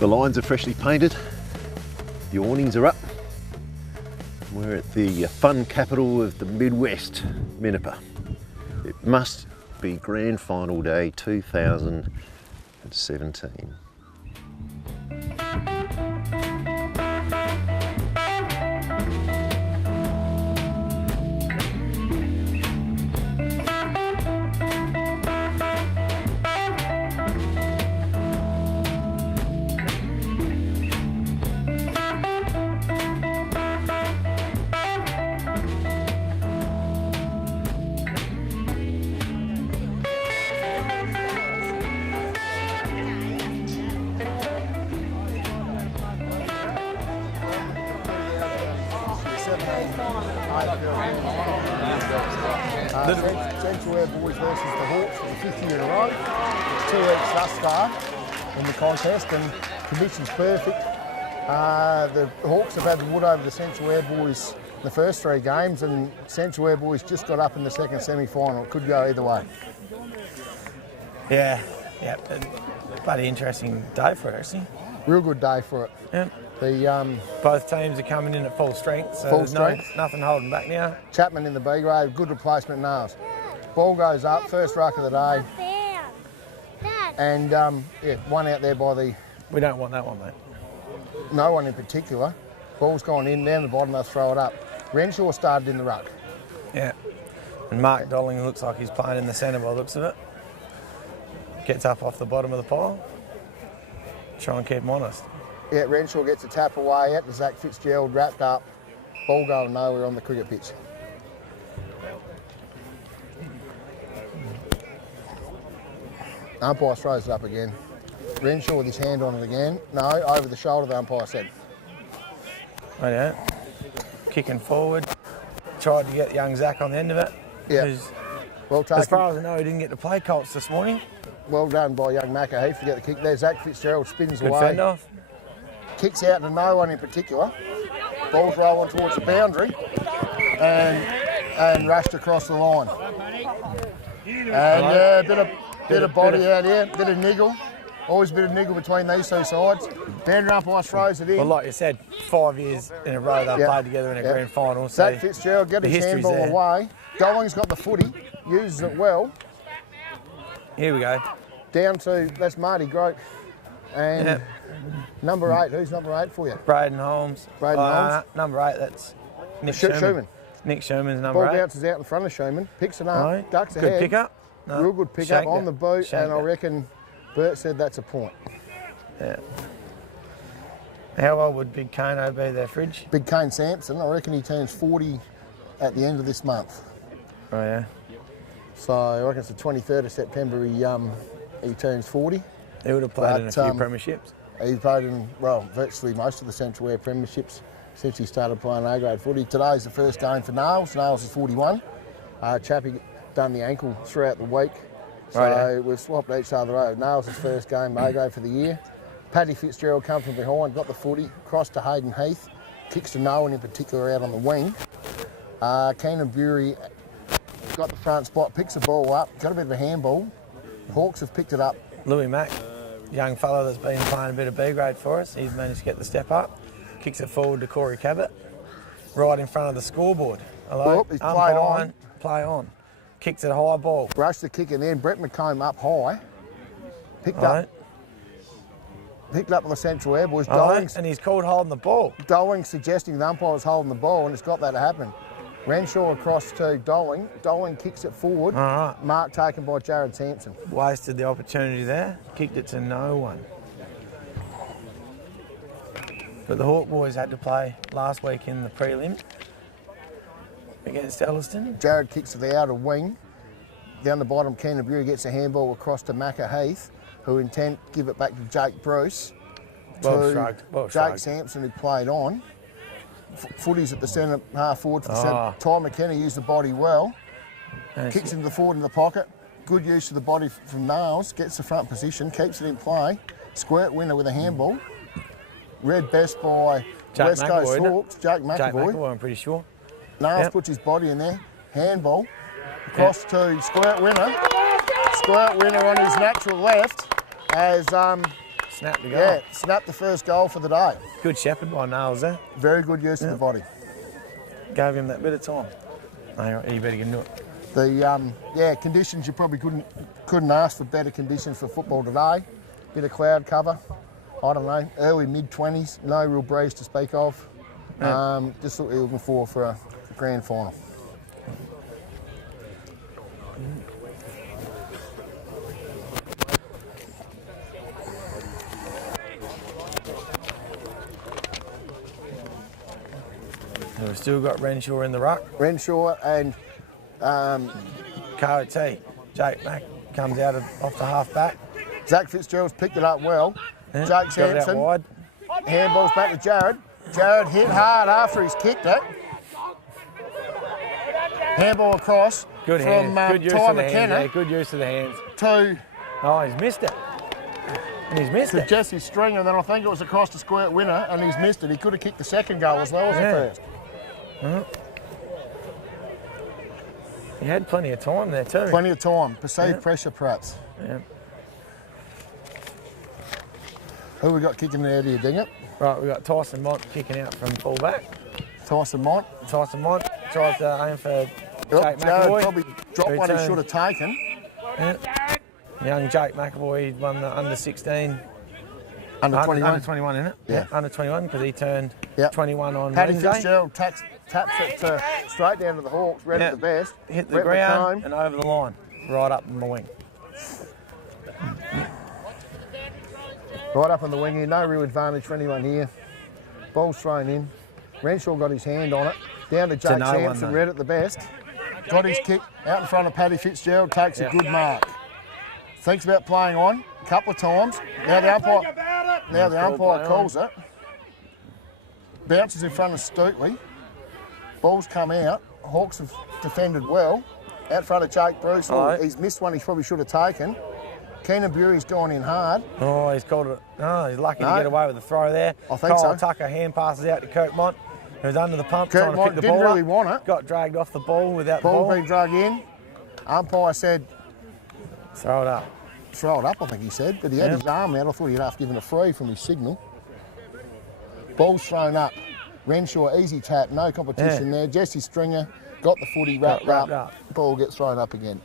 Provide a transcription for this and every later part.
The lines are freshly painted, the awnings are up. We're at the fun capital of the Midwest, Minnipa. It must be grand final day 2017. Central Air Boys versus the Hawks for the 5th year in a row. 2 each thus far in the contest, and conditions perfect. The Hawks have had the wood over the Central Air Boys in the first 3 games, and Central Air Boys just got up in the second semi-final. It could go either way. Yeah, bloody interesting day for it, actually. Real good day for it. Yeah. Both teams are coming in at full strength, so full there's strength. Nothing holding back now. Chapman in the B grade, good replacement nails. Ball goes up, first ruck of the day. And one out there by the... We don't want that one, mate. No one in particular. Ball's gone in, down the bottom, they'll throw it up. Renshaw started in the ruck. Yeah. And Mark Dolling looks like he's playing in the centre by the looks of it. Gets up off the bottom of the pile. Try and keep him honest. Yeah, Renshaw gets a tap away out to Zach Fitzgerald, wrapped up. Ball going nowhere on the cricket pitch. Umpire throws it up again. Renshaw with his hand on it again. No, over the shoulder, the umpire said. Right out. Kicking forward. Tried to get young Zach on the end of it. Yeah. Well taken. As far as I know, he didn't get to play Colts this morning. Well done by young Macca Heath to get the kick there. Zach Fitzgerald spins Good away. fend off. Kicks out to no one in particular. Ball's rolling towards the boundary and rushed across the line. And a bit of body out here, bit of niggle. Always a bit of niggle between these two sides. Boundary umpire throws it in. Well, like you said, 5 years in a row they've played together in a grand final. So Zach Fitzgerald get his handball away. Dolling's got the footy, uses it well. Here we go. Down to, that's Marty Grote. And number 8, who's number 8 for you? Braden Holmes. Holmes. Number 8, that's Nick Schumann. Nick Schuman's number 8. Ball bounces out in front of Schumann, picks it up, ducks ahead. Good pick-up. No, real good pick-up on the boot, and I reckon Bert said that's a point. Yeah. How old would Big Kano be there, Fridge? Big Kane Sampson, I reckon he turns 40 at the end of this month. Oh, yeah. So I reckon it's the 23rd of September he turns 40. He would have played in a few premierships. He's played in, well, virtually most of the Central Air premierships since he started playing A-grade footy. Today's the first game for Nails. Nails is 41. Chappie done the ankle throughout the week. So we've swapped each other over. Nails' first game A-grade for the year. Paddy Fitzgerald come from behind, got the footy, crossed to Hayden Heath, kicks to no one in particular out on the wing. Keenan Bury got the front spot, picks the ball up, got a bit of a handball. Hawks have picked it up. Louis Mack, young fella that's been playing a bit of B-grade for us, he's managed to get the step up, kicks it forward to Corey Cabot, right in front of the scoreboard. Hello, he's played on. Play on. Kicks it high ball. Rushed the kick and then Brett McComb up high. Picked up on the Central Air Boys. And he's called holding the ball. Dolling suggesting the umpire was holding the ball, and it's got that to happen. Renshaw across to Dolling. Dolling kicks it forward. Mark taken by Jared Sampson. Wasted the opportunity there. Kicked it to no one. But the Hawk boys had to play last week in the prelim against Elliston. Jared kicks to the outer wing. Down the bottom, Keenan Bury gets a handball across to Macca Heath, who intend to give it back to Jake Bruce. Jake Sampson, who played on. Footies at the centre, half forward for the centre. Ty McKenna used the body well. Kicks into the forward in the pocket. Good use of the body from Nails. Gets the front position, keeps it in play. Squirt winner with a handball. Read best by West Coast Hawks. Jake McAvoy. I'm pretty sure. Nails puts his body in there. Handball. Across to Squirt winner. Squirt winner on his natural left as Snap the goal. Yeah, snapped the first goal for the day. Good shepherd by Nails there. Very good use of the body. Gave him that bit of time. No, he better get do it. The conditions you probably couldn't ask for better conditions for football today. Bit of cloud cover. I don't know, early mid-20s, no real breeze to speak of. Just what we're looking for a grand final. We've still got Renshaw in the ruck. Renshaw and KOT. Jake Mack comes out off the half back. Zach Fitzgerald's picked it up well. Yeah, Jake got it out Sampson, wide. handballs back to Jared. Jared hit hard after he's kicked it. Handball across Good from hands. Good use Ty of the hands. McKenna Yeah, good use of the hands. to He's missed it. He's missed it. Jesse Stringer, then I think it was across to squirt winner, and he's missed it. He could have kicked the second goal as well as the first. He had plenty of time there too. Plenty of time. Perceived pressure, perhaps. Yeah. Who we got kicking there? Do you ding it? Right, we've got Tyson Mont kicking out from full back. Tyson Mont. Tyson Mont tries to aim for Jake Jared McAvoy. probably dropped one he should have taken. Yeah. Young Jake McAvoy won the under 16. Under 21. Under 21, isn't it? Yeah. Under 21 because he turned Yep. 21 on Paddy Wednesday. Fitzgerald taps it straight down to the Hawks, read it the best. Hit the Went ground McComb. and over the line, right up in the wing. Right up on the wing here, no real advantage for anyone here. Ball's thrown in. Renshaw got his hand on it. Down to Jake no one, Sampson, though. read it the best. Got his kick out in front of Paddy Fitzgerald, takes a good mark. Thinks about playing on a couple of times. Now the umpire calls it. Bounces in front of Stootley. Ball's come out. Hawks have defended well. Out front of Jake Bruce. He's missed one he probably should have taken. Keenan Bury's gone in hard. Oh, he's called it. Oh, he's lucky to get away with the throw there. I think Kyle so. Tucker hand passes out to Kirk Mont, who's under the pump Kirk trying to Mont pick the didn't ball really up. want it. Got dragged off the ball without Ball the ball. being drug in. Umpire said, Throw it up. throw it up, I think he said. But he had his arm out. I thought he'd have given a free from his signal. Ball's thrown up. Renshaw, easy tap, no competition there. Jesse Stringer got the footy wrapped up. Ball gets thrown up again.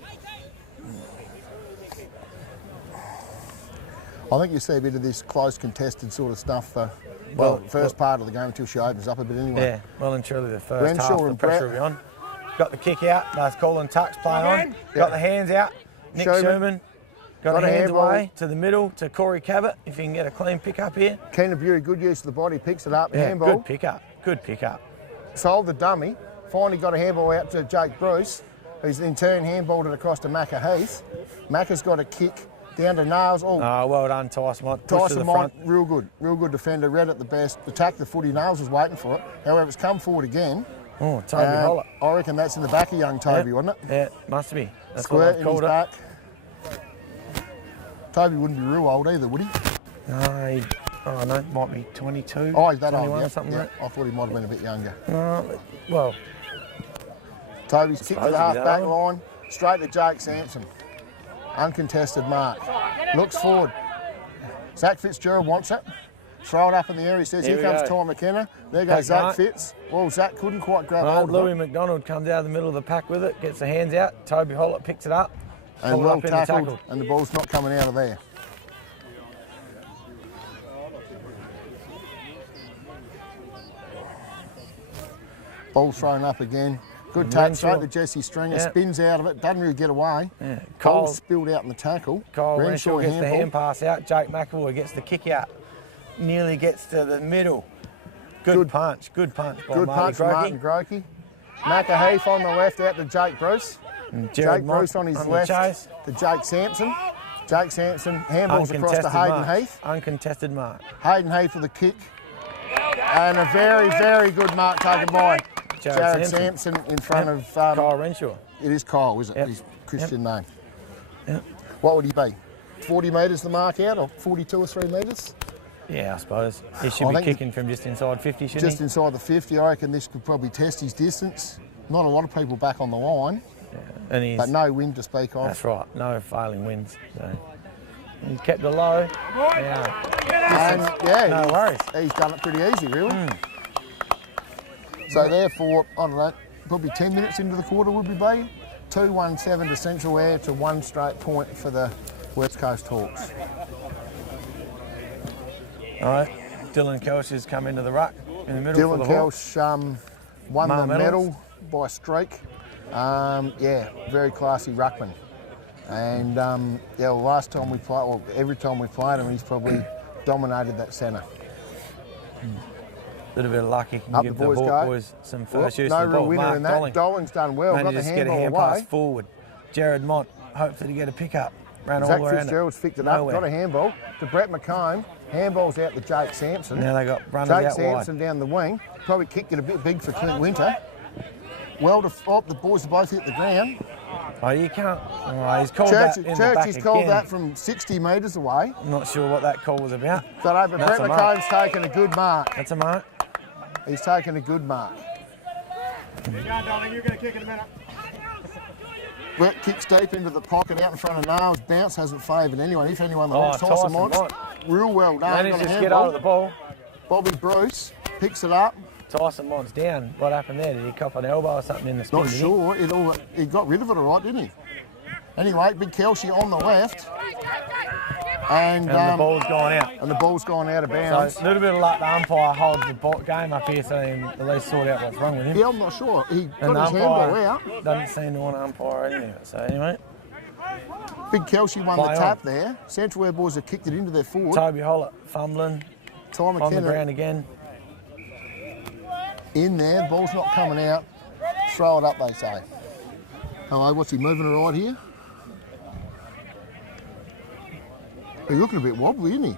I think you see a bit of this close contested sort of stuff for, first part of the game until she opens up a bit anyway. Yeah, well and truly the first Renshaw half, the and pressure Brett. will be on. Got the kick out, that's Colin Tuck's play on. Got the hands out, Nick Sherman. Got the hands away to the middle to Corey Cabot, if he can get a clean pick up here. Keenan Bury, good use of the body, picks it up, handball. Good pick up, good pick up. Sold the dummy, finally got a handball out to Jake Bruce, who's in turn handballed it across to Macca Heath. Macca's got a kick down to Nails. Oh, well done, Tyson Mont. Push to the Tyson front. Mont, real good defender, read it the best, attacked the footy. Nails was waiting for it. However, it's come forward again. Oh, Toby Holler. I reckon that's in the back of young Toby, wasn't it? Yeah, must be. That's Squirt what in I've his called it. back. Toby wouldn't be real old either, would he? No, might be 22, Oh, he's that 21 old, or something like I thought he might have been a bit younger. that. No, well, Toby's kicked to Supposed the to be half that back old. line, straight to Jake Sampson. Uncontested mark. Looks forward. Zach Fitzgerald wants it. Throw it up in the air. He says, here we comes go. Ty McKenna. There goes Take Zach right. Fitz. Well, Zach couldn't quite grab right, hold of Louis it. McDonald comes out of the middle of the pack with it, gets the hands out. Toby Hollett picks it up. And pull it well up in the tackled, tackle. and the ball's not coming out of there. Ball thrown up again. Good tap, Renshaw. straight to Jesse Stringer. Yeah. Spins out of it, doesn't really get away. Yeah. Ball Cole, spilled out in the tackle. Kyle Renshaw gets the handball. hand pass out. Jake McAvoy gets the kick out. Nearly gets to the middle. Good punch by Good Marty punch from Martin Grokey. Grokey. Macca Heath on the left out to Jake Bruce. And Jake Jared Mont Bruce on his the left chase. to Jake Sampson. Jake Sampson handballs across to Hayden mark. Heath. Uncontested mark. Hayden Heath for the kick. And a very, very good mark taken by Jared Sampson in front of... Kyle Renshaw. It is Kyle, is it? Yep. His Christian name. Yep. What would he be? 40 metres the mark out, or 42 or 3 metres? Yeah, I suppose. He should I be think kicking from just inside 50, shouldn't Just inside the 50, I reckon this could probably test his distance. Not a lot of people back on the line, he? Yeah. And he's, but no wind to speak of. that's right, no failing winds. So, He's kept it low. Yeah. And yeah, No worries. he's done it pretty easy, really. So therefore, I don't know, probably 10 minutes into the quarter would be 2-1-7 to Central Air to 1 straight point for the West Coast Hawks. All right, Dylan Kelch has come into the ruck in the middle for Dylan the Hawks. Kelch won the Medals. medal by streak. Yeah, very classy ruckman. And yeah, well, last time we played, well, every time we played him, he's probably dominated that centre. Little bit of luck, he can Up give the the boys Hawk go. boys some first use No of the real ball. winner Mark in that. Dolling Dolling's done well, got the managed to get a handball hand away. pass forward. Jared Mott hopefully to get a pick up. Ran all Zach around Fitzgerald's picked it Nowhere. up, got a handball to Brett McComb. Handball's out to Jake Sampson. Now they got runners Jake out Sampson wide. down the wing. Probably kicked it a bit big for Clint Winter. Well, the boys have both hit the ground. Oh, you can't. Oh, he's called that in the back Churchy's called again. that from 60 metres away. I'm not sure what that call was about. But over That's Brett a mark. McComb's taken a good mark. That's a mark. He's taken a good mark. You go, darling, you're going to kick in a minute. Brett kicks deep into the pocket out in front of Niles. Bounce hasn't favoured anyone. If anyone, the Hawks, Tyson Tyson Mott. Mott. Real well done. Managed Got a to get out of the handball. ball. Bobby Bruce picks it up. Tyson Mott's down. What happened there? Did he cop an elbow or something in the spin? Not did he? sure. He got rid of it all right, didn't he? Anyway, Big Kelsey on the left. And the ball's gone out. And the ball's gone out of So bounds. a little bit of luck. The umpire holds the game up here so he can at least sort out what's wrong with him. Yeah, I'm not sure. He And the got his handball umpire out. doesn't seem to want to umpire anything. So anyway, Big Kelsey won Play the tap on. there. Central Air boys have kicked it into their forward. Toby Hollett fumbling Ty on the McKenna ground again. in there. The ball's not coming out. Throw it up, they say. Hello, what's he moving it right here? He's looking a bit wobbly, isn't he?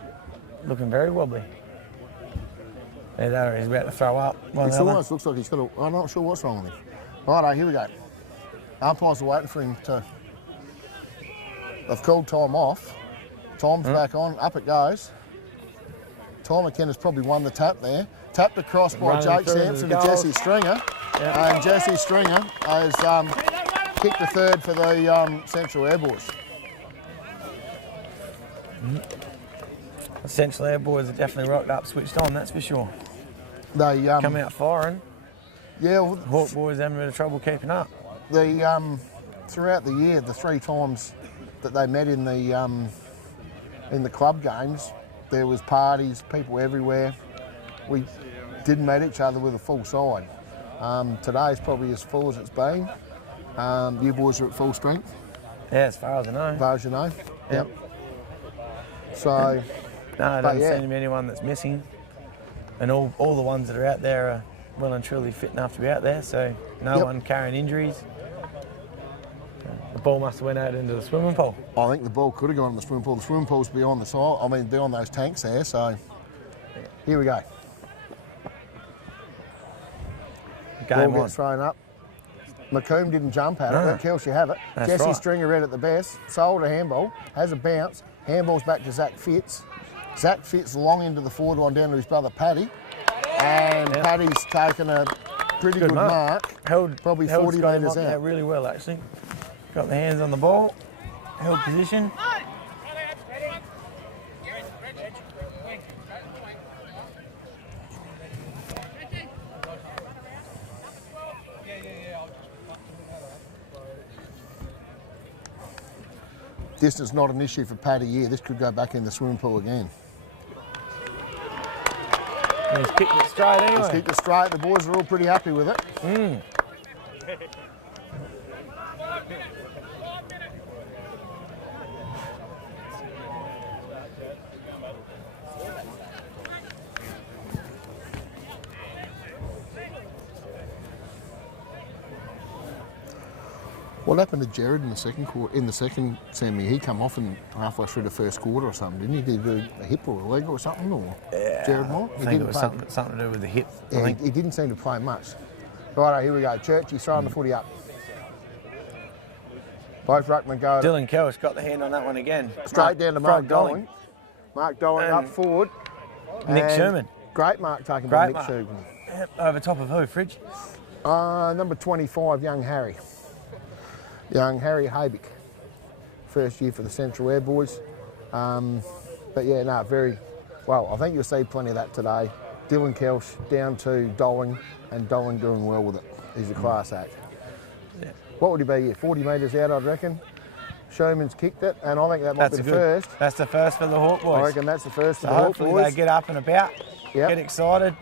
Looking very wobbly. There, there, he's about to throw up. One It other. almost looks like he's got a... I'm not sure what's wrong with him. Righto, here we go. Umpires are waiting for him to... They've called time off. Time's back on. Up it goes. Ty McKenna's probably won the tap there. Tapped across by Running Jake through the Sampson to goals. Jesse Stringer. Yep. And Jesse Stringer has kicked the third for the Central Air boys. Essentially, our boys are definitely rocked up, switched on, that's for sure. They Come out firing. Yeah, well, Hawk boys having a bit of trouble keeping up. the throughout the year, the 3 times that they met in the club games, there was parties, people everywhere. We didn't meet each other with a full side. Today's probably as full as it's been. You boys are at full strength, Yeah, as far as I know. as far as you know. Yep. So, No, it doesn't yeah. seem to be anyone that's missing. And all the ones that are out there are well and truly fit enough to be out there, so no Yep. one carrying injuries. The ball must have went out into the swimming pool. I think the ball could have gone in the swimming pool. The swimming pool's beyond the side. I mean, beyond those tanks there. So, here we go. Game Ball on. gets thrown up. McComb didn't jump at it. No. Let Kelsey have it. That's Jesse right. Stringer read it the best. Sold a handball. Has a bounce. Handball's back to Zach Fitz. Zach Fitz long into the forward line down to his brother Paddy. And Yep. Paddy's taken a pretty good mark. Held, Probably held 40 Scotty metres Motley out. really well, actually. Got the hands on the ball, held position. Distance not an issue for Paddy here. This could go back in the swimming pool again. And he's kicked it straight Let's anyway. keep it straight. The boys are all pretty happy with it. What happened to Jared in the second quarter? In the second semi, he come off in halfway through the first quarter or something, didn't he? Did he do a hip or a leg or something? Or Jared Moore? I think it was something to do with the hip. I Yeah, think. he didn't seem to play much. Righto, here we go. Church, he's throwing the footy up. Both ruckmen go Dylan Kellis got the hand on that one again. straight down to Mark Dolling. Mark Dolling And up forward. Nick And Sherman. Great mark taken by Great Nick mark. Sherman. Yep, over top of who, Fridge? Number 25, young Harry. Young Harry Habick. First year for the Central Air boys. But yeah, no, very well. I think you'll see plenty of that today. Dylan Kelch down to Doling, and Doling doing well with it. He's a class act. Yeah. What would he be here? 40 metres out, I'd reckon. Showman's kicked it, and I think that might be the first. That's the first for the Hawk boys. I reckon that's the first for So the Hawk hopefully boys. they get up and about, get excited.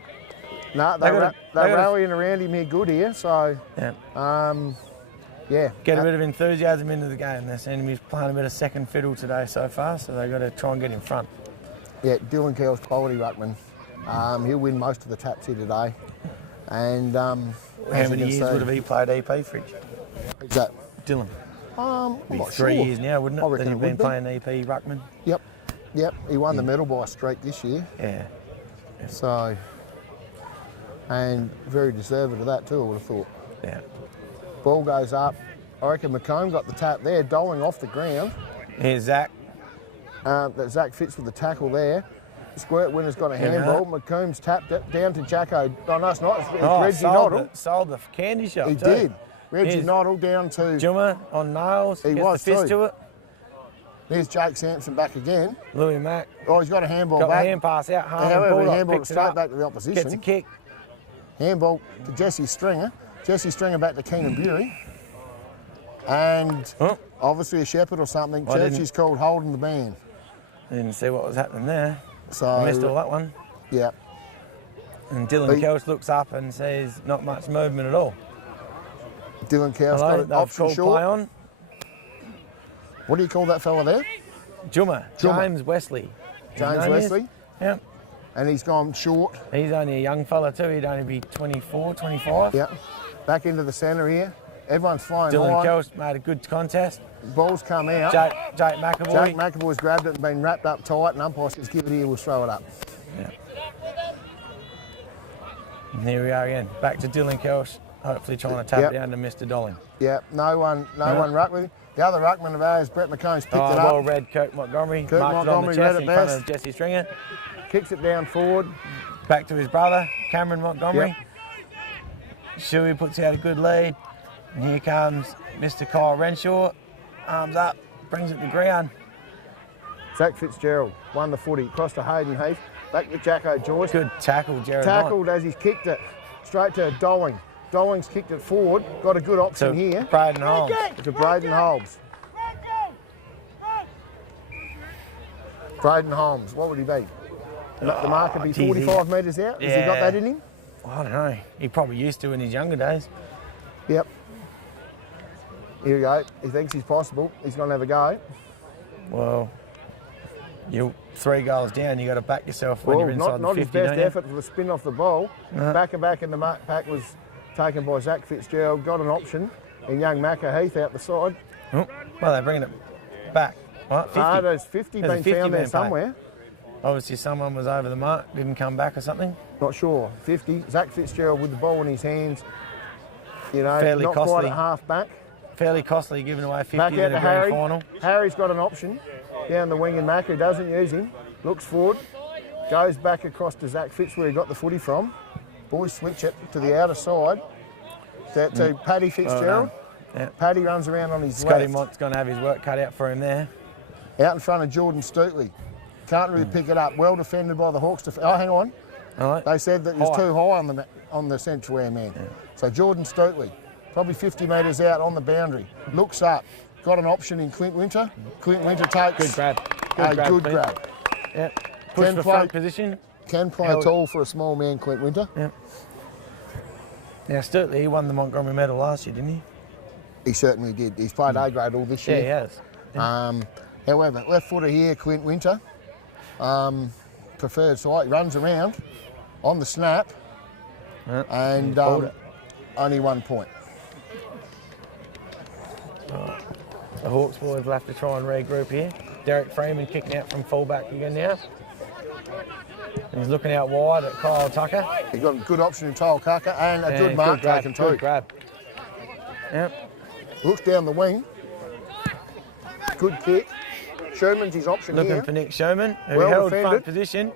No, they're rallying around him here good here, so yeah. Get a bit of enthusiasm into the game. They seem to be playing a bit of second fiddle today so far, so they've got to try and get in front. Yeah, Dylan Kel's quality ruckman. He'll win most of the taps here today. And how many years would have he played EP, Fridge? Is that Dylan? I'm not 3 sure. years now, wouldn't it? I reckon That you've it been would be. playing EP ruckman. Yep. He won the medal by a streak this year. Yeah. So, and very deserving of that too, I would have thought. Yeah. Ball goes up. I reckon McComb got the tap there, Doling off the ground. Here's Zach. That Zach fits with the tackle there. Squirt winner's got a handball. McComb's tapped it down to Jacko. Oh, no, it's not. It's Reggie Noddle. Sold the candy shop He too. did. Reggie Here's Noddle down to... Jummer on nails. He Gets was the fist too. to it. There's Jake Sampson back again. Louis Mack. Oh, he's got a handball Got back. the hand pass out. However, he handballed picks it straight up, back to the opposition. Gets a kick. Handball to Jesse Stringer. Jesse Stringer back to Keenan Bury. And obviously a shepherd or something. Churchy's called holding the band. I didn't see what was happening there. So I missed all that one. Yeah. And Dylan Kelch looks up and says, not much movement at all. Dylan Kelch got an option short. Play on. What do you call that fella there? Jummer. James Wesley. James Wesley. Yeah. And he's gone short. He's only a young fella too. He'd only be 24, 25. Yeah. Back into the centre here. Everyone's flying Dylan high. Kelch made a good contest. Ball's come out. Jake McAvoy. Jake McAvoy's grabbed it and been wrapped up tight, and umpire says, give it here, we'll throw it up. Yeah. And here we are again. Back to Dylan Kelch, hopefully trying to tap down to Mr. Doling. Yeah, no one rucked with him. The other ruckman of ours, Brett McComb's picked it up. Well read, Kirk Montgomery. Kirk marked Montgomery it on read the chest it in front best. of Jesse Stringer. Kicks it down forward. Back to his brother, Cameron Montgomery. Shuey puts out a good lead. And here comes Mr. Kyle Renshaw. Arms up, brings it to ground. Zach Fitzgerald won the footy, across to Hayden Heath, back to Jacko Joyce. Good tackle, Jared. Tackled as he's kicked it, straight to Doling. Doling's kicked it forward, got a good option here. Braden Holmes. To Braden Holmes. Braden Holmes, what would he be? The mark would be 45 metres out. Has he got that in him? I don't know. He probably used to in his younger days. Yep. Here we go. He thinks he's possible. He's going to have a go. Well, you're 3 goals down. You got to back yourself when you're inside not the 50. his best don't you? effort for the spin off the ball. Back and back in the mark pack was taken by Zach Fitzgerald. Got an option in young Macca Heath out the side. Oh, well, they're bringing it back. Right, 50. There's 50 There's a been 50 found there been somewhere. paid. Obviously, someone was over the mark, didn't come back or something. Not sure. 50. Zach Fitzgerald with the ball in his hands. You know, Fairly not costly. quite at half back. Fairly costly, giving away 50 Back in out the to grand Harry. final. Harry's got an option down the wing, and Macca doesn't use him. Looks forward. Goes back across to Zach Fitz where he got the footy from. Boys switch it to the outer side. To Paddy Fitzgerald. Yeah. Paddy runs around on his Scotty left. Mont's going to have his work cut out for him there. Out in front of Jordan Stootley. Can't really pick it up. Well defended by the Hawks. Oh, hang on. All right. They said that it was too high on the central air man. Yeah. So Jordan Stootley, probably 50 metres out on the boundary. Looks up. Got an option in Clint Winter. Clint Winter takes Good grab. good grab. Yeah. Push for front position. Can play tall for a small man, Clint Winter. Yeah. Now, Sturtley, he won the Montgomery medal last year, didn't he? He certainly did. He's played A-grade all this year. Yeah, he has. Yeah. However, left footer here, Clint Winter. Preferred side. He runs around on the snap. And only 1 point. The Hawks boys will have to try and regroup here. Derek Freeman kicking out from fullback again now. And he's looking out wide at Kyle Tucker. He's got a good option in Kyle Tucker and a good mark taken too. Good grab. Yep. Looks down the wing. Good kick. Sherman's his option Looking here. for Nick Sherman, who Well held defended. front position.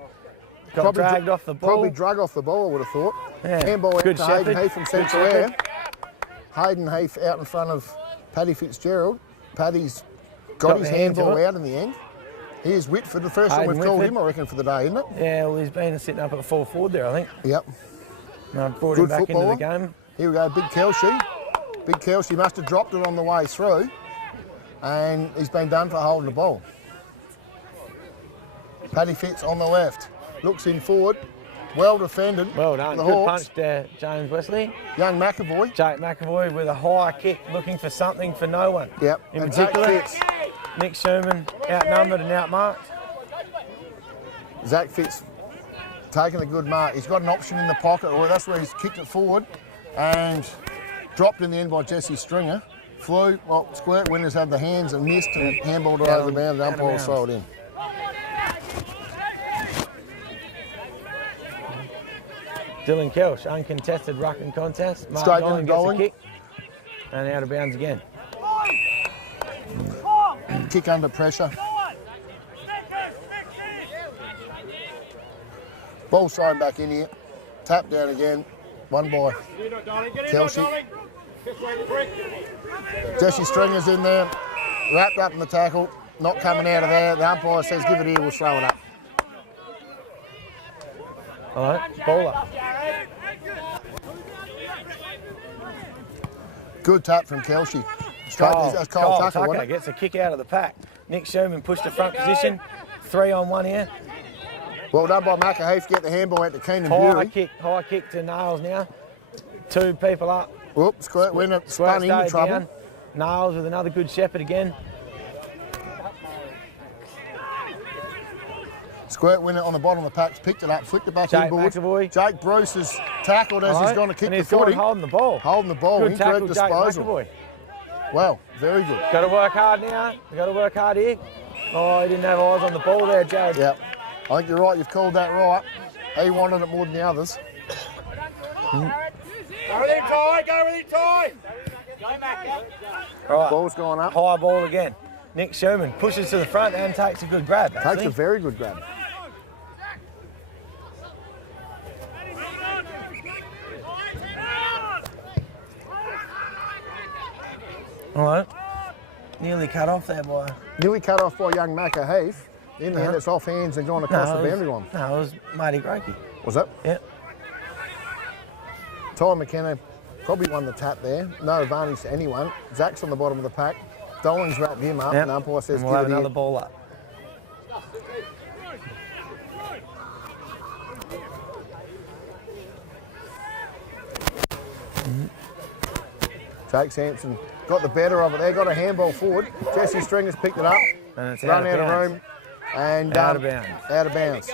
Got dragged off the ball. Probably drug off the ball, I would have thought. Yeah. Handball out Good to shepherd. Hayden Heath from central air. Hayden Heath out in front of Paddy Fitzgerald. Paddy's got his handball out in the end. He is Whitford, the first time Hayden we've called Whitford. him, I reckon, for the day, isn't it? Yeah, well, he's been sitting up at full forward there, I think. Yep. And I brought Good him back footballer. into the game. Here we go, Big Kelsey. Big Kelsey must have dropped it on the way through, and he's been done for holding the ball. Paddy Fitz on the left, looks in forward, well defended. Well done. The Good Hawks. punch there, James Wesley. Young McAvoy. Jake McAvoy with a high kick, looking for something for no one. Yep. In And Zach particular, Fitz. Nick Sherman outnumbered and outmarked. Zach Fitz taking a good mark. He's got an option in the pocket, or that's where he's kicked it forward and dropped in the end by Jesse Stringer. Flew, well, squirt winners had the hands and missed and handballed it over the bounds. The umpire will throw it in. Dylan Kelch, uncontested ruck and contest. Mark Straight Dolan into gets a Dolan. kick and out of bounds again. Kick under pressure. Ball thrown back in here. Tap down again. One by Kelsey. Jesse Stringer's in there. Wrapped up in the tackle. Not coming out of there. The umpire says, give it here, we'll throw it up. All right, ball up. Good tap from Kelsey. Straight, that's Kyle Tucker, wasn't it? gets a kick out of the pack. Nick Sherman pushed the front position. 3-on-1 here. Well done by Macaheath to get the handball out to Keenan Bury. High kick to Nails now. 2 people up. Whoops, Squirt winner spun into Stayed trouble. down. Nails with another good shepherd again. Squirt winner on the bottom of the pack, picked it up, flicked it back Jake inboard. McAvoy. Jake Bruce has tackled as he's gone to kick and the he's gone footy. holding the ball. Holding the ball, Good tackle, incorrect Jake disposal. McAvoy. Well, very good. Got to work hard now. We've got to work hard here. Oh, he didn't have eyes on the ball there, Jared. Yep. I think you're right, you've called that right. He wanted it more than the others. Go with him, Ty. Go with him, Ty. All right, Ball's gone up. high ball again. Nick Sherman pushes to the front and takes a good grab. Takes actually. a very good grab. All right. Nearly cut off there, boy. Nearly cut off by young Macaheath. In the end, it's off hands and gone across the boundary line. No, it was Marty Grokey. Was it? Yep. Ty McKenna probably won the tap there. No advantage to anyone. Zach's on the bottom of the pack. Dolan's wrapped him up, Yep. and the umpire says, And we'll give have it another here. ball up. Jake Sampson got the better of it there, got a handball forward. Jesse Stringer's picked it up, And it's run out of room, and Out of bounds. Out of bounds.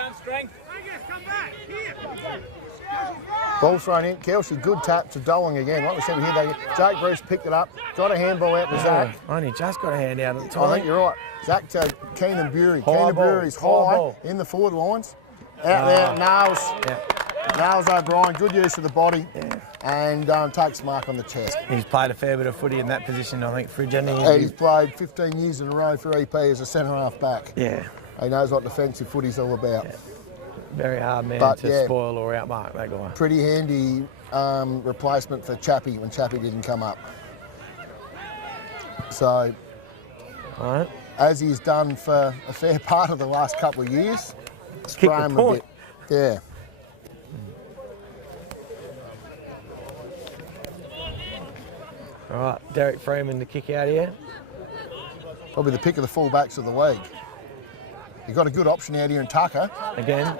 Ball thrown in. Kelsey, good tap to Dolan again. Like we said, we hear that. Jake Bruce picked it up, got a handball out to Zach. Only just got a hand out at the I time. think you're right. Zach to Keenan Bury. High Keenan ball, Bury's high high ball. in the forward lines. Out there, Nails. Yeah. Nails O'Brien, good use of the body, and takes mark on the chest. He's played a fair bit of footy in that position, I think, Fridge, hasn't he? He's played 15 years in a row for EP as a centre half back. Yeah. He knows what defensive footy's all about. Very hard man But, to yeah. spoil or outmark, that guy. Pretty handy replacement for Chappie when Chappie didn't come up. So, All right. as he's done for a fair part of the last couple of years, spray the him a point. bit. Yeah. All right, Derek Freeman to kick out here. Probably the pick of the fullbacks of the league. You've got a good option out here in Tucker. Again.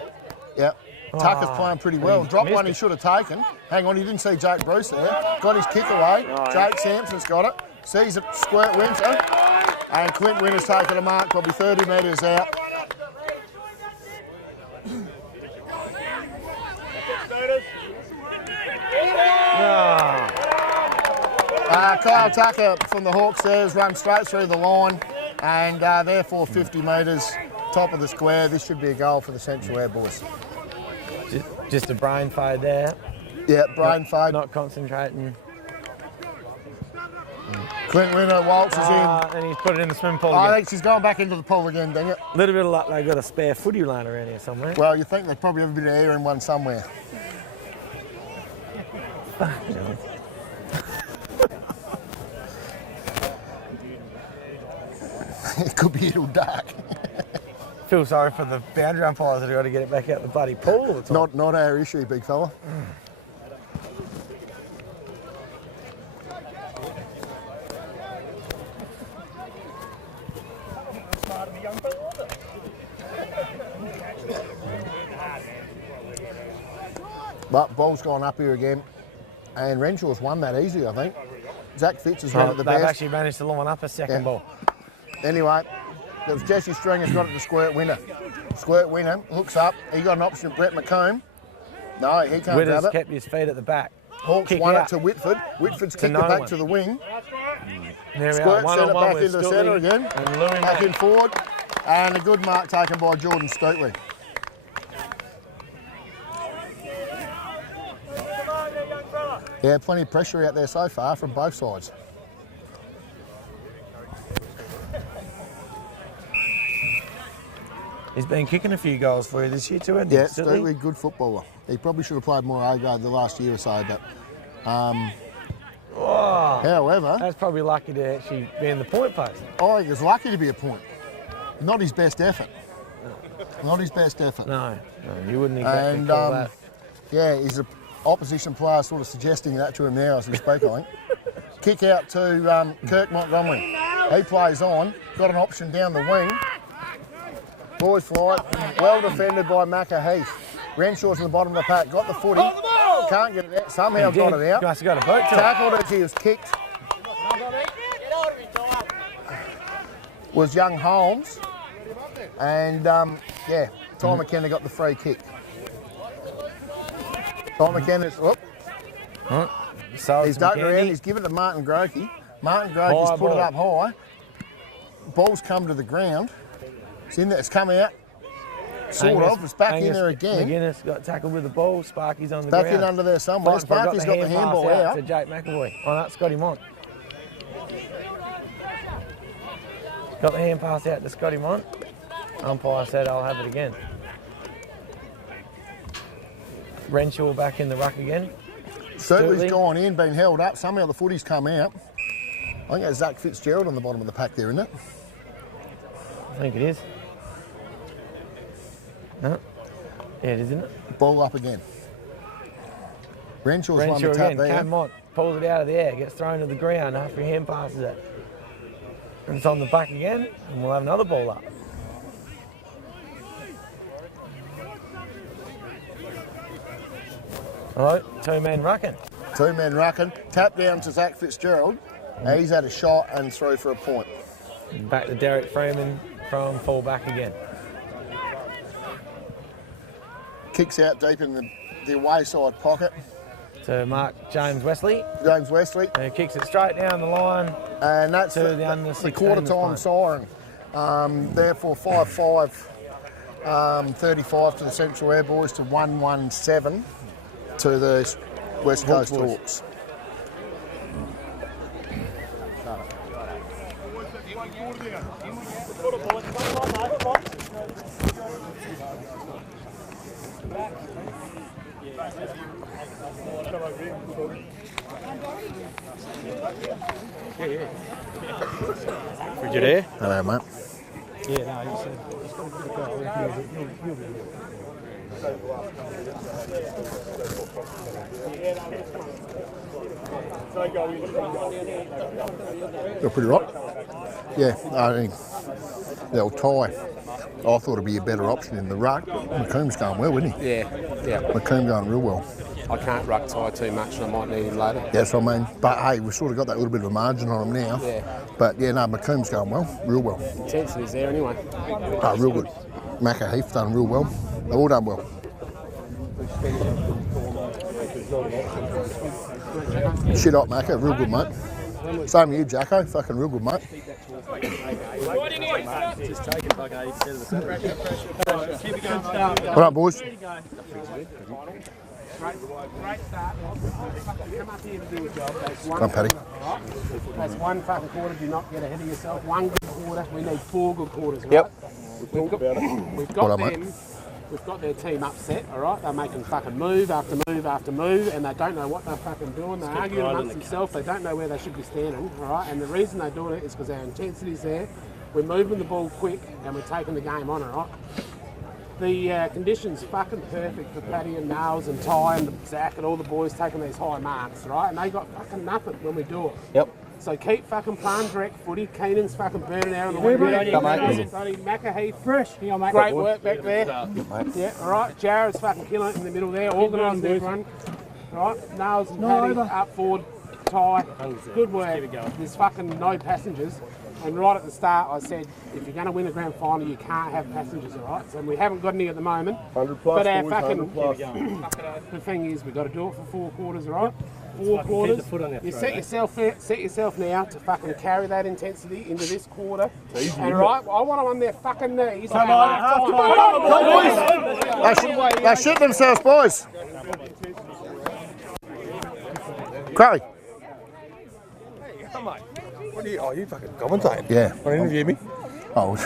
Yep. Tucker's playing pretty well. he's Dropped missed one he it. should have taken. Hang on, he didn't see Jake Bruce there. Got his kick away. Jake Sampson's got it. Sees it, squirt Winter. And Clint Winter's taken a mark, probably 30 metres out. Kyle Tucker from the Hawks there has run straight through the line, and therefore 50 metres, top of the square. This should be a goal for the Central Air boys. Just a brain fade there. Yeah, brain fade. Not concentrating. Clint Winter waltzes in. And he's put it in the swimming pool I again. think she's going back into the pool again, dang it. A little bit of luck, they've got a spare footy line around here somewhere. Well, you think they probably have a bit of air in one somewhere. It could be a little dark. Feel sorry for the boundary umpires that have got to get it back out the bloody pool all the time. Not our issue, big fella. But ball's gone up here again, and Renshaw's won that easily, I think. Zach Fitz has run at the They've best. actually managed to line up a second ball. Anyway, it was Jesse Stringer's got it to Squirt Winner. Squirt Winner looks up. He got an option at Brett McComb. No, he can't Withers grab it. kept his feet at the back. Hawks Kick won out. it to Whitford. Whitford's kicked no it back one. to the wing. There we Squirt are, sent it one-on-one back with into the Stutley centre again. And Louis Back in Mack. forward. And a good mark taken by Jordan Stutley. Yeah, plenty of pressure out there so far from both sides. He's been kicking a few goals for you this year too, hasn't he? Yeah, Stutley? Stutley, good footballer. He probably should have played more A-grade the last year or so, but Oh, however, that's probably lucky to actually be in the point post. I think it's lucky to be a point. Not his best effort. Not his best effort. No, you wouldn't exactly And call that. yeah, he's an opposition player sort of suggesting that to him now as we speak, I think. Kick out to Kirk Montgomery. He plays on, got an option down the wing. Boys fly it, well defended by Macca Heath. Renshaw's in the bottom of the pack, got the footy, can't get it out, somehow got it out. You must have got a boot to it. Tackled as he was kicked. Was young Holmes. And yeah, Ty McKenna got the free kick. Ty McKenna's, whoop, So he's ducked around, he's given it to Martin Grokey. Martin Grokey's High put it ball. up high. Ball's come to the ground. It's in there, it's come out. Sort of, it's back in there again. McGuinness got tackled with the ball. Sparky's on the Back ground. in under there somewhere. Sparky's got the hand handball pass out. to Jake McAvoy. Oh, that's Scotty Mont. Got the hand pass out to Scotty Mont. Umpire said, I'll have it again. Renshaw back in the ruck again. Stutley's Stutley. gone in, been held up. Somehow the footy's come out. I think that's Zach Fitzgerald on the bottom of the pack there, isn't it? I think it is. No. Yeah, it is, isn't it? Ball up again. Renshaw's won Renshaw the tap again. there. Cam Mont pulls it out of the air, gets thrown to the ground after he hand passes it. And it's on the back again, and we'll have another ball up. Hello, two-man rucking. Two-man rucking. Tap down to Zach Fitzgerald. He's had a shot and through for a point. Back to Derek Freeman from full back again. Kicks out deep in the away side pocket. To Mark James Wesley, James Wesley. who kicks it straight down the line. And that's To the under the 16 quarter time was siren. Therefore 5-5, 35 to the Central Air Boys to 1-1-7 to the West Coast Boys. Hawks. You there? Hello, mate. Yeah, no, you said he's got a good goal. You'll be there. You're pretty right. Yeah, I think they'll tie. I thought it'd be a better option in the ruck. McComb's going well, isn't he? Yeah. McComb going real well. I can't ruck tie too much and I might need him later. That's what I mean. But hey, we've sort of got that little bit of a margin on him now. Yeah. But yeah, no, McComb's going well, real well. Intensity's there anyway. Oh, real good. Macca Heath done real well. They've all done well. Shit up, Macca. Real good, mate. Same with you, Jacko. Fucking real good, mate. What up, boys? Great start. Come up here to do a job. Come on, Paddy. That's one fucking quarter. Do not get ahead of yourself. One good quarter. We need 4 good quarters. Right? Yep. We've What got up, mate? them. We've got their team upset. All right. They're making fucking move after move after move, and they don't know what they're fucking doing. They're arguing amongst themselves. They don't know where they should be standing. All right. And the reason they're doing it is because our intensity's there. we're moving the ball quick and we're taking the game on, all right? The conditions fucking perfect for Paddy and Niles and Ty and Zach and all the boys taking these high marks, right? And they got fucking nothing when we do it. Yep. So keep fucking playing direct footy. Keenan's fucking burning out on the wing. Macahee, fresh. Great work back there. Yeah, all right. Jared's fucking killing it in the middle there. Organised everyone. Right. Niles and Paddy up forward. Ty. Good work. There's fucking no passengers. And right at the start, I said, if you're going to win a grand final, you can't have passengers, all right? So we haven't got any at the moment. 100 plus, but our boys, fucking 100 plus. the thing is, we've got to do it for 4 quarters, all right? 4 quarters. You set yourself now to fucking carry that intensity into this quarter. And right, I want them on their fucking knees. Come on, They shit themselves, boys. Crowley. What are you? Oh, you fucking commentating? Yeah. Want to interview me? Oh,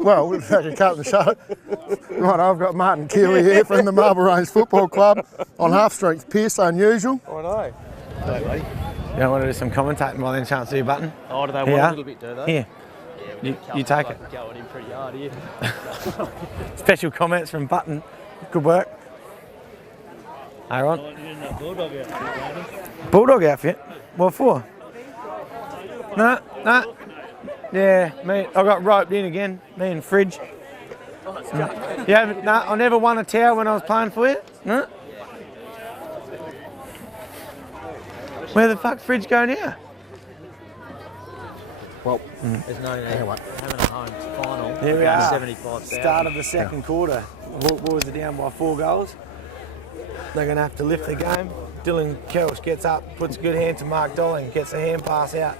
well, we'll take a cut of the show. Right, I've got Martin Keeley here from the Marble Range Football Club on half-strength piss, unusual. I know. Hello, buddy. You don't want to do some commentating by then, chance to do button? Oh, do they want a little bit, do they? Here. You take it. Going in pretty hard here. Special comments from Button. Good work. Aaron. Bulldog outfit, Bulldog outfit? What for? Nah. Yeah, me. I got roped in again. Me and Fridge. Yeah, nah, I never won a towel when I was playing for you. Nah. Where the fuck Fridge go now? Well, There's no having a home final. Here we are. 75,000. Start of the second quarter. Boys are down by 4 goals. They're going to have to lift the game. Dylan Kelch gets up, puts a good hand to Mark Dolling, gets a hand pass out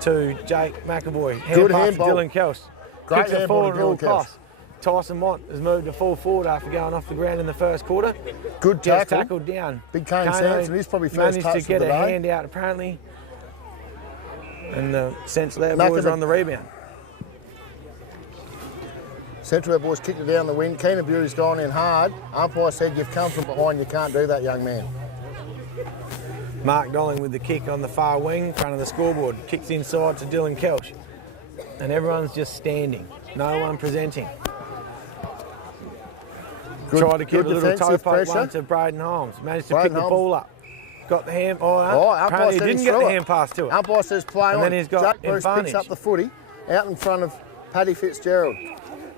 to Jake McAvoy. Good pass handball. to Dylan Kelch. Great Kicks it handball forward to at all Dylan Kelch. costs. Tyson Mott has moved to full forward after going off the ground in the first quarter. Good Gets tackle. tackled down. Big Kane Kano Sampson, he's probably first managed touch to get of the a day. hand out apparently. And the Central Back boys of are the- on the rebound. Central boys kicked it down the wing. Keenan Bury's gone in hard. Umpire said, you've come from behind, you can't do that, young man. Mark Dolling with the kick on the far wing, front of the scoreboard. Kicks inside to Dylan Kelch. And everyone's just standing. No one presenting. Tried to keep a little toe poke one to Braden Holmes. Managed to pick the ball up. Got the hand. Apparently he didn't get the hand pass to it. Umpire says play on. And then he's got Jack Bruce advantage. picks up the footy out in front of Paddy Fitzgerald.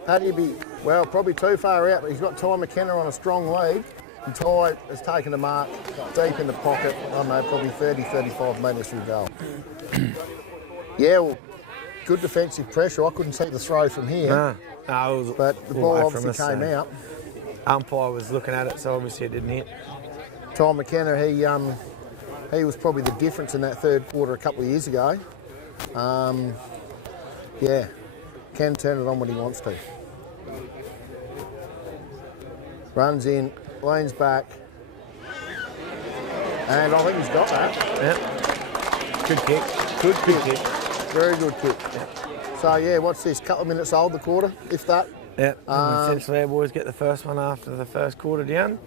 Paddy be, well, probably too far out, but he's got Ty McKenna on a strong lead. And Ty has taken a mark deep in the pocket, I don't know, probably 30, 35 metres from goal. Yeah, well, good defensive pressure. I couldn't see the throw from here. No, it was But the all ball away obviously from us, came out. Umpire was looking at it, so obviously it didn't hit. Ty McKenna, he was probably the difference in that third quarter a couple of years ago. Yeah, can turn it on when he wants to. Runs in, leans back, and I think he's got that. Yep. Good kick. Good kick. Very good kick. So yeah, what's this? Couple of minutes old, the quarter, if that. Yep. And the Central Air boys get the first one after the first quarter down.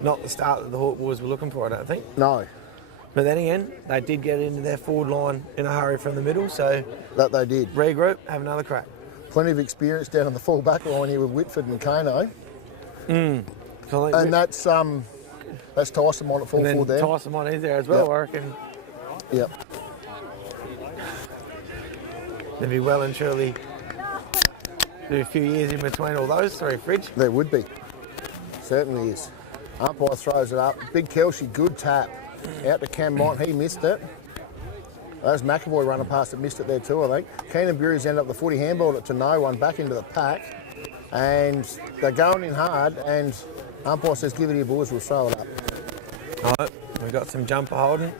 Not the start that the Hawk boys were looking for, I don't think. No, But then again, they did get into their forward line in a hurry from the middle, so that they did. regroup, have another crack. Plenty of experience down on the full back line here with Whitford and Kano. So And that's Tyson on at full and then forward there. Tyson on is there as well, Yep. I reckon. Yep. There'd be well and truly be a few years in between all those three, Fridge. There would be. Certainly is. Umpire throws it up. Big Kelsey, good tap. Out to Cam Mott, he missed it. That was McAvoy running past that missed it there too, I think. Keenan Bury's ended up the footy, handballed it to no one, back into the pack. And they're going in hard, and umpire says, give it to your boys, we'll throw it up. All right, we've got some jumper holding.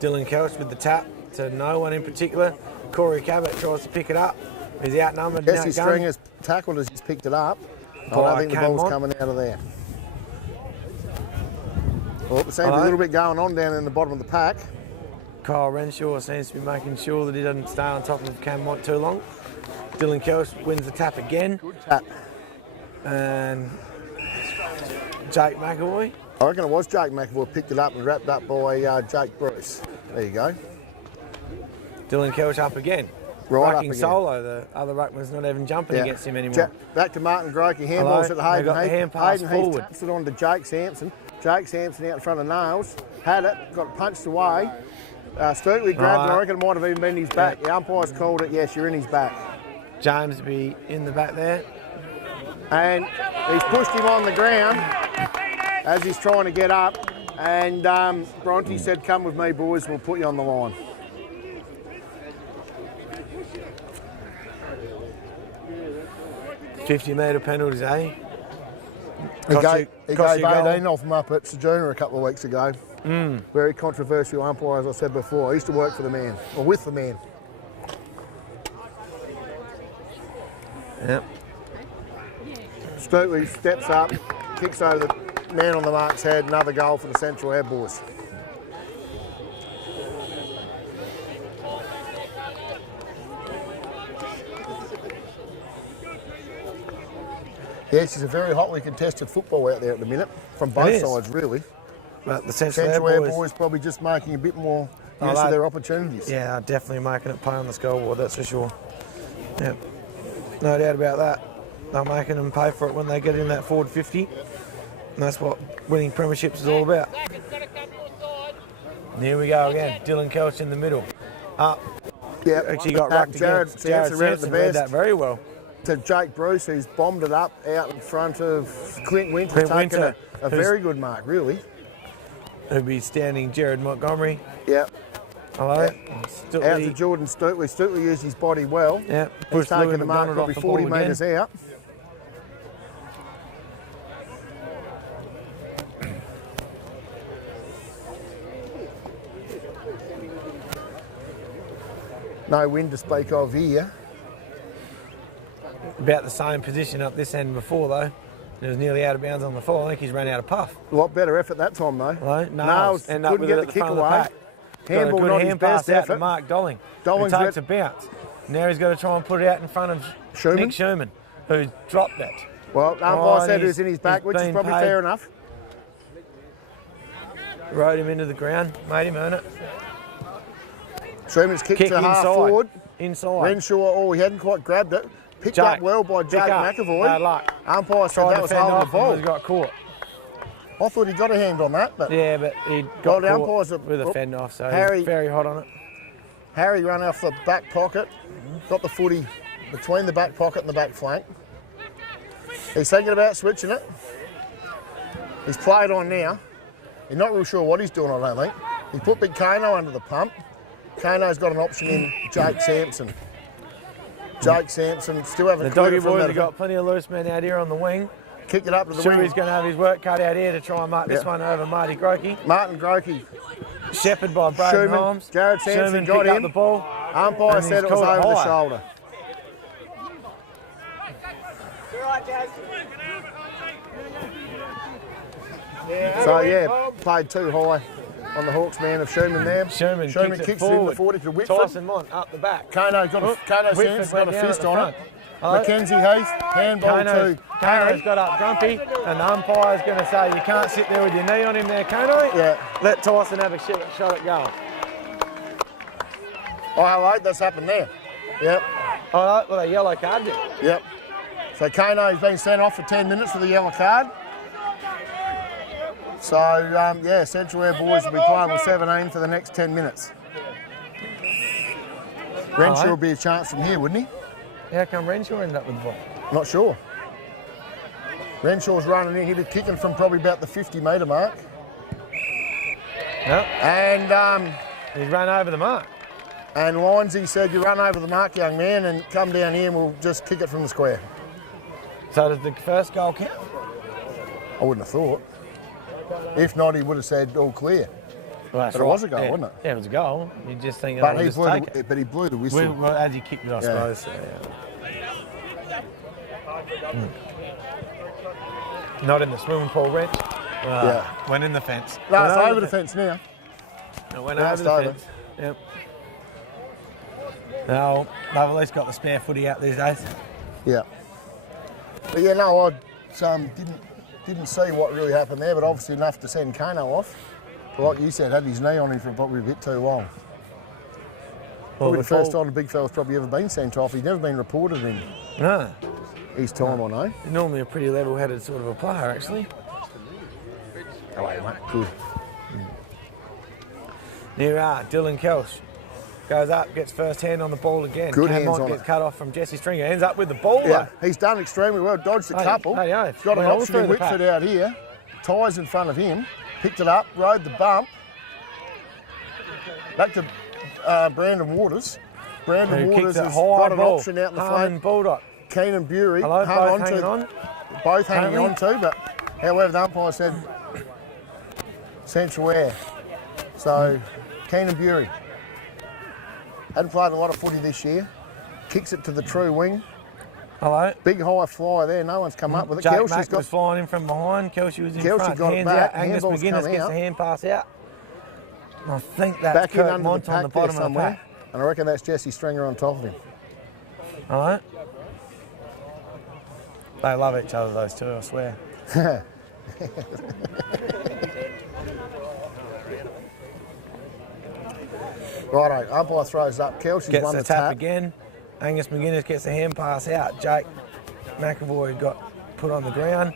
Dylan Kelch with the tap to no one in particular. Corey Cabot tries to pick it up. He's outnumbered and Jesse outgunned. Stringer's tackled as he's picked it up. I By don't think the Cam ball's Mott. coming out of there. Well, there seems to be a little bit going on down in the bottom of the pack. Kyle Renshaw seems to be making sure that he doesn't stay on top of Cam Mott too long. Dylan Kelch wins the tap again. Good tap. And Jake McAvoy. I reckon it was Jake McAvoy picked it up and wrapped up by Jake Bruce. There you go. Dylan Kelch up again. Right up rucking again. solo. The other ruckman's not even jumping Yeah. against him anymore. Back to Martin Groke, handballs Hello. at They Hayden got the Heath. hand pass Hayden Heath forward. taps it on to Jake Sampson. Jake Sampson out in front of Nails. Had it, got punched away. Stuartley grabbed it, I reckon it might have even been his back. The umpire's called it, yes, you're in his back. James will be in the back there. And he's pushed him on the ground as he's trying to get up. And Bronte said, come with me, boys, we'll put you on the line. $50-metre penalties, eh? He gave you a goal. 18 of them up at Sojourner a couple of weeks ago. Very controversial umpire, as I said before. I used to work for the man, or with the man. Yep. Stuartley steps up, kicks over the man on the mark's head, another goal for the Central Air boys. Yes, it's a very hotly contested football out there at the minute, from both is. sides really. But the Central Central Air Air boys probably just making a bit more Oh, use they- of their opportunities. Yeah, definitely making it pay on the scoreboard, that's for sure. Yep. No doubt about that. They're making them pay for it when they get in that forward 50. And that's what winning premierships is all about. And here we go again. Dylan Kelch in the middle. Up. Yeah, Actually got rucked Jared again. Sampson read it the read best. that very well. To Jake Bruce, who's bombed it up out in front of Clint Winter, Clint taking Winter, a very good mark, really. Who'll be standing Jared Montgomery. Yeah. Hello. Out to Jordan Stuartley. Stuartley used his body well. Yeah. He's Pushed taken Louis the mark McDonald probably off the 40 ball again. metres out. No wind to speak of here. About the same position up this end before though. It was nearly out of bounds on the fall. I think he's run out of puff. A lot better effort that time though. Hello. Nails End up couldn't with get it the at the kick front of the away. pack. Got a Handball good not his hand best pass out effort. to Mark Dolling. Dolling's Who takes let- a bounce. Now he's got to try and put it out in front of Schumann? Nick Schumann, who's dropped it. Well, Oh, umpire said it he's- was in his back, he's which is been probably paid. fair enough. Rode him into the ground, made him earn it. Schumann's kicked Kick to half inside. forward. Inside. Renshaw, oh, he hadn't quite grabbed it. Picked Jake, up well by pick Jake up. McAvoy. Bad luck. Umpire said Tried that to was fend holding the off ball. and got caught. I thought he got a hand on that, but Yeah, but he Well, got the caught umpires are- with a fend off, so Harry- he's very hot on it. Harry ran off the back pocket, got the footy between the back pocket and the back flank. He's thinking about switching it. He's played on now. He's not real sure what he's doing, I don't think. He put Big Kano under the pump. Kano's got an option in Jake Sampson. Jake Sampson still having The cleared doggy it from boys that. have got plenty of loose men out here on the wing. Kicked it up to the Sure, wing. he's going to have his work cut out here to try and mark this Yeah. one over Marty Grokey. Martin Grokey, Shepherd by Braden Schumann, Holmes. Jared Sampson Schumann got picked up in. the ball. umpire And said he's it was called over the high. shoulder. So yeah, played too high on the Hawks man of Schumann there. Schumann kicks it kicks it in the forward. 40 to Whitford. Tyson Mont up the back. Kano got a, Kano Whitford Sampson got went a down fist at the on front. it. Hello? Mackenzie Heath, handball Kano's to Harry. got up grumpy, and the umpire's going to say, you can't sit there with your knee on him there, Kano. Yeah. Let Tyson have a shot at goal. Oh, hello, that's happened there. Yep, All right, well, a yellow card did. yep. So Kano's been sent off for 10 minutes with a yellow card. So, yeah, Central Air boys will be playing with 17 for the next 10 minutes. Renshaw will be a chance from here, wouldn't he? How come Renshaw ended up with the ball? Not sure. Renshaw's running in. He'll be kicking from probably about the 50-metre mark. No, And he's run over the mark. Lindsay said, you run over the mark, young man, and come down here and we'll just kick it from the square. So does the first goal count? I wouldn't have thought. If not, he would have said all clear. Well, that's But it was a goal, yeah. wasn't it? Yeah, it was a goal. You just think, But oh, he just blew take the, it. but he blew the whistle. Well, as he kicked it, I suppose. So, Not in the swimming pool, Wrench. Went in the fence. No, Went it's over the fence now. It went Now over it's the over. fence. Yep. No, they've at least got the spare footy out these days. Yeah. But yeah, no, I didn't see what really happened there, but obviously enough to send Kano off. But like you said, had his knee on him for probably a bit too long. Probably the first time the big fella's probably ever been sent off. He's never been reported in No. his time, I know. He's normally a pretty level-headed sort of a player, actually. Oh, wait, mate. Good. Here we are, Dylan Kelch. Goes up, gets first hand on the ball again. Good hands on gets it. cut off from Jesse Stringer. Ends up with the ball. Yeah, he's done extremely well. Dodged a couple. Hey, He's got an all option through in the pack. Whitford out here. Ty's in front of him. Picked it up, rode the bump. Back to Brandon Waters. Brandon Who Waters kicks it has high got an ball. option out in the Harmon front. Bulldog. Keenan Bury Hello, hung both on hanging to, on. both hanging Apparently. on too, but however the umpire said central air. So Keenan Bury hadn't played a lot of footy this year. Kicks it to the true wing. Hello. Big high flyer there. No one's come up with it. Jake Kelsey's Mack got was flying in from behind. Kelsey was in Kelsey front. got it Hands back. out. Angus Handball's McGuinness come gets out. the hand pass out. I think that's back in Kurt under Mont the on pack the there bottom of the somewhere. pack. And I reckon that's Jesse Stringer on top of him. All right. They love each other, those two, I swear. Righto, umpire throws up. Kelsey's Gets won the the tap tap. again. Angus McGuinness gets the hand pass out. Jake McAvoy got put on the ground.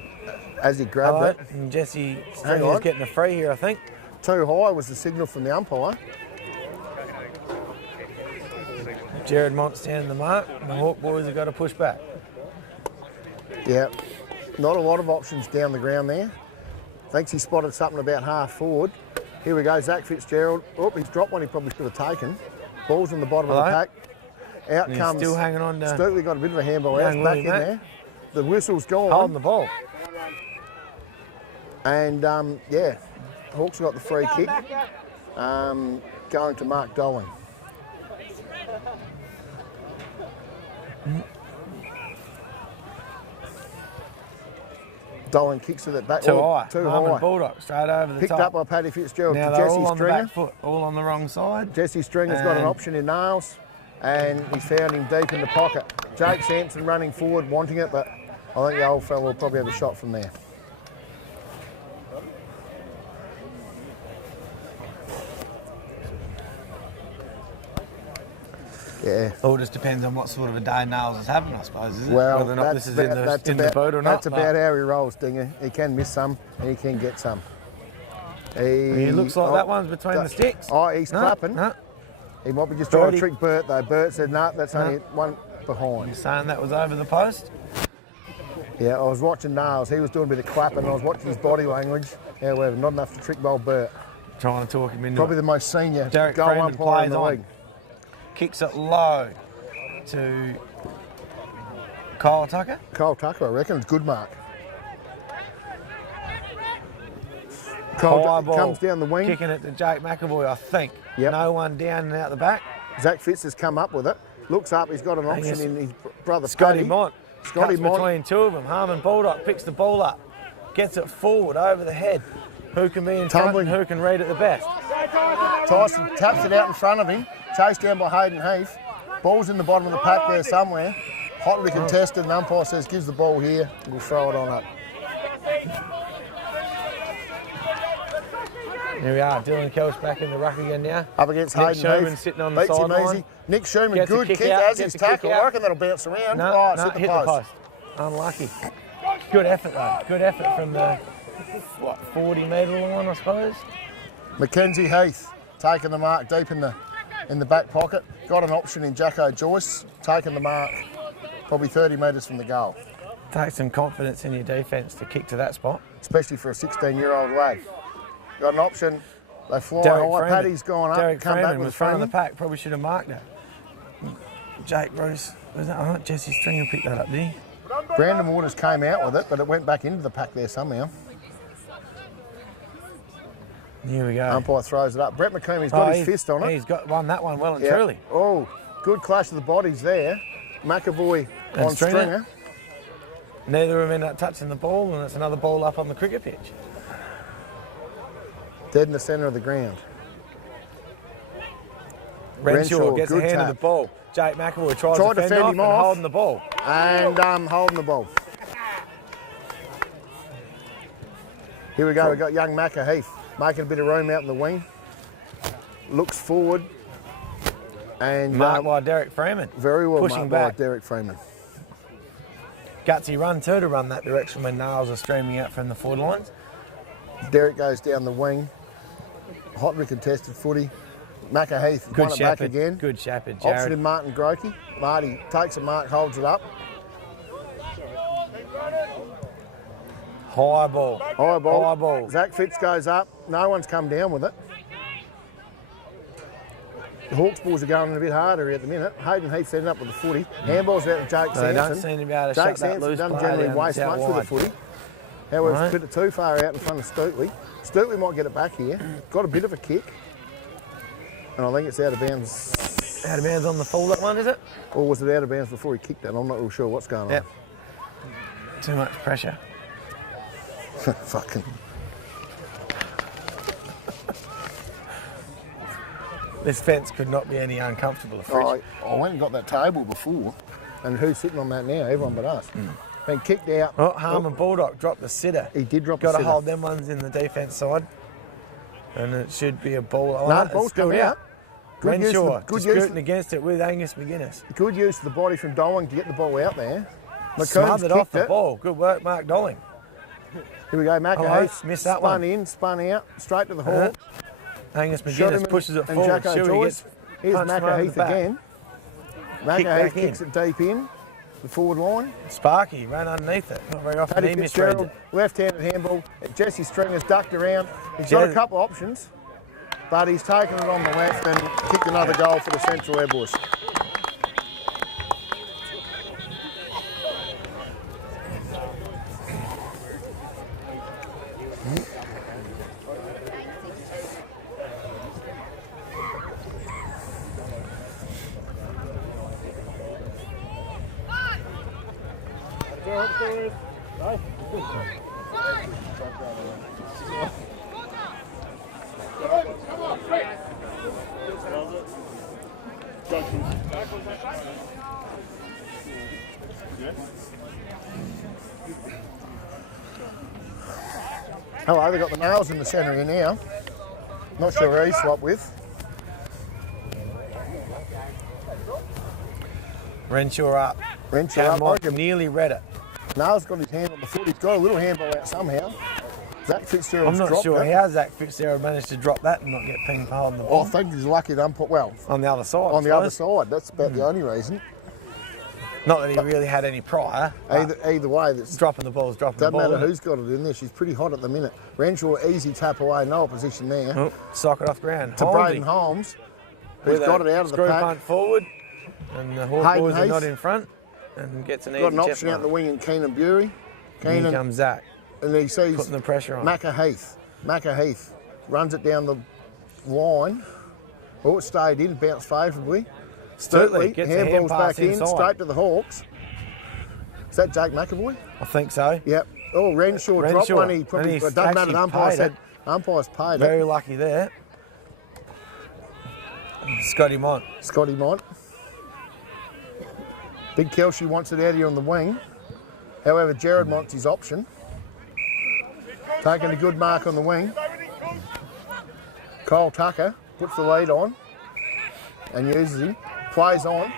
As he grabbed Hello. it. And Jesse Hang Stringer's on. getting a free here, I think. Too high was the signal from the umpire. Jared Mont standing the mark. And the Hawk boys have got to push back. Yeah, not a lot of options down the ground there. Thinks he spotted something about half forward. Here we go, Zach Fitzgerald. Oh, he's dropped one he probably should have taken. Ball's in the bottom of the Hello. pack. Out And he's comes still hanging on to Sturtley, got a bit of a handball out, young back Willie in Mack. there. The whistle's gone. Holding the ball. And yeah, Hawks got the free kick. Going to Mark Dolan. Dolan kicks it at back. Too high. Too Harmon high. Bulldog straight over the Picked top. up by Paddy Fitzgerald Now to they're Jesse all on the Stringer. back foot, all on the wrong side. Jesse Stringer's got an And- option in nails, and he's found him deep in the pocket. Jake Sampson running forward, wanting it, but I think the old fella will probably have a shot from there. Yeah. All just depends on what sort of a day Nails is having, I suppose, is it? Well, Whether or not this is in the boat or not. That's about how he rolls, Dinger. He can miss some, and he can get some. He looks like that one's between the sticks. Oh, he's clapping. No. He might be just trying to Birdie. trick Bert, though. Bert said, no, that's only one behind. Saying that was over the post. Yeah, I was watching Nails. He was doing a bit of clapping, and I was watching his body language. However, not enough to trick bold Bert. Trying to talk him into Probably it. the most senior Derek goal Freeman umpire in plays the on. league. Kicks it low to Kyle Tucker. Kyle Tucker, I reckon, it's good mark. Kyle High ball. comes down the wing. Kicking it to Jake McAvoy, I think. Yep. No one down and out the back. Zach Fitz has come up with it. Looks up, he's got an option yes. in his brother Scotty Paddy. Mont. Scotty Cuts Mont. between two of them. Harmon Bulldog picks the ball up. Gets it forward over the head. Who can be in Tumbling. front and who can read it the best? Tyson taps it out in front of him. Chased down by Hayden Heath. Ball's in the bottom of the pack there somewhere. Hotly contested, and the umpire says, gives the ball here. We'll throw it on up. Here we are, Dylan Kelch back in the ruck again now. Up against Nick Hayden Sherman Heath. sitting on the Beats him sideline. easy. Nick Sherman, Gets a good kick kick out, as gets his a kick tackle. out. I reckon that'll bounce around. No, it's hit hit the post. Unlucky. Good effort though. Good effort from the 40 metre line, I suppose. Mackenzie Heath taking the mark deep in the back pocket. Got an option in Jacko Joyce, taking the mark probably 30 metres from the goal. Take some confidence in your defence to kick to that spot. Especially for a 16-year-old lad. Got an option. They fly Derek high. Freeman. Paddy's gone up. Derek come back Freeman with was front of the Freeman. pack. Probably should have marked that. Jake Bruce. Was that? Oh, Jesse Stringer picked that up, did he? Brandon Waters came out with it, but it went back into the pack there somehow. Here we go. Umpire throws it up. Brett McCombie's got his fist on it. He's won that one well and Yeah. truly. Oh, good clash of the bodies there. McAvoy And on Stringer. Neither of them end up touching the ball, and it's another ball up on the cricket pitch. Dead in the centre of the ground. Renshaw gets a good hand tap. of the ball. Jake McAvoy tries Tried to fend off him and off. holding the ball. And holding the ball. Here we go, we've got young Macca Heath making a bit of room out in the wing. Looks forward And Marked by Derek Freeman. very well pushing marked by back. Derek Freeman. Gutsy run too to run that direction when nails are streaming out from the forward lines. Derek goes down the wing. Hotly contested footy. Macca Heath Good won it back shepherd. again. Good shepherd, Option Jared. in Martin Grokey. Marty takes a mark, holds it up. High ball. High ball. High ball. Zach Fitz goes up. No one's come down with it. The Hawks balls are going a bit harder at the minute. Hayden Heath's ended up with the footy. Handball's out to Jake They don't Sampson. seem to be able to shut Jake that Sampson loose doesn't player generally down. waste It's out much with the wide. footy. However, Right. it's put it too far out in front of Stootley. Stootley might get it back here. Got a bit of a kick. And I think it's out of bounds. Out of bounds on the full, that one, is it? Or was it out of bounds before he kicked it? I'm not real sure what's going on. Yep. Too much pressure. Fucking. This fence could not be any uncomfortable. I went and got that table before. And who's sitting on that now? Everyone but us. Been kicked out. Oh, Harmon Bulldog dropped the sitter. He did drop Got the to sitter. hold them ones in the defence side. And it should be a ball. Oh, No, it's ball's spilled come out. Good use Renshaw, of the- good use disputing against it with Angus McGuinness. Good use of the body from Doling to get the ball out there. McCombs Smothered off kicked the it. ball. Good work, Mark Dolling. Here we go, Oh, Macca Heath missed that spun one. in, spun out, straight to the Hawks. Angus Shot him McGuinness pushes it and forward. Jacko Shuey Joyce. gets Here's punched him Macca over Heath the back. again. Kick Macca back Heath kicks in. it deep in, the forward line. Sparky ran underneath it. Not very often he Paddy misreads Fitzgerald, it. left-handed handball. Jesse Stringer's ducked around. He's got a Yeah. couple options, but he's taken it on the left and kicked another goal for the Central Air Boys. Hello, they've got the nails in the centre here now. Not sure who he swapped with. Renshaw up. Renshaw Gavin up. I Mike reckon nearly read it. Nails got his hand on the foot. He's got a little handball out somehow. Zach Fitzgerald's I'm not dropped sure it. how Zach Fitzgerald managed to drop that and not get pinged for holding the Oh, ball. I think he's lucky to well, On the other side. on I the other suppose. side. That's about the only reason. Not that he really had any prior. but Either way, that's dropping the ball's dropping doesn't the ball. matter isn't who's got it in there. She's pretty hot at the minute. Renshaw, easy tap away, no opposition there. it? Oh, sock it off ground. To Holmesy Braden Holmes, who's with got a it out of the screw pack. punt forward. And the Hawk Hayden boys are Heath. not in front. And gets an Got an easy option out chest the wing in Keenan Bury. Here Keenan, comes Zach, and he sees putting the pressure on. Macca Heath. Macca Heath runs it down the line. Oh, it stayed in, bounced favourably. Sturtley gets a hand handballs pass back in, inside. straight to the Hawks. Is that Jake McAvoy? I think so. Yep. Oh, Renshaw dropped Renshaw. one. He And probably, he's it doesn't matter. actually The umpire paid said, it. umpire's paid Very it. lucky there. Scotty Mont. Scotty Mont. Big Kelsey wants it out here on the wing. However, Jared Mont's his option. Taking a good mark on the wing. Kyle Tucker puts the lead on and uses him. Plays on.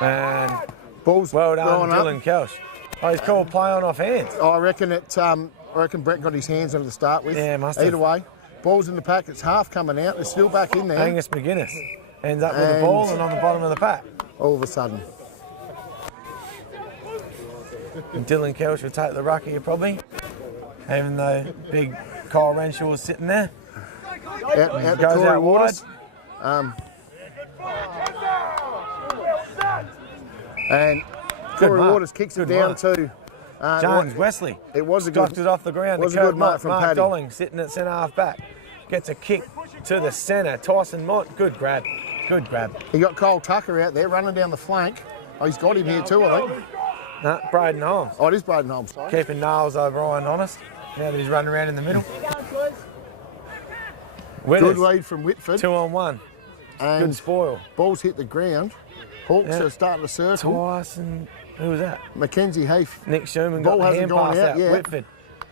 And Ball's well done, going up. Dylan Kelch. Oh, he's called play on off hands. I reckon Brett got his hands on it to start with. Yeah, must have. Either way, ball's in the pack. It's half coming out. It's still back in there. Angus McGuinness ends up with the And- ball and on the bottom of the pack. All of a sudden, And Dylan Kelch will take the ruck here probably, even though big Kyle Renshaw is sitting there. out to Goes Corey out Waters. wide. And Good Corey mark. Waters kicks it Good down mark. to James Wesley. It was a good, Stocked it off the ground. was to a Kurt good mark Mott. from Mark Paddy. Dolling sitting at centre half back. Gets a kick to the centre. Tyson Mott. Good grab. Good grab. He got Cole Tucker out there running down the flank. Oh, he's got him here too, I think. No, Braden Holmes. Oh, it is Braden Holmes, sorry. Keeping Niles O'Brien honest now that he's running around in the middle. Good Winners. lead from Whitford. 2-on-1. And Good spoil. ball's hit the ground. Hawks Yeah. are starting to circle. Tyson. Who was that? Mackenzie Heath. Nick Sherman Ball got the hasn't hand gone pass out out. yet. Whitford.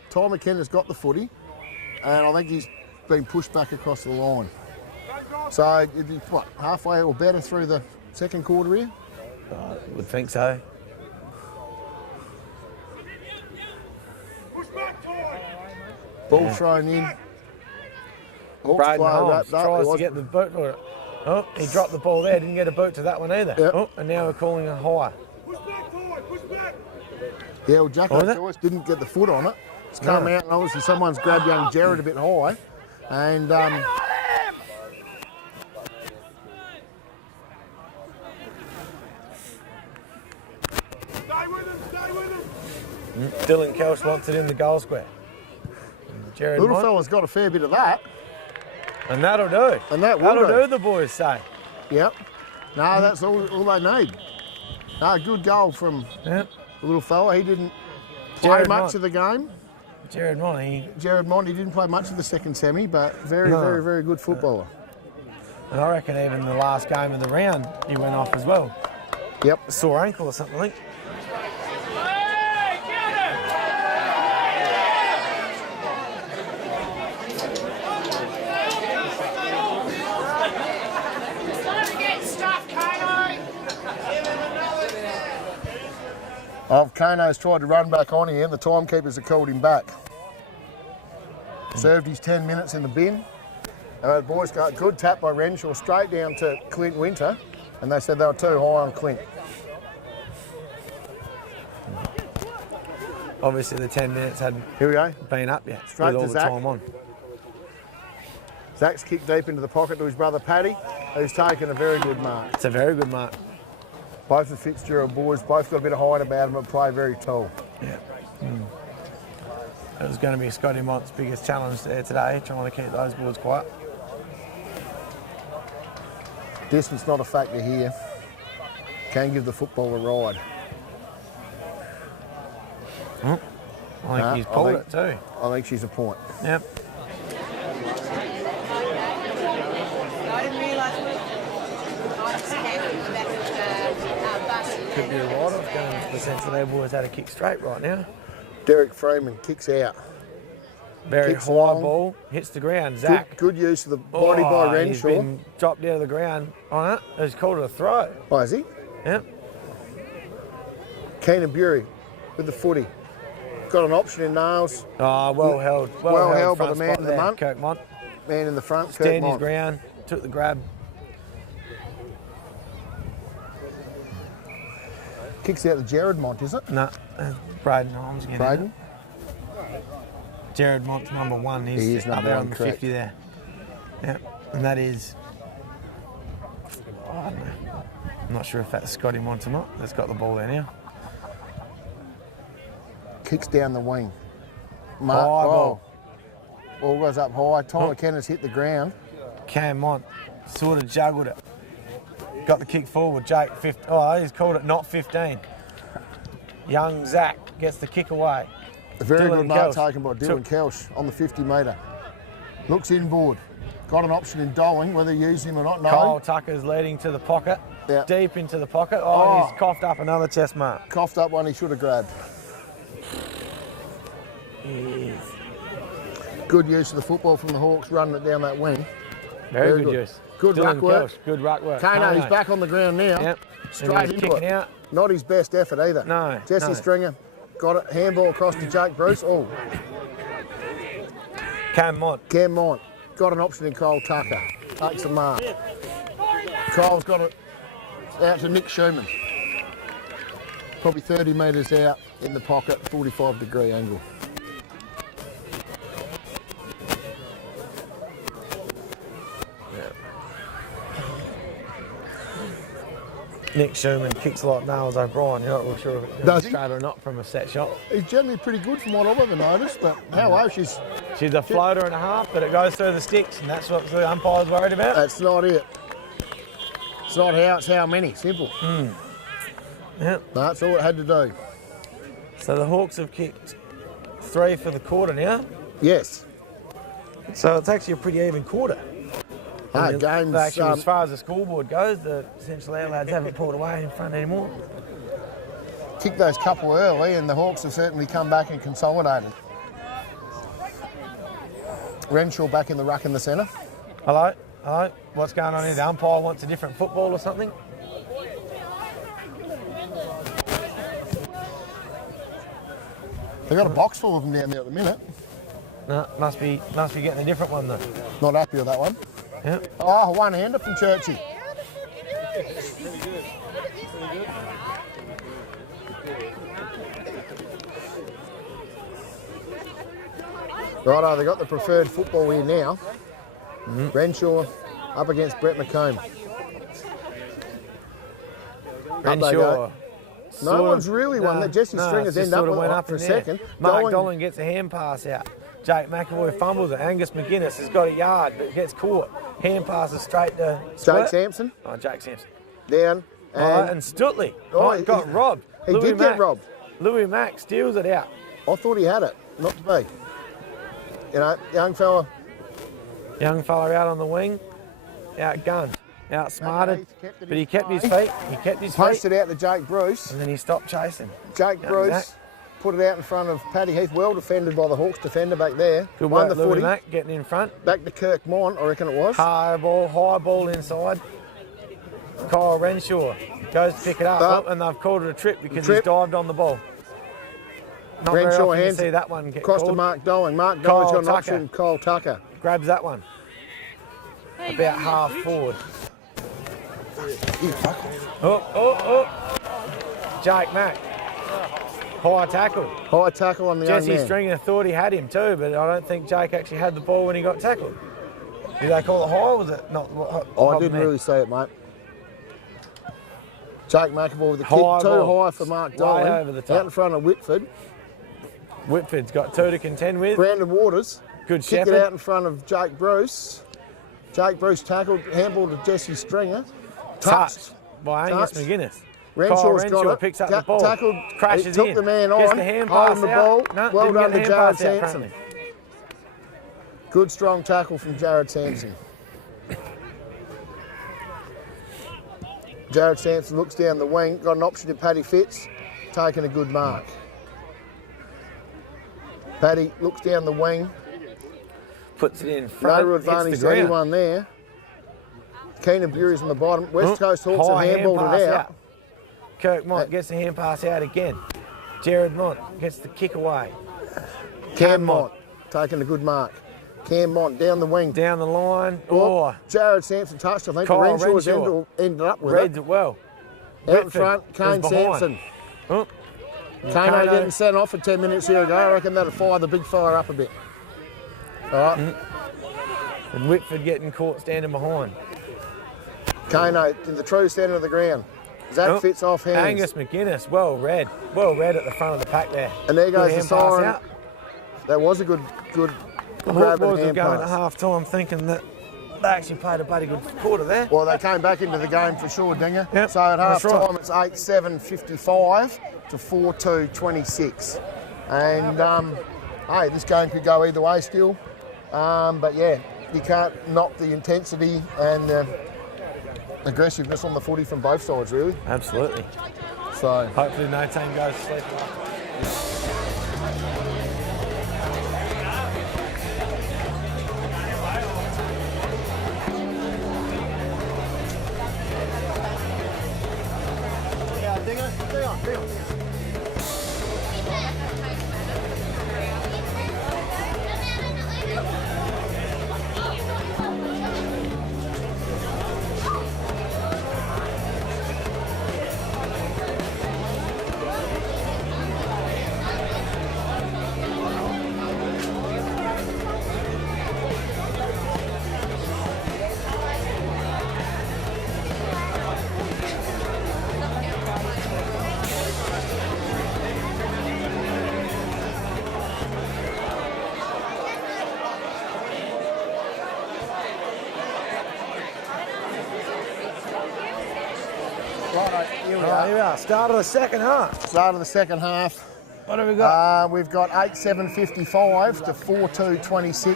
Ty McKenna's got the footy. And I think he's been pushed back across the line. So it'd be, what, halfway or better through the second quarter here? I would think so. Ball thrown in. Hawks Braden player Holmes wrapped up. tries He to get the boot for it. Oh, he dropped the ball there, didn't get a boot to that one either. Yep. Oh, and now we're calling a high. Yeah, well, Jacko Was it? Joyce didn't get the foot on it. It's come out, and obviously someone's grabbed young Jared a bit high. And Dylan Kelch wants it in the goal square. Jared little Mont, fella's got a fair bit of that. and that'll do. And that will That'll do. do, the boys say. Yep. No, that's all they need. No, good goal from Yep. the little fella. He didn't play Jared much Mont. of the game. Jared Monty, Jared Monty didn't play much of the second semi, but very, No. very, very good footballer. and I reckon even the last game of the round, he went off as well. Yep. Sore ankle or something, I think. Kano's tried to run back on here, and the timekeepers have called him back. Served his 10 minutes in the bin. The boys got a good tap by Renshaw straight down to Clint Winter, and they said they were too high on Clint. Obviously, the 10 minutes hadn't Here we go. been up yet. Straight with all to the Zach. time on. Zach's kicked deep into the pocket to his brother Paddy, who's taken a very good mark. It's a very good mark. Both the Fitzgerald boys, both got a bit of height about them, but play very tall. Yeah. It was going to be Scotty Mott's biggest challenge there today, trying to keep those boys quiet. Distance not a factor here. Can give the football a ride. I think he's pulled it too. I think she's a point. Yep. Could be a rider. Going to the central there, boys had a kick straight right now. Derek Freeman kicks out. Very Kicks high long. ball, hits the ground. Zach. Good use of the body by He's Renshaw. been dropped out of the ground on it. He's called it a throw. Oh, is he? Yep. Keenan Bury with the footy. Got an option in nails. Oh, well held. Well held by front the man spot in the there, month. Kirk Mont. Man in the front. Stand his Mont. ground, took the grab. Kicks out to Jared Mont, is it? No, Braden Holmes getting Braden? it. Jared Mont's number one. He's He is up number there one, on the correct. 50 there. Yeah, and that is, I don't know. I'm not sure if that's Scotty Mont or not. That's got the ball there now. Kicks down the wing. High ball. Ball goes up high. Tyler Kennis hit the ground. Cam Mont sort of juggled it. Got the kick forward. Jake, he's called it not 15. Young Zach gets the kick away. A very Dylan good mark Kelch taken by Dylan Kelch on the 50 metre. Looks inboard. Got an option in Doling, whether you use him or not, no. Kyle Tucker's leading to the pocket. Yeah. Deep into the pocket. Oh, he's coughed up another chest mark. Coughed up one he should have grabbed. Yes. Good use of the football from the Hawks, running it down that wing. Very good use. Good Dylan ruck work. Kelch, good ruck work. Kano, he's back on the ground now. Yep. Straight And he's into kicking it. out. Not his best effort either. No, Jesse no. Stringer got it. Handball across to Jake Bruce. Oh, Cam Mont. Cam Mont got an option in Cole Tucker. Takes a mark. Cole's got it out to Nick Schumann. Probably 30 metres out in the pocket, 45-degree angle. Nick Schumann kicks like nails O'Brien. You're not really sure if it's Does he? straight or not from a set shot. He's generally pretty good from what I've ever noticed, but hello, She's a floater and a half, but it goes through the sticks, and that's what the umpire's worried about. that's not it. It's not how, it's how many. Simple. Yep. That's all it had to do. So the Hawks have kicked 3 for the quarter now. Yes. So it's actually a pretty even quarter. Games. Actually, as far as the scoreboard goes, the Central Air lads haven't pulled away in front anymore. Kicked those couple early, and the Hawks have certainly come back and consolidated. Renshaw back in the ruck in the centre. Hello? Oh, what's going on here? The umpire wants a different football or something? They've got a box full of them down there at the minute. No, must be getting a different one though. Not happy with that one. Yep. Oh, one-hander from Churchy. Righto, they got the preferred football here now. Renshaw up against Brett McComb. Renshaw. No one's really won that. Jesse Stringer's end up went up for a second. Mark Dolan gets a hand pass out. Jake McAvoy fumbles it. Angus McGuinness has got a yard, but gets caught. Hand passes straight to Jake Sampson. Oh, Jake Sampson. Down. And Stutley got robbed. He did get robbed. Louis Mack steals it out. I thought he had it. Not to be. You know, young fella out on the wing. Outgunned. Outsmarted. But he kept his feet. Posted out to Jake Bruce. And then he stopped chasing. Jake Bruce put it out in front of Paddy Heath. Well defended by the Hawks defender back there. Good Won work, the footy. Mack getting in front. Back to Kirk Mont, I reckon it was. High ball inside. Kyle Renshaw goes to pick it up, and they've called it a trip because he's dived on the ball. Not Renshaw very often hands to see that one get across called. to Mark Dolan. Mark Dolan's got an Tucker. option. Kyle Tucker grabs that one. About half forward. Jake Mack. High tackle. High tackle on the young Jesse man. Stringer thought he had him too, but I don't think Jake actually had the ball when he got tackled. Did they call it high or was it not? I didn't really see it, mate. Jake McAvoy with the kick. High Too ball. high for Mark Way Dolan. over the top. Out in front of Whitford. Whitford's got two to contend with. Brandon Waters. Good Kick shepherd. it out in front of Jake Bruce. Jake Bruce tackled, handball to Jesse Stringer. Touched by Angus McGuinness. Renshaw's got it. Picks up the ball. Tackled, crashes he took in. the man Gets on, the hand holding pass the ball. out. No, well didn't done get to the hand Jared pass out, Sampson. apparently. Good strong tackle from Jared Sampson. Jared Sampson looks down the wing, got an option to Paddy Fitz, taking a good mark. Paddy looks down the wing. Puts it in front. No advantage hits the to ground. anyone there. Keenan Bury's on the bottom. West Coast Hawks have High hand handballed pass it out. Kirk Mont gets the hand pass out again. Jared Mont gets the kick away. Cam Mont taking a good mark. Cam Mont down the wing. Down the line. Oh, Jared Sampson touched, I think. Kyle Renshaw's Renshaw. ended up with Reads it. it well. Out in Whitford front, Kane was behind. Sampson. Oh. Kano getting sent off for 10 minutes here ago. I reckon that'll fire the big fire up a bit. All right. And Whitford getting caught standing behind. Kano in the true centre of the ground. Zach Fitz off hands. Angus McGuinness, well read at the front of the pack there. And there goes Good the hand pass siren. out. That was a good The grab Hawk and boys were hand going at pass. half time thinking that they actually played a bloody good quarter there. Well, they came back into the game for sure, Dinger. Yep, So at half that's right. time, it's 8-7-55 to 4-2-26. And, hey, this game could go either way still. But, yeah, you can't knock the intensity and the aggressiveness on the footy from both sides, really. Absolutely. So Hopefully no team goes to sleep. here we Here we are, start of the second half. Start of the second half. What have we got? We've got 8-7-55 to 4-2-26.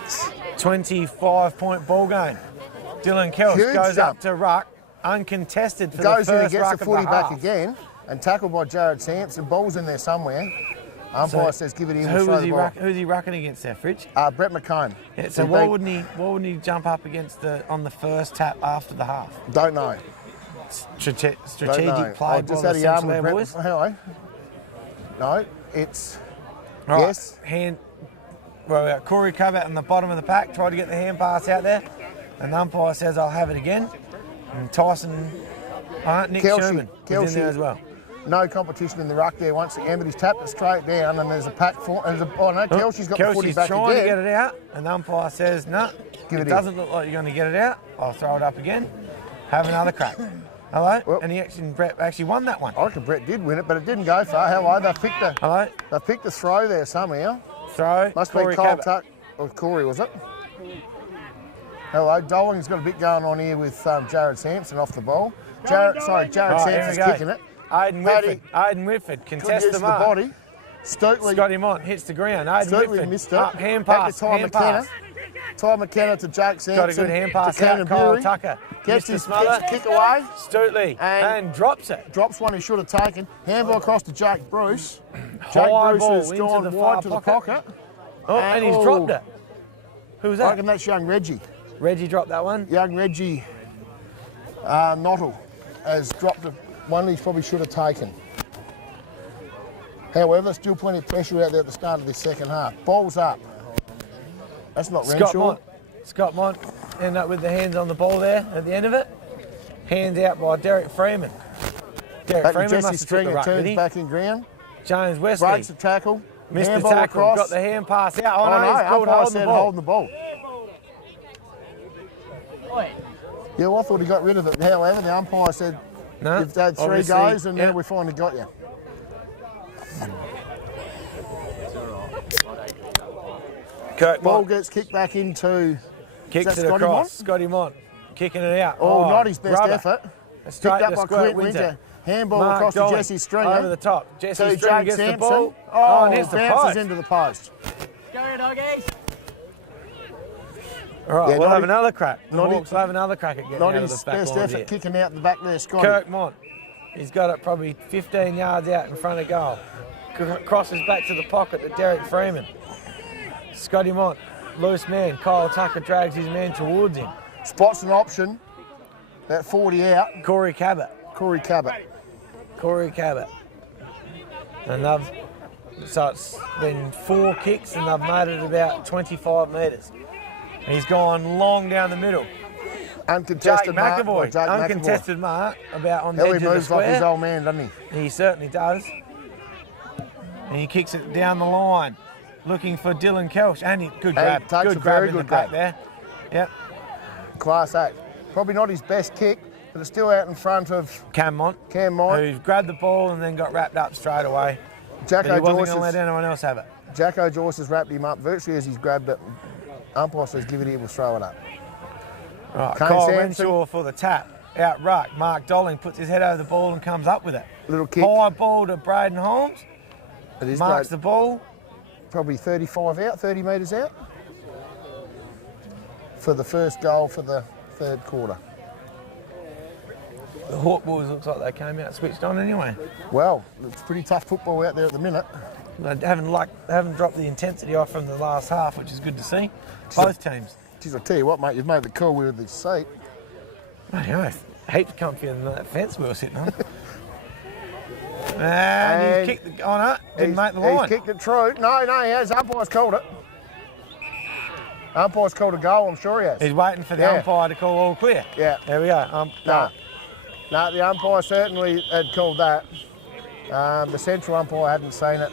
25-point ball game. Dylan Kelch Huge goes jump. up to ruck, uncontested for Goes the in and first gets ruck the of the footy back half. again and tackled by Jared Sampson. Ball's in there somewhere. Umpire says give it in. So We'll throw the ball. who's he rucking against there, Fridge? Brett McCone. Yeah, so why wouldn't he jump up against on the first tap after the half? Don't know. Strategic Don't know. play I by just the had a yarn central with air Brett. boys. Hello. No, it's Right, yes. Well, Corey Covatt on the bottom of the pack tried to get the hand pass out there, and the umpire says I'll have it again. And Tyson, Nick Sherman was in there as well. No competition in the ruck there once again, but he's tapped it straight down, and there's a pack for. Kelsey's got the footy back trying again. to get it out, and the umpire says, no, Give it it doesn't look like you're going to get it out. I'll throw it up again. Have another crack. Hello? Well, and Brett actually won that one. I reckon Brett did win it, but it didn't go far. Hello, Hello? they picked the throw there somehow. Throw. Must be Kyle Tuck or Corey, was it? Hello, Doling's got a bit going on here with Jared Sampson off the ball. Jared Sampson's kicking it. Aiden Whitford contests the the mark. body. Stokely Got him on, hits the ground. Aiden Whitford missed it. up, hand Back pass, to Ty hand McKenna. pass. Ty McKenna to Jake Sampson. Got a good hand pass to out. Keenan Kyle Bury. Tucker Gets the his smother. kick away. Stootley and drops it. Drops one he should have taken. Handball across to Jake Bruce. High Jake Bruce ball has into gone the wide far to the pocket. pocket. Oh, and he's dropped it. Who's I that? reckon that's young Reggie. Reggie dropped that one. Young Reggie Nottle has dropped one he probably should have taken. However, still plenty of pressure out there at the start of this second half. Ball's up. That's not Renshaw. Scott Mont ended up with the hands on the ball there at the end of it. Hands out by Derek Freeman. Derek Freeman Jesse must have took the Stringer ruck, did turns he? back in ground. James Wesley Breaks the tackle. missed the Handball tackle, across. got the hand pass out. Oh no, umpire holding said the ball. holding the ball. Yeah, well, I thought he got rid of it. However, the umpire said No, you've had three obviously, goes and yeah. now we finally got you. Kirk Ball Mont gets kicked back into. kicks is that it Scotty across. Mont? Scotty Mont kicking it out. Oh, not his best rubber. effort. Straight Picked up to by square Clint Winter. Handball across to Jesse Stringer. Over the top. Jesse To Stringer Jake gets Sampson. the ball. Oh, and hits the bounces post. into the post. Go, doggies. All right, Yeah, we'll not have his- another crack. The not Hawks will have another crack at getting Not out of his the back best lines effort here. kicking out the back there, Scotty. Kirk Mont. He's got it probably 15 yards out in front of goal. Crosses back to the pocket to Derek Freeman. Scotty Mont, loose man. Kyle Tucker drags his man towards him. Spots an option. About 40 out. Corey Cabot. Corey Cabot. And so it's been 4 kicks and they've made it about 25 metres. He's gone long down the middle. Uncontested Jake mark. McAvoy, by Jake uncontested mark about on the Hell, edge he of the moves like his square. old man, doesn't he? He certainly does. And he kicks it down the line, looking for Dylan Kelch. And good grab, takes a good grab very in the good back grab. there. Yep. Class act. Probably not his best kick, but it's still out in front of Cam Mont, who's grabbed the ball and then got wrapped up straight away. But he wasn't going to let anyone else have it. Jacko Joyce has wrapped him up virtually as he's grabbed it. Umpire says give it here, we'll throw it up. Right, Kane Kyle Sampson. Renshaw for the tap. Out ruck. Mark Dolling puts his head over the ball and comes up with it. Little kick. High ball to Braden Holmes. It is Marks the ball. probably 35 out, 30 metres out for the first goal for the third quarter. The Hawk Boys looks like they came out switched on anyway. Well, it's pretty tough football out there at the minute. They haven't dropped the intensity off from the last half, which is good to see. Both teams. Geez, I'll tell you what, mate, you've made the call with the seat. Bloody oath. Heaps comfier than that fence we were sitting on. And he's kicked on it, didn't make the line. He's kicked it true. No, he has. Umpire's called it. Umpire's called a goal, I'm sure he has. He's waiting for the umpire to call all clear. Yeah. There we go. No, the umpire certainly had called that. The central umpire hadn't seen it.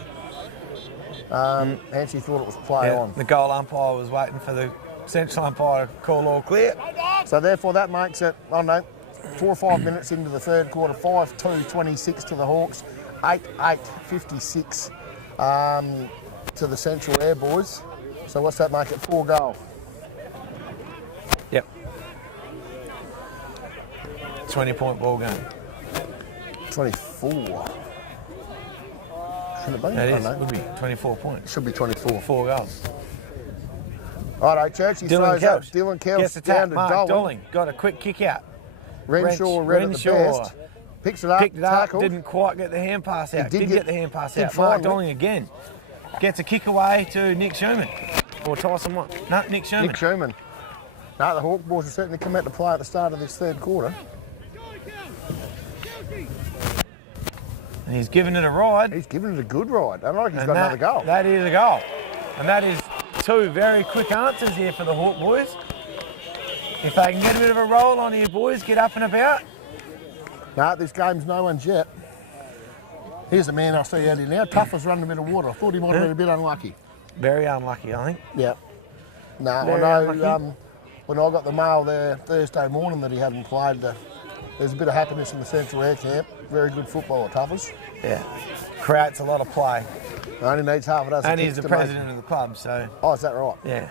And she thought it was play on. The goal umpire was waiting for the central umpire to call all clear. So therefore that makes it, 4 or 5 minutes into the third quarter, 5-2-26 to the Hawks, 8-8-56 to the Central Air Boys. So what's that make it? 4 goal. Yep. 20-point ball game. 24. Shouldn't it be? That is, I don't know. would be 24 points. Should be 24. 4 goals. Righto, Church, he throws up. Dylan gets Kelch the down tap. to Mark Dolan. Dolling got a quick kick out. Renshaw read it the best. Picks it up, picked it up, tackle. didn't quite get the hand pass out. Did Get the hand pass did out. fine, Mark mate. Dolling again. Gets a kick away to Nick Schumann. Or Tyson Watt. No, Nick Schumann. Nick Schumann. No, the Hawk boys have certainly come out to play at the start of this third quarter. And he's given it a ride. He's given it a good ride. I like he's And got another goal. That is a goal. And that is two very quick answers here for the Hawk boys. If they can get a bit of a roll on here, boys, get up and about. No, this game's no one's yet. Here's the man I see out here now. Tuffer's running a bit of water. I thought he might have been a bit unlucky. Very unlucky, I think. Yeah. No, Very I know unlucky. when I got the mail there Thursday morning that he hadn't played, there's a bit of happiness in the Central Air Camp. Very good football at Tuffers. Yeah. Creates a lot of play. Only needs half a dozen And kicks he's the to make- president of the club, so Oh, is that right? yeah.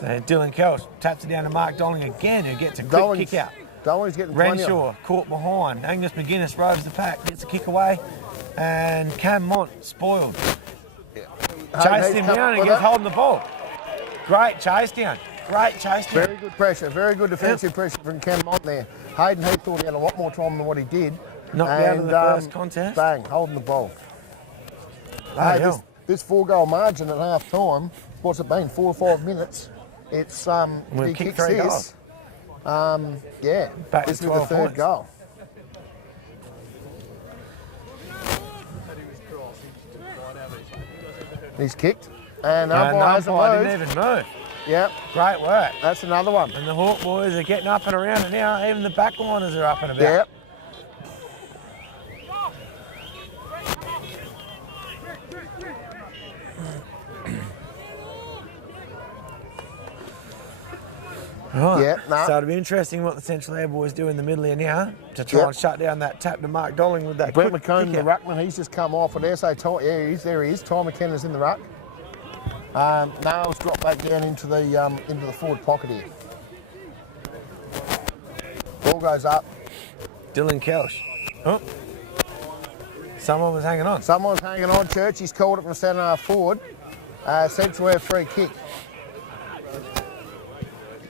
So Dylan Kelch taps it down to Mark Dolling again, who gets a quick Dolling's- kick out. Dolling's getting plenty of- Renshaw caught behind. Angus McGuinness roves the pack, gets a kick away, and Cam Mont spoiled. Chased him down and gets holding the ball. Great chase down. Great chase down. Very good pressure, very good defensive pressure from Cam Mont there. Hayden Heath thought he had a lot more time than what he did. Knocked out of the first contest. Bang, holding the ball. Bloody Hey, hell. this 4-goal margin at half time, what's it been, 4 or 5 minutes? It's We've he kicked kicks 3 this. goals. Yeah, Back to this is the 12 third points. goal. He's kicked, and And umpire the hasn't umpire moved. didn't even move. Yep, Great work. that's another one. And the Hawk boys are getting up and around it now. Even the backliners are up and about. Yep. Right. Yeah, nah. So it'll be interesting what the Central Air boys do in the middle here now to try and shut down that tap to Mark Dolling with that Brett quick McComb, kick the out. ruckman, he's just come off. And there he is. Ty McKenna's in the ruck. Nails dropped back down into the forward pocket here. Ball goes up. Dylan Kelch. Oh. Someone was hanging on. Someone's hanging on. Churchy's called it from centre half forward. Central Air free kick.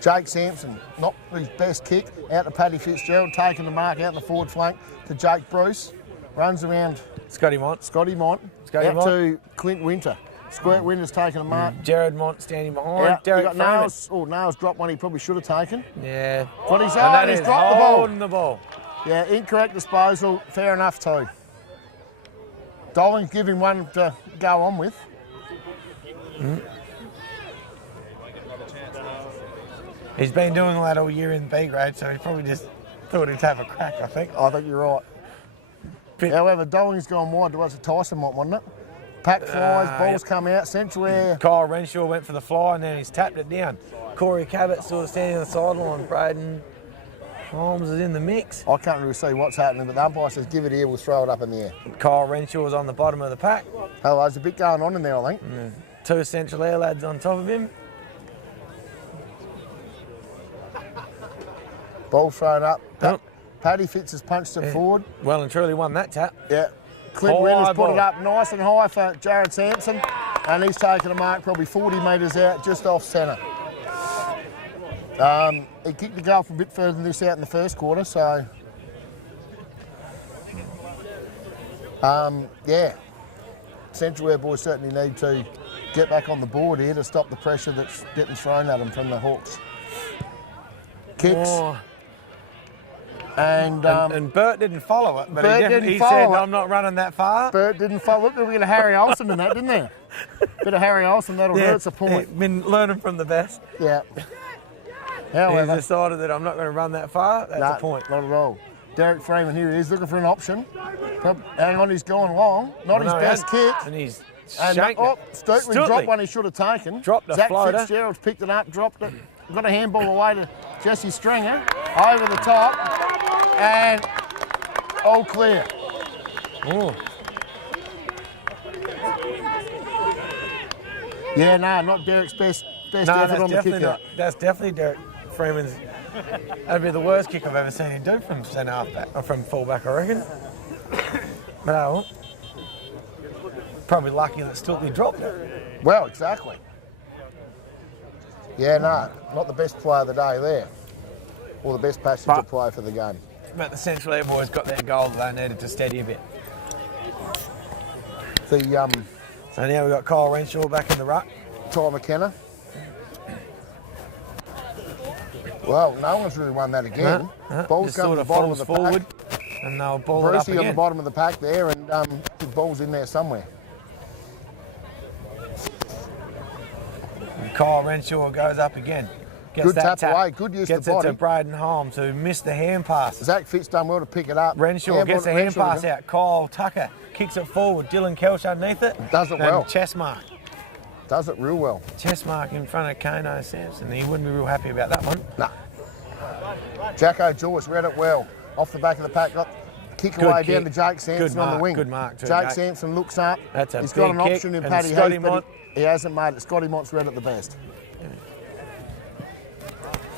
Jake Sampson, not his best kick, out to Paddy Fitzgerald, taking the mark out in the forward flank to Jake Bruce. Runs around Scotty Mont. Scotty Mont, Scotty out Mont. to Clint Winter. Squirt Winter's taking the mark. Jared Mont standing behind. Yeah, you Derek got Freeman. Nails. Oh, Nails dropped one he probably should have taken. Yeah. But he's And that he's is dropped the ball. holding the ball. Yeah, incorrect disposal. Fair enough too. Dolling's giving one to go on with. He's been doing that all year in B grade, so he probably just thought he'd have a crack, I think. I think you're right. Bit- However, Dolling's gone wide towards the Tyson Mont, wasn't it? Pack flies, balls Yep. come out. Central Air. Kyle Renshaw went for the fly and then he's tapped it down. Corey Cabot sort of standing on the sideline. Braden Holmes is in the mix. I can't really see what's happening, but the umpire says give it here, we'll throw it up in the air. Kyle Renshaw is on the bottom of the pack. Oh, there's a bit going on in there, I think. Two Central Air lads on top of him. Ball thrown up. Yep. Paddy Fitz has punched it forward. Well and truly won that tap. Yeah. Clint High Winters put ball. it up nice and high for Jared Sampson, and he's taken a mark probably 40 metres out, just off centre. He kicked the goal from a bit further than this out in the first quarter, so yeah. Central Air boys certainly need to get back on the board here to stop the pressure that's getting thrown at them from the Hawks. Kicks. Oh, And Bert didn't follow it, but Bert he said, didn't follow it. I'm not running that far. Bert didn't follow. Look, we got a Harry Olsen in that, didn't there? Bit of Harry Olsen, that'll hurt us a point. Been learning from the best. Yeah. He's However, decided that I'm not going to run that far. That's nah, a point. not at all. Derek Freeman here, he's looking for an option. Hang on, he's going long. Not his best kick. And he's And shanked it. Stutley dropped one he should have taken. Dropped a Zach floater. Fitzgerald's picked it up, dropped it. Got a handball away to Jesse Stringer. Over the top. And all clear. Oh. Yeah, no, not Derek's best No, effort that's on the definitely kick out. not. That's definitely Derek Freeman's. That'd be the worst kick I've ever seen him do from centre halfback or from fullback, I reckon. But oh, probably lucky that Stutley dropped it. Well, exactly. Yeah, no, not the best play of the day there. Or the best passage of play for the game. But the Central Air boys got their goal. They needed to steady a bit. The So now we've got Kyle Renshaw back in the ruck. Ty McKenna. Well, no one's really won that again. Ball's Just come sort to the of bottom of falls the forward, pack. and they'll ball it up Brucey on the again. bottom of the pack there, and the ball's in there somewhere. And Kyle Renshaw goes up again. Gets Good that tap away, good use of Gets the it body. to Braden Holmes, who missed the hand pass. Zach Fitz done well to pick it up. Renshaw gets the hand pass out. Kyle Tucker kicks it forward. Dylan Kelch underneath it. Does it and well. Chest mark. Does it real well. Chest mark in front of Kano Sampson. He wouldn't be real happy about that one. No. Jacko Joyce read it well. Off the back of the pack, got kick Good away kick. down to Jake Sampson Good on mark, the wing. good mark too, Jake Jake. Sampson looks up. That's a He's got big an kick, option in and Paddy Scotty Heath, but Mott- he hasn't made it. Scotty Mott's read it the best.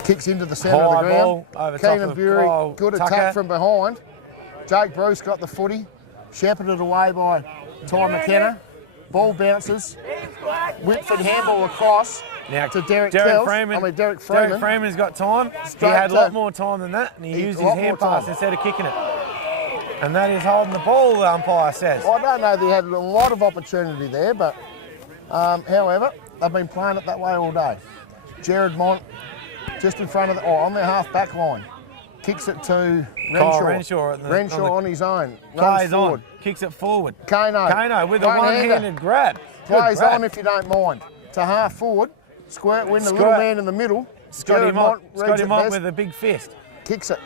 Kicks into the centre of High the ground. ball over top Keenan of Bury, Kyle good Tucker. attack from behind. Jake Bruce got the footy. Shepherded away by Ty McKenna. Ball bounces. Whitford handball across Now, to Derek Freeman. Derek Derek Freeman's got time. Straight he had a lot to- more time than that, and he He- used a his lot hand more pass time. instead of kicking it. And that is holding the ball, the umpire says. I don't know, they had a lot of opportunity there, but however, they've been playing it that way all day. Jared Mont just in front of on their half back line. Kicks it to Kyle Renshaw. Renshaw On his own. plays Runs forward. on, kicks it forward. Kano with a one-hander. one-handed grab. Good Plays grab. on if you don't mind. To half forward. Squirt win the Squirt. little man in the middle. Scotty Jared Mott reads it best. with a big fist. Kicks it.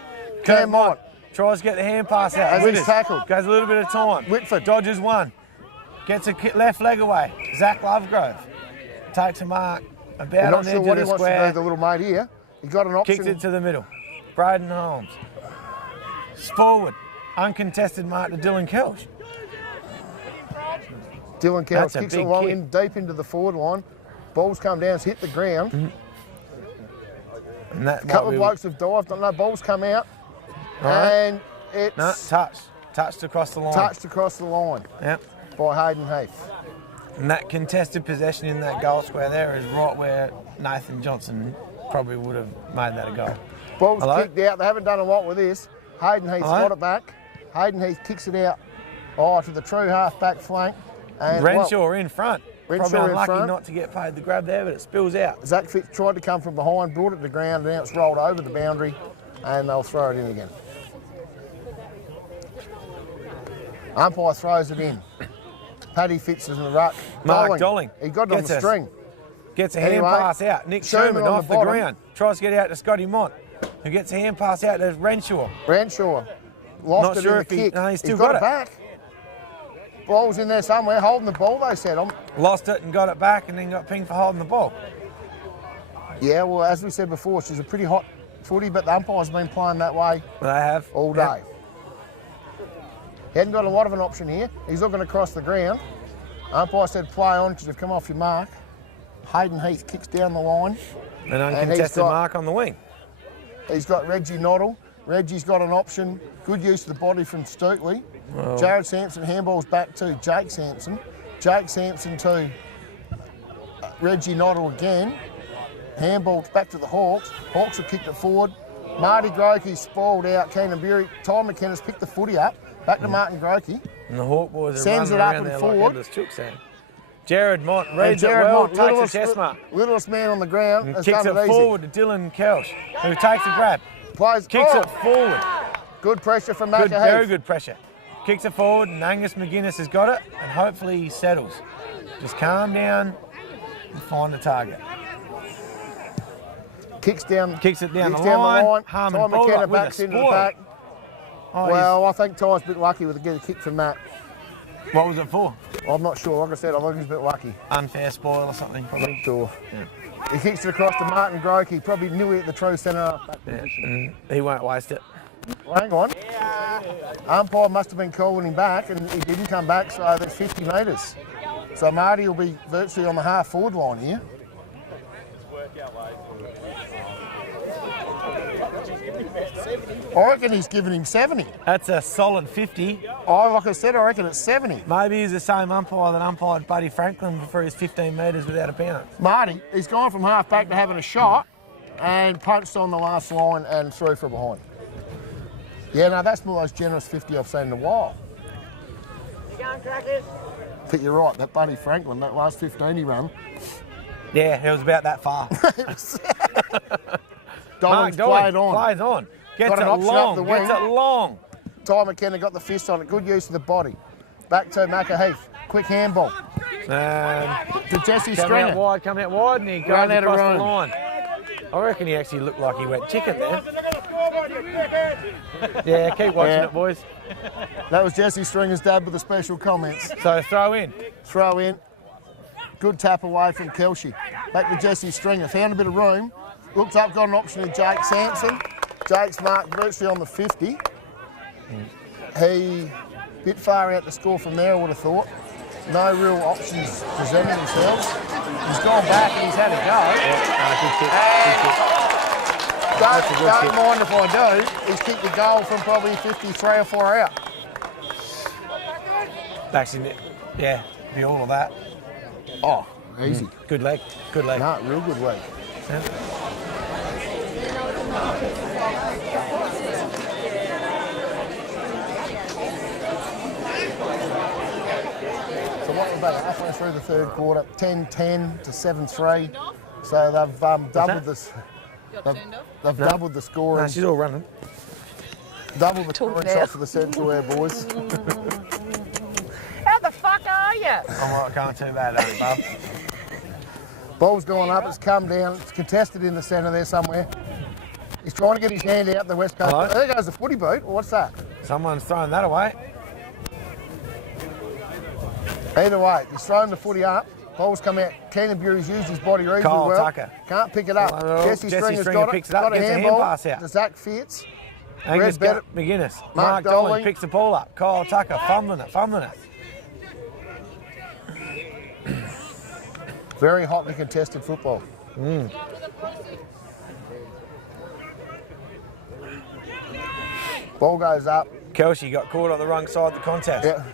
Kurt Cam Mott. tries to get the hand pass out. As he's Withers tackled. Goes a little bit of time. Whitford. Dodges one. Gets a left leg away. Zach Lovegrove takes a mark I'm about not on the sure edge what of he the wants to square. do, the little mate here. He got an option. Kicks it to the middle. Braden Holmes. Forward. Uncontested mark to Dylan Kelch. Dylan Kelch That's a kicks it big along kick. in deep into the forward line. Balls come down, it's hit the ground. And that A couple might of be- blokes have dived, don't know, balls come out. Right. And it's No, touched across the line. touched across the line Yep. by Hayden Heath. And that contested possession in that goal square there is right where Nathan Johnson probably would have made that a goal. Ball's Hello? kicked out, they haven't done a lot with this. Hayden Heath's Hello? got it back. Hayden Heath kicks it out to the true half-back flank. And Renshaw in front. Renshaw Probably in unlucky front. not to get paid the grab there, but it spills out. Zach Fitz tried to come from behind, brought it to ground, and now it's rolled over the boundary, and they'll throw it in again. Umpire throws it in. Paddy Fitz is in the ruck. Mark Dolling. He got it on Gets the us. string. Gets a hand Anyway, pass out. Nick Sherman Sherman on off the the bottom. ground. Tries to get out to Scotty Mott, who gets a hand pass out to Renshaw. Renshaw lost Not it sure in if the he- kick. no, he's still got got it it. back. Ball's in there somewhere, holding the ball, they said. Lost it and got it back and then got pinged for holding the ball. Yeah, well, as we said before, she's a pretty hot footy, but the umpire's been playing that way They have. all Yep. day. He hadn't got a lot of an option here. He's looking across the ground. Umpire said play on because you've come off your mark. Hayden Heath kicks down the line. An uncontested got- mark on the wing. He's got Reggie Noddle. Reggie's got an option. Good use of the body from Stokely. Jared Sampson handballs back to Jake Sampson. Jake Sampson to Reggie Noddle again. Handballs back to the Hawks. Hawks have kicked it forward. Marty Grokey spoiled out. Keenan Bury. Ty McKenna's picked the footy up. Back to Martin Grokey. And the Hawk boys are Sends running it up around and there forward. like headless chooks there. Jared Mott And reads Jared it well, Mott, takes a chest mark. littlest man on the ground, And has kicks done it it easy. forward to Dylan Kelch, who takes a grab. Plays, Kicks it forward. Good pressure from Good, Macca very Heath. good pressure. Kicks it forward, and Angus McGuinness has got it, and hopefully he settles. Just calm down and find the target. Kicks down the the line. line. Harmon Ty Bullock McKenna with a backs into the spoil. pack. Oh, Well, I think Ty's a bit lucky with getting a kick from that. what was it for? I'm not sure. Like I said, I think he's a bit lucky. Unfair spoil or something, probably. Not sure. He kicks it across to Martin Grokey, probably nearly at the true centre. Yeah, and he won't waste it. Well, hang on. Umpire must have been calling him back, and he didn't come back, so that's 50 metres. So Marty will be virtually on the half-forward line here. I reckon he's giving him 70. That's a solid 50. Like I said, I reckon it's 70. Maybe he's the same umpire that umpired Buddy Franklin for his 15 metres without a bounce. Marty, he's gone from half-back to having a shot and punched on the last line and through from behind. Yeah, no, that's the most generous 50 I've seen in a while. You going, crackers? But you're right, that Buddy Franklin, that last 15 he ran. Yeah, it was about that far. Dolan's played on. Plays on. Gets Got an it option up long. the Gets wing. it long. Ty McKenna got the fist on it, good use of the body. Back to McAheath, quick handball. To Jesse Stringer. Come out wide, and he goes Run out of across the room. line. I reckon he actually looked like he went chicken there. Yeah, keep watching Yeah. it, boys. That was Jesse Stringer's dad with the special comments. So throw in. Throw in. Good tap away from Kelsey. Back to Jesse Stringer. Found a bit of room. Looked up, got an option to Jake Sampson. Jake's marked virtually on the 50. He bit far out to score from there, I would have thought. No real options presenting themselves. He's gone back and he's had a go. Don't mind if I do. He's kicked the goal from probably 53 or 4 out. Actually, yeah, be all of that. Oh, easy. Good leg. Good leg. No, real good leg. Yeah. So what we're about halfway through the third quarter, 10-10 to 7-3. So they've doubled this. They've doubled the No, scoring. she's all running. Doubled the scoring shots for the Central Air boys. How the fuck are you? I can't too bad, bub. Ball's gone up, it's come down, it's contested in the centre there somewhere. He's trying to get his hand out the West Coast. Hello? There goes the footy boot. What's that? Someone's throwing that away. Either way, he's thrown the footy up. Ball's come out. Keenan Bury's used his body reasonably Kyle well. Tucker. Can't pick it up. Well, Jesse Stringer's Stringer got it. picks it up, Got a gets a hand handball pass out. to Zach Fitz. Angus Red McGuinness. Mark Mark Dolan. Dolan picks the ball up. Kyle Tucker fumbling it. Very hotly contested football. Ball goes up. Kelsey got caught on the wrong side of the contest. Yeah.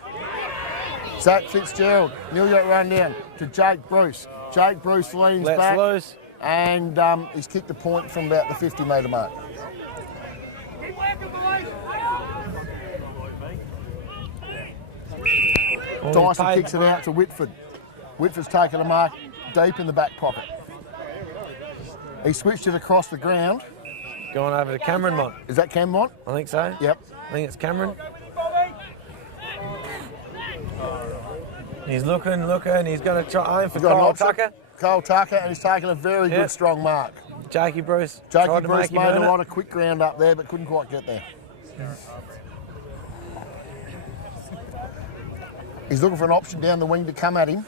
Zach Fitzgerald nearly got run down to Jake Bruce. Jake Bruce leans Let's back loose. and he's kicked the point from about the 50-metre mark. Dyson kicks it out to Whitford. Whitford's taken a mark deep in the back pocket. He switched it across the ground. Going over to Cameron Mont. Is that Cameron? I think so. Yep. I think it's Cameron. He's looking. He's going to try aim for He's got an Kyle option. Tucker. Kyle Tucker, and he's taken a very Yep. good strong mark. Jakey Bruce. Jakey tried to Bruce make him made a earn lot it. of quick ground up there, but couldn't quite get there. He's looking for an option down the wing to come at him.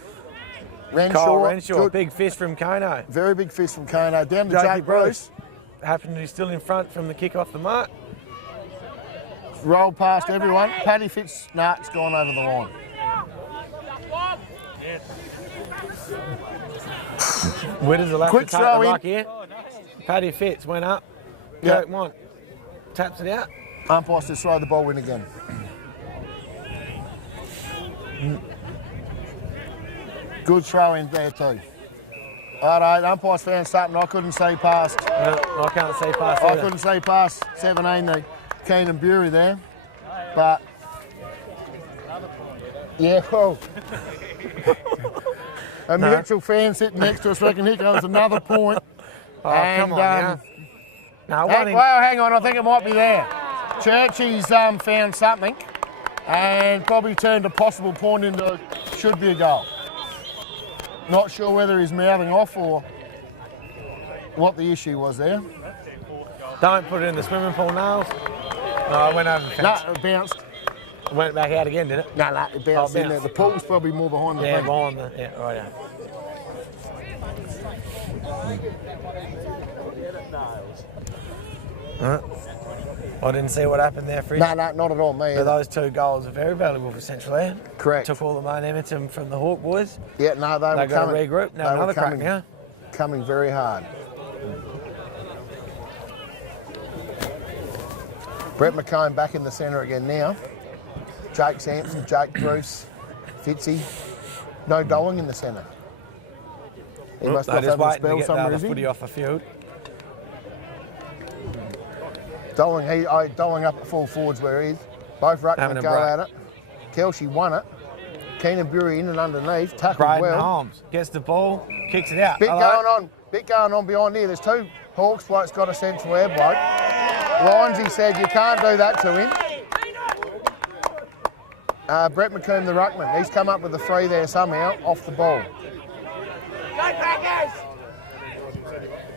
Kyle Renshaw, good. big fist from Kano. Very big fist from Kano. Down to Jakey Jake Bruce. Happened to be still in front from the kick off the mark. Roll past everyone. Paddy Fitz, nah, it's gone over the line. Witters will have Quick to take throw the in. mark here. Paddy Fitz went up. Yep. Dirk Mont taps it out. Umpires to throw the ball in again. Good throw in there too. All right, umpires found something I couldn't see past. No, I can't see past I either. couldn't see past 17, the Keenan Bury there. But, yeah, well, a mutual fan sitting next to us reckon here comes another point. Oh, come on now. No, one in. Well, hang on, I think it might be there. Churchy's found something and probably turned a possible point into should be a goal. Not sure whether he's mouthing off or what the issue was there. Don't put it in the swimming pool, Niles. No, it went over the fence. No, it bounced. It went back out again, did it? No, it bounced in there. bounced. The pool's probably more behind the Yeah, fence. behind the. Yeah, right. Yeah. I didn't see what happened there, Fridge. No, not at all, me. But either. those two goals are very valuable for Central Air. Correct. Took all the momentum from the Hawk boys. Yeah, no, they They were got to coming. regroup. Now they another were crack coming, now. coming very hard. Brett McComb back in the centre again now. Jake Sampson, Jake Bruce, Fitzy. No Doling in the centre. He must They're have just having a waiting to spell get the somewhere, other is he? footy off the field. Doling up at full forwards where he is. Both Having ruckmen a go break. at it. Kelsey won it. Keenan Bury in and underneath, tackled Braden well. Holmes gets the ball, kicks it out. Bit Hello. going on behind here. There's two Hawks blokes got a central air bloke. Lindsay said you can't do that to him. Brett McComb, the ruckman, he's come up with a free there somehow off the ball.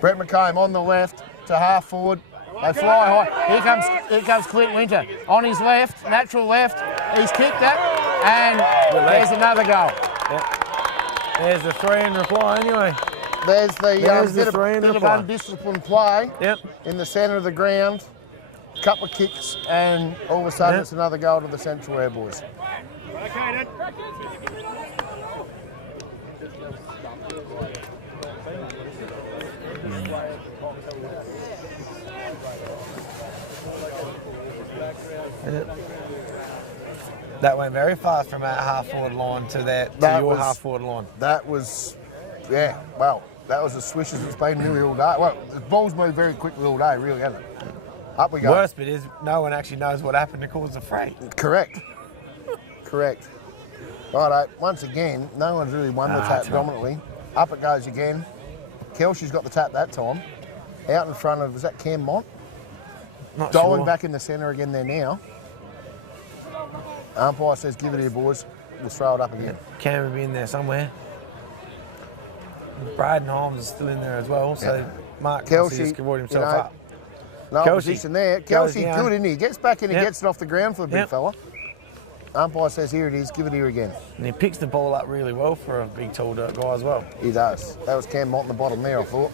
Brett McComb on the left to half forward. They fly high. Here comes Clint Winter on his left, natural left. He's kicked it, and there's another goal. Yep. There's the 3 in reply anyway. There's the There's bit of undisciplined play in the centre of the ground. Couple of kicks, and all of a sudden it's another goal to the Central Air boys. That went very fast from that half forward line to your half forward line. That was, well, that was as swish as it's been nearly all day. Well, the ball's moved very quickly all day, really, hasn't it? Up we go. Worst bit is no one actually knows what happened to cause the fray. Correct. Righto, once again, no one's really won the tap dominantly. Up it goes again. Kelsey's got the tap that time. Out in front of, was that Cam Mont? Not Dolan sure. back in the centre again there now. Umpire says, give it here, boys. We'll throw it up again. Cam will be in there somewhere. Braden Holmes is still in there as well, so Mark Kelsey just avoid himself up. No Kelsey. opposition there. Kelsey's good, isn't he? He gets back in and Yep. gets it off the ground for the big fella. Umpire says, here it is, give it here again. And he picks the ball up really well for a big, tall dirt guy as well. He does. That was Cam Mont in the bottom there, I thought.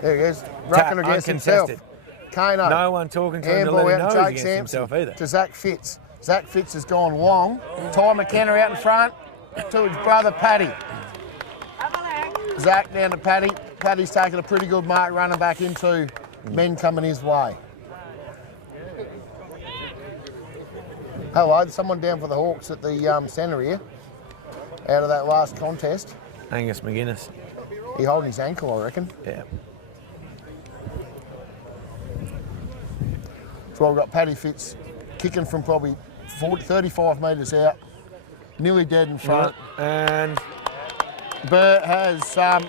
There he is. Tap, Rucking against himself. uncontested. Kano. No one talking to him to Handball let him out know to he's Jake against Sampson himself either. to Zach Fitz. Zach Fitz has gone long. Ty McKenna out in front to his brother Paddy. Zach down to Paddy. Paddy's taking a pretty good mark running back into men coming his way. Hello, there's someone down for the Hawks at the centre here. Out of that last contest. Angus McGuinness. He holding his ankle, I reckon. Yeah. So I've got Paddy Fitz kicking from probably 35 metres out, nearly dead in front. And Bert has.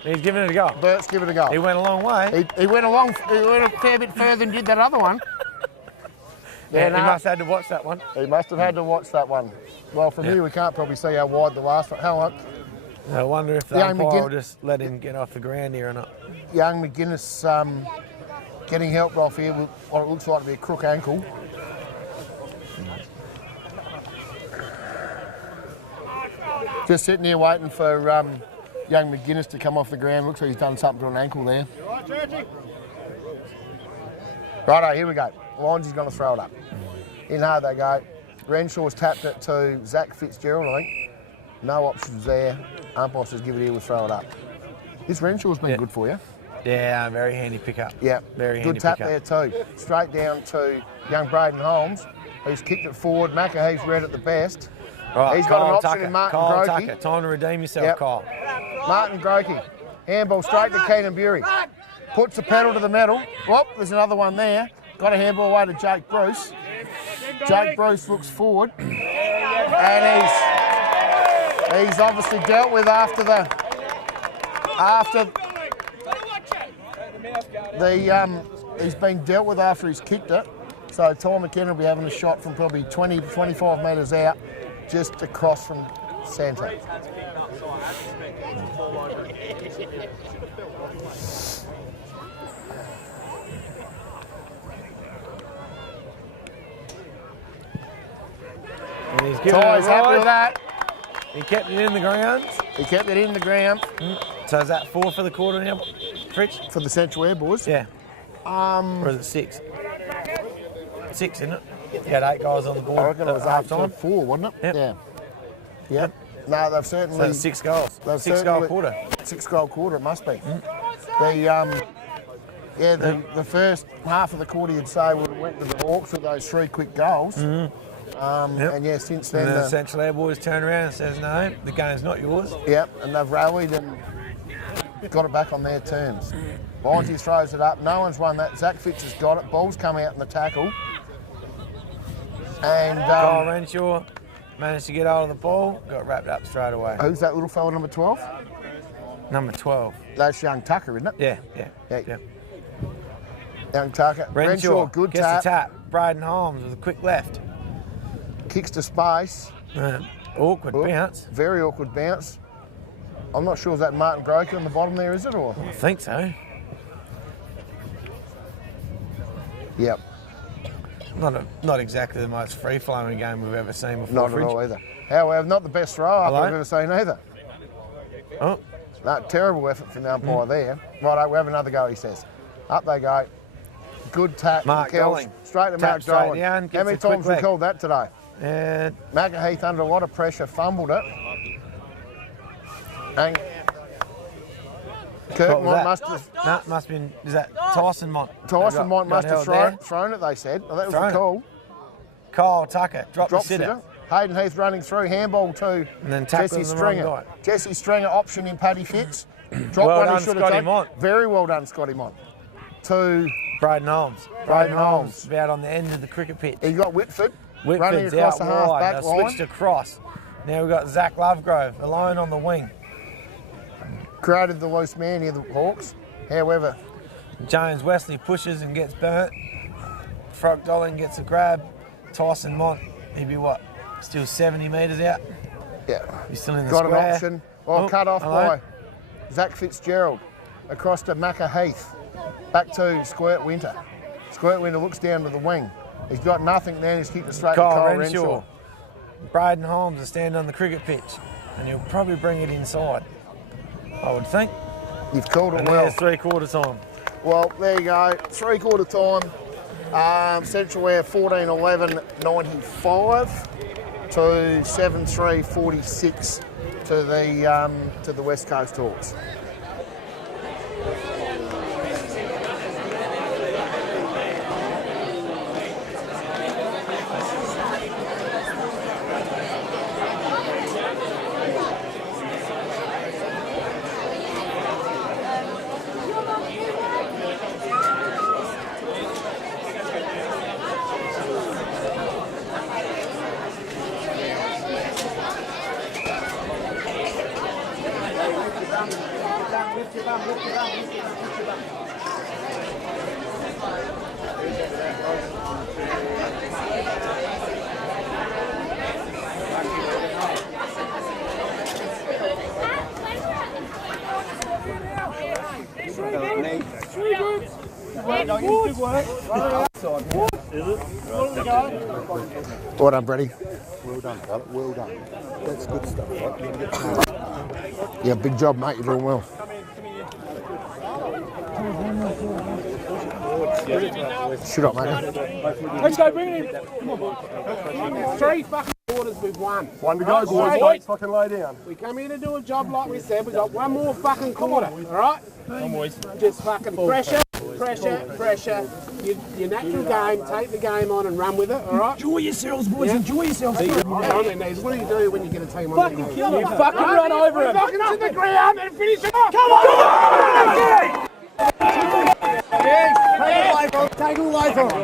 he's giving it a go. Bert's given it a go. He went a long way. He went a fair bit further than did that other one. Yeah, he must have had to watch that one. He must have had to watch that one. Well, from here we can't probably see how wide the last one. Hang on. I wonder if the Young umpire will just let him get off the ground here or not. Young McGuinness getting helped off here with what it looks like to be a crook ankle. Just sitting here waiting for young McGuinness to come off the ground. Looks like he's done something to an ankle there. Righto, here we go. Lindsay's going to throw it up. In hard they go. Renshaw's tapped it to Zach Fitzgerald, I think. No options there. Umpire says give it here, we'll throw it up. This Renshaw's been good for you. Yeah, very handy pickup. Yeah, Very handy good tap pickup. there too. Straight down to young Braden Holmes, who's kicked it forward. McAhee's read it the best. Right, He's got an Kyle option Tucker. in Martin Kyle Grokey. Tucker. Time to redeem yourself, Yep. Kyle. Martin Grokey. Handball straight to Keenan Bury. Puts the pedal to the metal. Whoop, there's another one there. Got a handball away to Jake Bruce. Jake Bruce looks forward. And he's obviously dealt with after he's been dealt with after he's kicked it. So Ty McKenna will be having a shot from probably 20 to 25 metres out, just across from centre. And he's giving Ty's it a happy ride. with that. He kept it in the ground. He kept it in the ground So is that 4 for the quarter now, Fritz? for the Central Air boys. Yeah. Or is it 6? 6, isn't it? You had 8 guys on the board I reckon it was at half after time. 4, wasn't it? Yep. Yeah. Yep. No, they've So certainly that's 6 goals. they've 6 goal certainly- quarter. 6 goal quarter. It must be. The first half of the quarter, you'd say, would have went to the Hawks with those 3 quick goals. Yep. And yeah, since then, And the Central Air boys turn around and says, no, the game's not yours. and they've rallied and got it back on their terms. Monty throws it up. No one's won that. Zach Fitz has got it. Ball's come out in the tackle. And Kyle Renshaw managed to get hold of the ball, got wrapped up straight away. who's that little fella, number 12? Number 12. That's young Tucker, isn't it? Yeah. Young Tucker. Renshaw, good gets tap. the tap. Braden Holmes with a quick left. Kicks to space. Awkward bounce. Very awkward bounce. I'm not sure, is that Martin Groker on the bottom there, is it? Or? I think so. Yep. Not exactly the most free-flowing game we've ever seen before. Not at all either. However, not the best throw up I've ever seen either. Oh. No, terrible effort from the umpire there. Righto, we have another go, he says. Up they go. Good tap. Mark Dolling. Straight to Tap Mark straight Dolling. down, How many gets a quick times we leg. called that today? And Macaheath under a lot of pressure, fumbled it. And Kirk Mont must have... No, must have been... Is that Tyson Mont? Tyson Mont must have thrown it, they said. Well, that was the call. Kyle Tucker dropped the Drop sitter. sitter. Hayden Heath running through, handball to And then Jesse tackling the wrong Stringer. guy. Jesse Stringer option in Paddy Fitz. Drop Well one done, he should have Scotty taken. Mont. Very well done, Scotty Mont. To Braden Holmes. Braden Holmes. About on the end of the cricket pitch. he got Whitford running Whitford's across out the half wide. back They line. switched across. Now we've got Zach Lovegrove alone on the wing. Created the loose man here, the Hawks. However, James Wesley pushes and gets burnt. Frog Dolling gets a grab. Tyson Mont, he'd be what? Still 70 metres out. yeah, He's still in the got square. an option. Oh, cut off by Zach Fitzgerald. Across to Macaheath. Back to Squirt Winter. Squirt Winter looks down to the wing. He's got nothing there. He's kicked it straight to Kyle Renshaw. Braden Holmes will stand on the cricket pitch and he'll probably bring it inside, I would think. You've called it And well. there's 3/4 time. Well, there you go. 3/4 time. Central Air 14-11-95 to 7-3-46 to the West Coast Hawks. Well done, Brady. Well done, fella. Well done. That's good stuff, right? You get some... Yeah, big job, mate. You're doing well. Shoot up, mate. Let's go, bring it in. 3 fucking quarters we've won. One to go, boys. Don't fucking lay down. We come here to do a job like we said. We've got one more fucking quarter, all right? Just fucking pressure. Your natural game, take the game on and run with it, all right? Enjoy yourselves, boys. Enjoy yourselves. On their knees. What do you do when you get a team on their knees? Kill him. Fucking run over him. Fucking to the ground and finish it off. Come on! Take it away from him.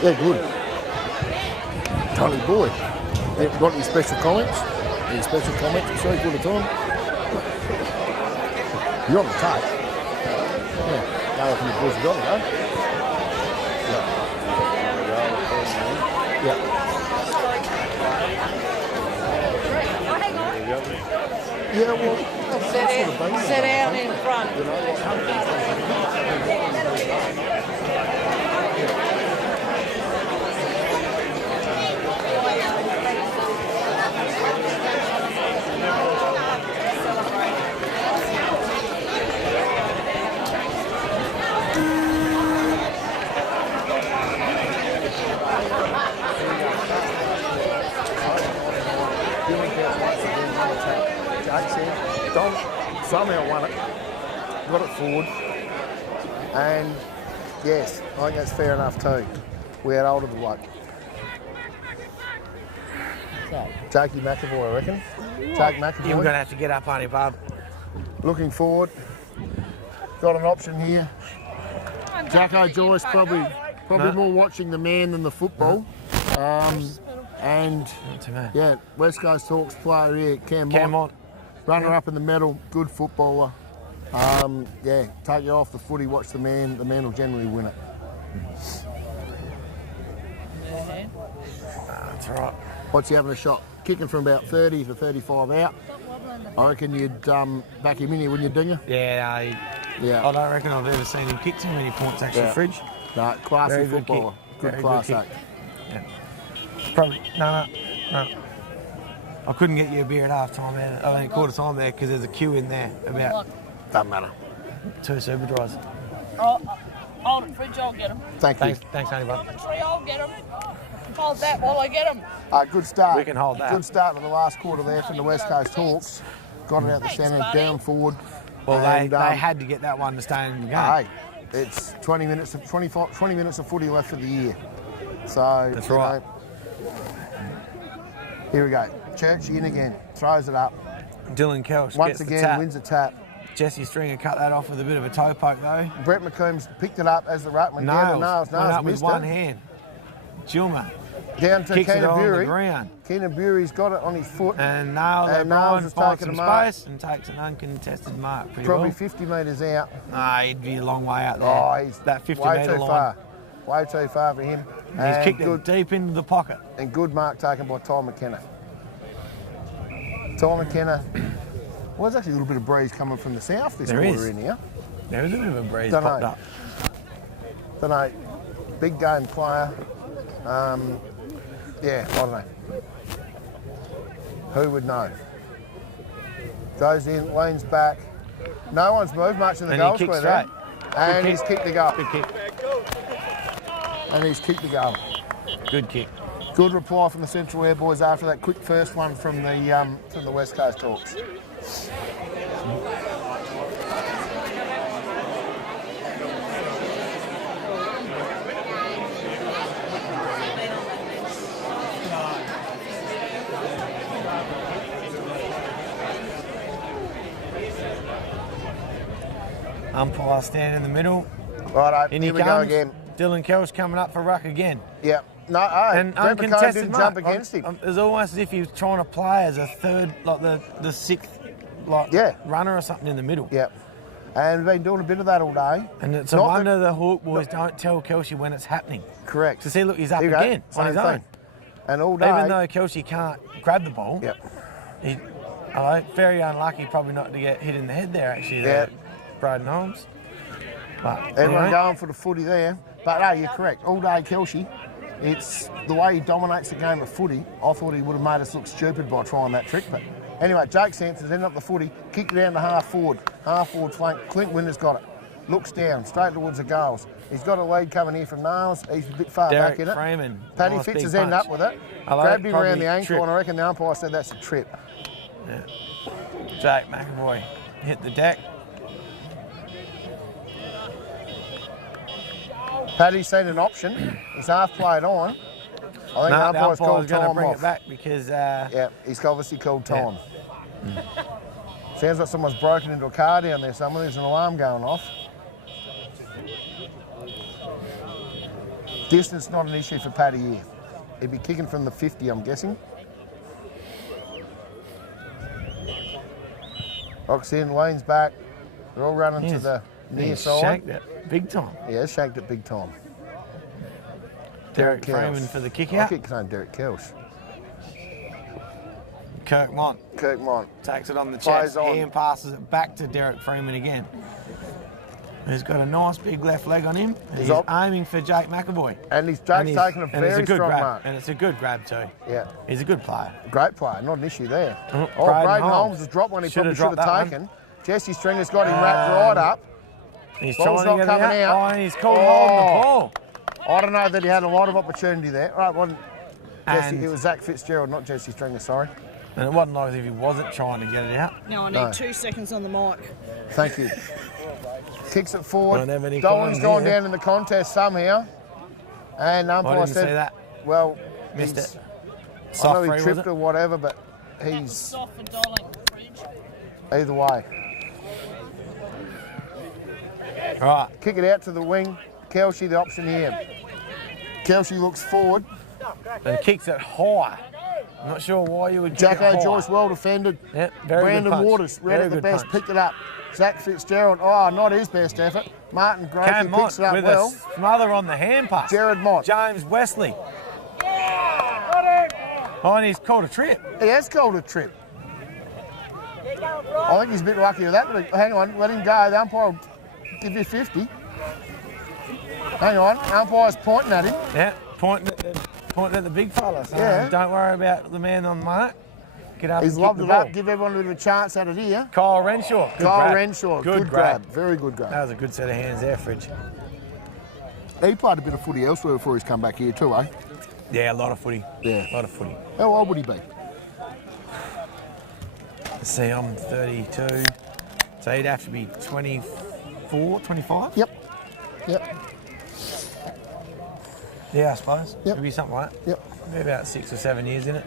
Yeah, good. Tony boy. Yeah, got any special comments? Any special comments? 3/4 time. You're on the tape. Yeah. Go from the boys got it, eh? Yeah. Yeah, well, Sit down in front. Dom somehow won it, got it forward, and Yes, I think that's fair enough too. We had older the bloke. Jakey McAvoy, I reckon. Jake McAvoy. You're going to have to get up on it, bub. Looking forward. Got an option here. Jacko Joyce probably more watching the man than the football. And yeah, West Coast Hawks player here, Cam Mont. Runner up in the medal, good footballer. Yeah, take you off the footy, watch the man will generally win it. That's right. What's he having a shot? Kicking from about 30 to 35 out. I reckon you'd back him in here, wouldn't you, Dinger? Yeah, Yeah. I don't reckon I've ever seen him kick too many points, actually, Fridge. No, classy Very good footballer. kick. Good class act. Yeah. Probably, no. I couldn't get you a beer at half time there. I mean, quarter time there because there's a queue in there about. Doesn't matter. 2 super dries. Hold it, Fridge, I'll get him. Thank you. Thanks, honey, bud. I'll get him. Hold that while I get him. Good start. We can hold that. Good start to the last quarter there from the West Coast Hawks. Got it out the centre, down forward. Well, and, they had to get that one to stay in the game. Hey, it's 20 minutes of footy left for the year. So that's right. Here we go. Church in again. Throws it up. Dylan Kelch Once gets again, the tap. wins a tap. Jesse Stringer cut that off with a bit of a toe poke though. Brett McCombs picked it up as the ruckman. Nails went up with missed one it. hand. Gilmer Down to kicks it Keenan on the Bury. ground. Keenan Bury's got it on his foot. And Nails has finds taken some a mark. space and takes an uncontested mark pretty Probably well. 50 metres out. Nah, he'd be a long way out there. Oh, he's that 50 way metre too line. far. Way too far for him. And he's kicked it deep into the pocket. And good mark taken by Ty McKenna. Ty McKenna. Well, there's actually a little bit of breeze coming from the south this quarter in here. There is a bit of a breeze Don't popped know. up. Don't know. Big game player. Yeah, I don't know. Who would know? Goes in, leans back. No one's moved much in the goal square there. And he's kicked the goal. Good kick. And he's kicked the goal. Good kick. Good reply from the Central Air boys after that quick first one from the West Coast Hawks. Umpire stand in the middle. Righto, In here we go comes. again. Dylan Kelch coming up for ruck again. Yeah. No, And Brett McComb uncontested didn't mark. jump against him. It's almost as if he was trying to play as a third, like the sixth, runner or something in the middle. Yeah. And we've been doing a bit of that all day. And it's a wonder the Hawk boys don't tell Kelce when it's happening. Correct. So see, look, he's up Here we go. again on his Same own. thing. And all day. Even though Kelce can't grab the ball, he, very unlucky probably not to get hit in the head there actually, there, Braden Holmes. But Everyone anyway. going for the footy there. But no, you're correct. All day Kelce, it's the way he dominates the game of footy. I thought he would have made us look stupid by trying that trick. But anyway, Jake Sampson's ended up the footy, kicked it down to half forward flank. Clint Winter's got it. Looks down, straight towards the goals. He's got a lead coming here from Nails. He's a bit far Derek back in it. Freeman. Paddy Nice Fitz big has ended punch. up with it. Hello, Grabbed him probably around the ankle, trip. and I reckon the umpire said that's a trip. Yeah. Jake McAvoy hit the deck. Paddy's seen an option. He's half played on. I think the umpire's called going to time bring off. it back because Yeah, he's obviously called time. Sounds like someone's broken into a car down there somewhere. There's an alarm going off. Distance not an issue for Paddy here. He'd be kicking from the 50, I'm guessing. Rocks in, leans back. They're all running to the near side. Shanked it big time. Yeah, shanked it big time. Derek Kelch. Freeman for the kick I out. keep saying Derek Kelch. Kirk Mont takes it on the Plays chest. on. Hand passes it back to Derek Freeman again. He's got a nice big left leg on him. And he's aiming for Jake McAvoy. And Jake's taking a very strong grab. mark. And it's a good grab too. Yeah. He's a good player. Great player, not an issue there. Braden Holmes has dropped one he probably should have dropped taken. Jesse Stringer's got him wrapped right up. He's Ball's trying to not get it coming out. out. Oh, and he's called holding the ball. I don't know that he had a lot of opportunity there. Right, it wasn't Jesse, And- it was Zach Fitzgerald, not Jesse Stringer, sorry. And it wasn't like as if he wasn't trying to get it out. No, I need 2 seconds on the mic. Thank you. Kicks it forward. Don't have any Dolan's climbs gone here. down in the contest somehow. And I umpire didn't see said, that. well, Missed he's- it. I Soft know he free, was tripped it? or whatever, but he's Soft for Darling Fridge. either way. Right. Kick it out to the wing. Kelsey, the option here. Kelsey looks forward. And kicks it high. I'm not sure why you would kick Jacko it high. Joyce well defended. Yep, very good Brandon punch. Waters, ran Very at the good best, punch. picked it up. Zach Fitzgerald, oh, not his best effort. Martin Grokey Cam picks Mont it up with well. a smother on the hand pass. Jared Mont. James Wesley. Oh, and he's called a trip. He has called a trip. I think he's a bit lucky with that, but hang on, let him go. The umpire will give you 50. Hang on, the umpire's pointing at him. Yeah, pointing at the big fella. So Yeah. don't worry about the man on the mark. Get up He's and kick lobbed the it ball. up, give everyone a bit of a chance at it here. Kyle Renshaw. Good Kyle grab. Renshaw, Good good grab. Very good grab. That was a good set of hands there, Fridge. He played a bit of footy elsewhere before he's come back here too, eh? Yeah, a lot of footy. Yeah. A lot of footy. How old would he be? Let's see, I'm 32. So he'd have to be 24, 25? Yep. Yep. Yeah, I suppose. Yep. Maybe something like that. Yep. Maybe about 6 or 7 years in it.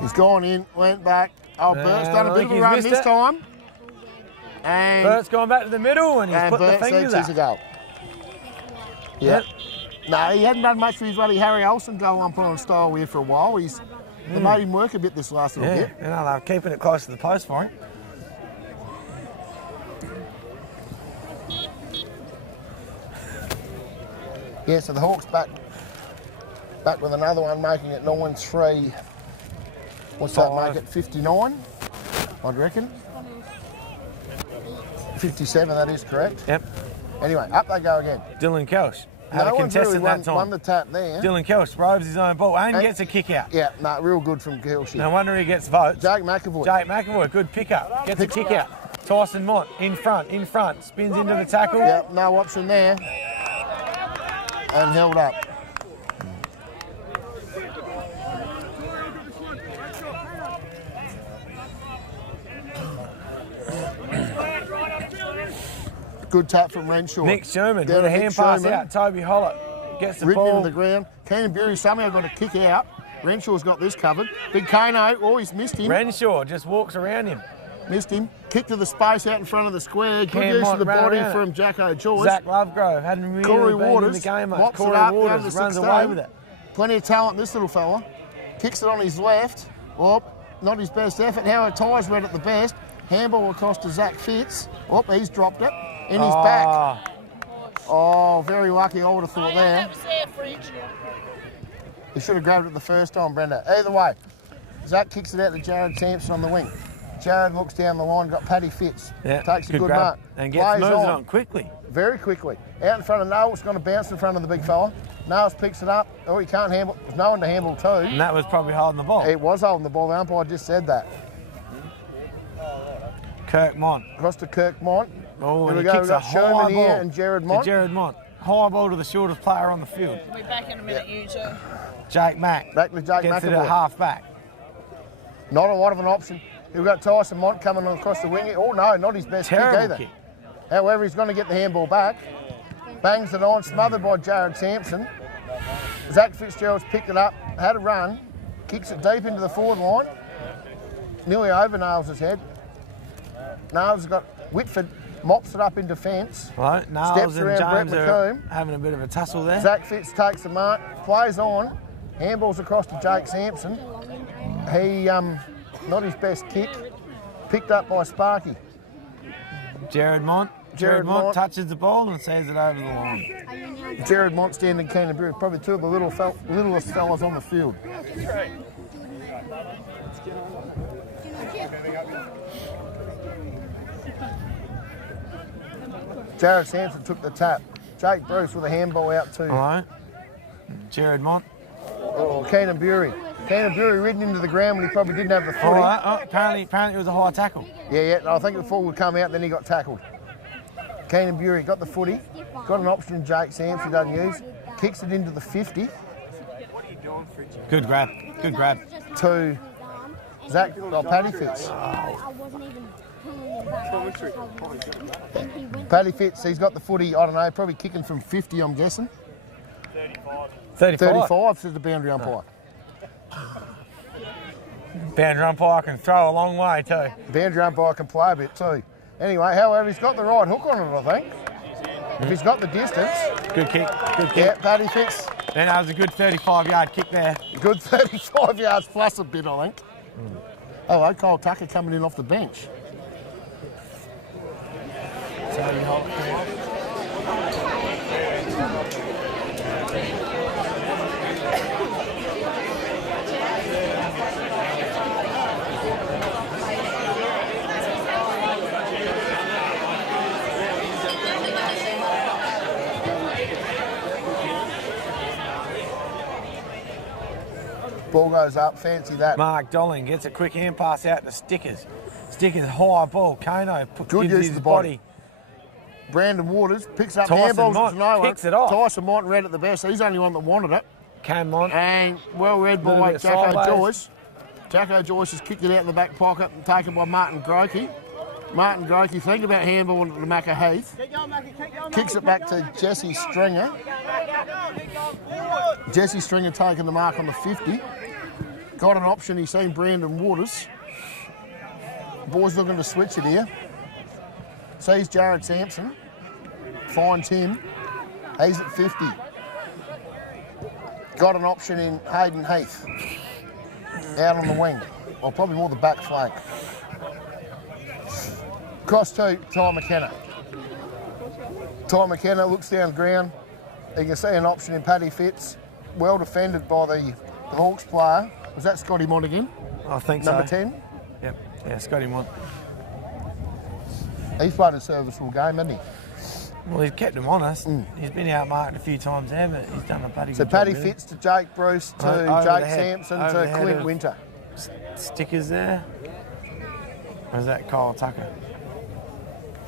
He's gone in, went back. Oh, Bert's done a I bit think of a he's run missed this it. time. And Bert's gone back to the middle and he's put the Bert fingers says he's a up. goal. Yep. No, he hadn't done much for his buddy Harry Olsen goal umpire style here for a while. They made him work a bit this last little Yeah, bit. and I love keeping it close to the post for him. Yeah, so the Hawks back with another one, making it 9-3. What's that make it? 59, I'd reckon. 57, that is correct. Yep. Anyway, up they go again. Dylan Kelch had No a one contestant really that time. won the tap there. Dylan Kelch robes his own ball and And- gets a kick out. Yeah, no, real good from Kelsey. No wonder he gets votes. Jake McAvoy. Jake McAvoy, good pickup. Gets a kick out. Tyson Mont in front, spins into the tackle. Yeah, no option there. And held up. Good tap from Renshaw. Nick Sherman Down with a to Nick hand pass Sherman. out. Toby Hollett gets the Written ball. into the ground. Keenan Bury somehow got a kick out. Renshaw's got this covered. Big Kano, oh, he's missed him. Renshaw just walks around him. Missed him. Kick to the space out in front of the square. Good Cam use Mont of the ran body around from Jacko Joyce. Zach Lovegrove hadn't really Corey been in Waters the game much. mops Corey it up, Waters goes to runs 16. away with it. Plenty of talent, this little fella. Kicks it on his left. Oh, not his best effort. Howard Tyres went at the best. Handball across to Zach Fitz. Oh, he's dropped it. In his back. Oh, very lucky, I would have thought there. That was there, Fridge. He should have grabbed it the first time, Brenda. Either way, Zach kicks it out to Jared Sampson on the wing. Jared looks down the line, got Paddy Fitz. Yeah, Takes a good grab. mark. And gets Plays moves on. it on quickly. Very quickly. Out in front of Noel, it's going to bounce in front of the big fella. Noel picks it up. Oh, he can't handle. There's no one to handle too. And that was probably holding the ball. It was holding the ball. The umpire just said that. Kirk Mont. Across to Kirk Mont. Oh, Here and we he go. kicks We've got a high Sherman ball here and Jared Mont. to Jared Mont. High ball to the shortest player on the field. We'll be back in a minute, you two. Jake Mack. Back to Jake Gets it McAvoy. at half back. Not a lot of an option. We've got Tyson Mont coming across the wing. Oh no, not his best Terrible kick either. kick. However, he's going to get the handball back. Bangs it on, smothered by Jared Sampson. Zach Fitzgerald's picked it up, had a run, kicks it deep into the forward line. Nearly over Nails' head. Nails has got Whitford, mops it up in defence. Right, Niles Steps and around James Brett are McComb. having a bit of a tussle there. Zach Fitz takes the mark, plays on, handballs across to Jake Sampson. He, not his best kick, picked up by Sparky. Jared Mont. Jared Mont. touches the ball and says it over the line. Jared Mont standing Canterbury, probably two of the littlest fellas on the field. Jared Sampson took the tap. Jake Bruce with a handball out too. All right. Jared Mont. Oh, Keenan Bury. Keenan Bury ridden into the ground when he probably didn't have the footy. All right. Oh, apparently it was a high tackle. Yeah, I think the ball would come out, then he got tackled. Keenan Bury got the footy, got an option in Jake Sampson he doesn't use, kicks it into the 50 Good grab. Good grab. to Zach, Paddy Fitz. I wasn't even pulling him back. Paddy Fitz, he's got the footy, I don't know, probably kicking from 50, I'm guessing. 35. 35, says the boundary umpire. Boundary umpire can throw a long way too. Boundary umpire can play a bit too. Anyway, however, he's got the right hook on it, I think. If he's got the distance. Good kick, good kick. Yeah, Paddy Fitz. And that was a good 35-yard kick there. Good 35 yards plus a bit, I think. Hello, Kyle Tucker coming in off the bench. Ball goes up, fancy that. Mark Dolling gets a quick hand pass out to Stickers. Stickers high ball. Kano Good gives use his of the body. Brandon Waters picks up Tyson handballs Mott to no one. picks it off. Tyson Mott read it the best. He's the only one that wanted it. Cam on. And well read Little by bit Jacko sideways. Joyce. Jacko Joyce has kicked it out in the back pocket and taken by Martin Grokey. Martin Grokey, think about handball to Macca Heath. Kicks it back to Jesse Stringer. Jesse Stringer taking the mark on the 50. Got an option, he's seen Brandon Waters. Boys looking to switch it here. Sees Jared Sampson. Finds him. He's at 50. Got an option in Hayden Heath. Out on the wing. Or probably more the back flank. Cross to Ty McKenna. Ty McKenna looks down the ground. You can see an option in Paddy Fitz. Well defended by the Hawks player. Was that Scotty Mott again? I think Number so. 10? Yep. Yeah, Scotty Mott. He's played a serviceable game, hasn't he? Well, he's kept him honest. He's been outmarked a few times there, but he's done a bloody So good Paddy job. Really. Fitz to Jake Bruce to Over Jake the head. Sampson Over the to head Clint of Winter. Stickers there. Or is that Kyle Tucker?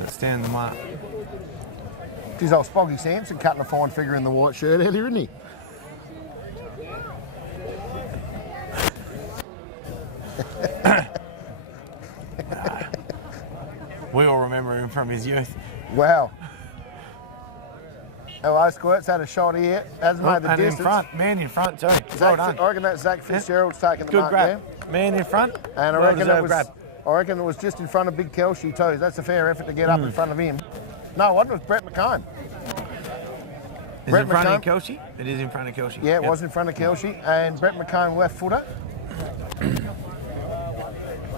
Let's stand the mark. Geez, old Spoggy Sampson cutting a fine figure in the white shirt earlier, isn't he? We all remember him from his youth. Wow. Hello, Squirts had a shot here. Hasn't made the and distance. in front, man in front too. Well done. I reckon that's Zach Fitzgerald's taking the Good mark grab. there. Man in front. And well deserved grab. I reckon it was just in front of Big Kelsey too. That's a fair effort to get up in front of him. No, it wasn't. It was Brett McCone. Is Brett it in front McCone. of Kelsey? It is in front of Kelsey. Yeah, it was in front of Kelsey. And Brett McCone, left footer.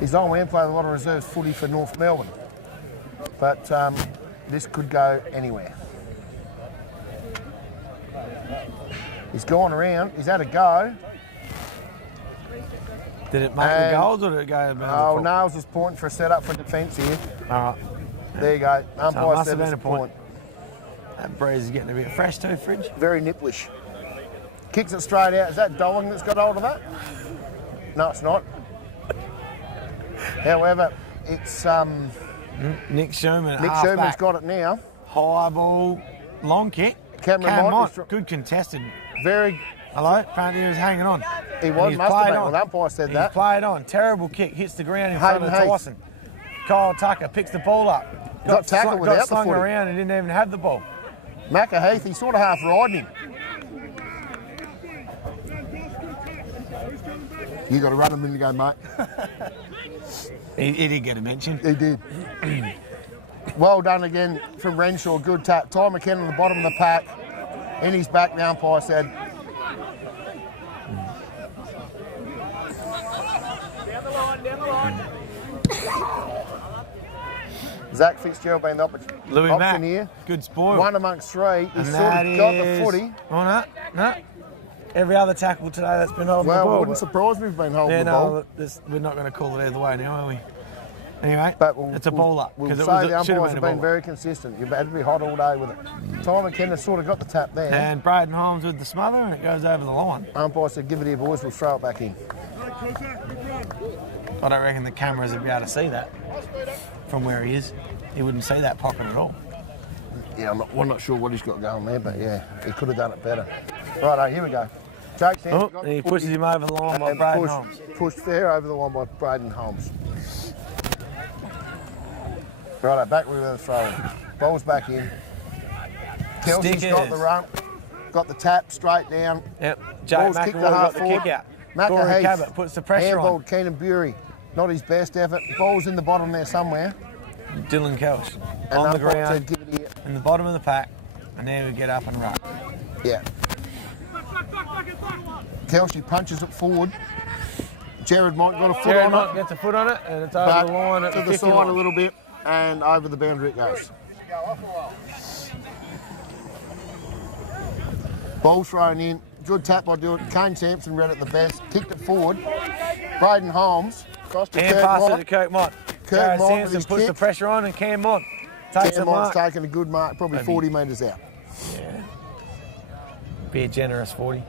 His old man played a lot of reserves footy for North Melbourne. But this could go anywhere. He's gone around. He's had a go. Did it make the goals or did it go? Oh, Nails was pointing for a set-up for defence here. All right. There you go. So it Umpire must said have it's been a point. That breeze is getting a bit fresh too, Fridge. Very nipplish. Kicks it straight out. Is that Dolling that's got hold of that? No, it's not. However, it's Nick Sherman. Nick half Sherman's back. got it now. High ball, long kick. Cameron Cam Mott. Mott, good contested. Very. Hello, apparently he was hanging on. He And was, he's must have played been. on. Well, the umpire said He's that. played on. Terrible kick, hits the ground in front Hayden of Heath. Tyson. Kyle Tucker picks the ball up. Got tackled without the slung footy. around and didn't even have the ball. Macca Heath, he's sort of half riding him. You got to run him in the game, mate. He did get a mention. He did. Well done again from Renshaw. Good tap. Ty McKenna on the bottom of the pack. In his back, the umpire said. Down the line. Zach Fitzgerald being the Louis option Mack, here. good spoil. One amongst three. He's And sort of that got the is- footy. Oh, no. Every other tackle today that's been holding Well, the ball. it wouldn't surprise me if we've been holding Yeah, the ball. no, we're not going to call it either way now, are we? Anyway, But it's a ball up. We'll 'cause say it was, the it should umpires have have been a been ball very consistent. You've had to be hot all day with it. Ty McKenna sort of got the tap there. up. And Braden Holmes with the smother and it goes over the line. Umpire said, give it here, boys. We'll throw it back in. I don't reckon the cameras would be able to see that from where he is. He wouldn't see that pocket at all. Yeah, I'm not sure what he's got going there, but yeah, he could have done it better. Righto, here we go. Jake Sampson Oh, got and he the pushes footy him over the line by and Braden Holmes. pushed fair over the line by Braden Holmes. Righto, back with the throw. Ball's back in. Kelsey's got Stickers. the run, got the tap straight down. Yep. Jake Ball's kicked McAvoy to half got the forward. kick out. Macca Corey Heath Cabot puts the pressure on. handballed Keenan Bury. Not his best effort. Ball's in the bottom there somewhere. Dylan Kelch And on the umpire ground said, give it here. in the bottom of the pack, and then we get up and run. Yeah. Kelsey punches it forward. Jared Mont got a foot Jared on Mont it, gets a foot on it, and it's over but the line at to the the 50 side line. a little bit, and over the boundary it goes. Ball thrown in. Good tap by Dylan. Kane Sampson read it the best. Kicked it forward. Braden Holmes. Crossed to Hand Kurt pass it Mont. to Kirk Mont. Kurt Jared Mont with Sampson his puts the kick. pressure on, and Cam Mont takes Cam the Mont's mark. taken a good mark, probably 40 metres out. Yeah. Be a generous 40.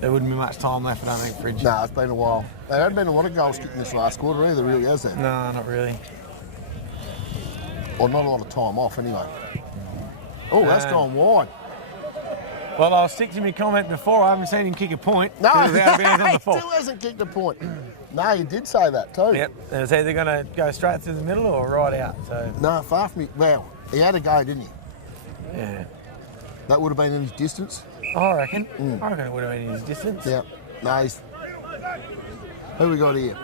There wouldn't be much time left, I don't think, Fridge. No, it's been a while. There hasn't been a lot of goals kicked in this last quarter either, really, has there? No, not really. Or not a lot of time off, anyway. Oh, that's No. gone wide. Well, I'll stick to my comment before. I haven't seen him kick a point. No, He was out of bounds on he the full. still hasn't kicked a point. No, you did say that too. Yep, it was either going to go straight through the middle or right out. So No, far from me. Well, he had a go, didn't he? yeah, That would have been in his distance. I reckon. I reckon it would have been in his distance. Yeah. No, he's... Who we got here?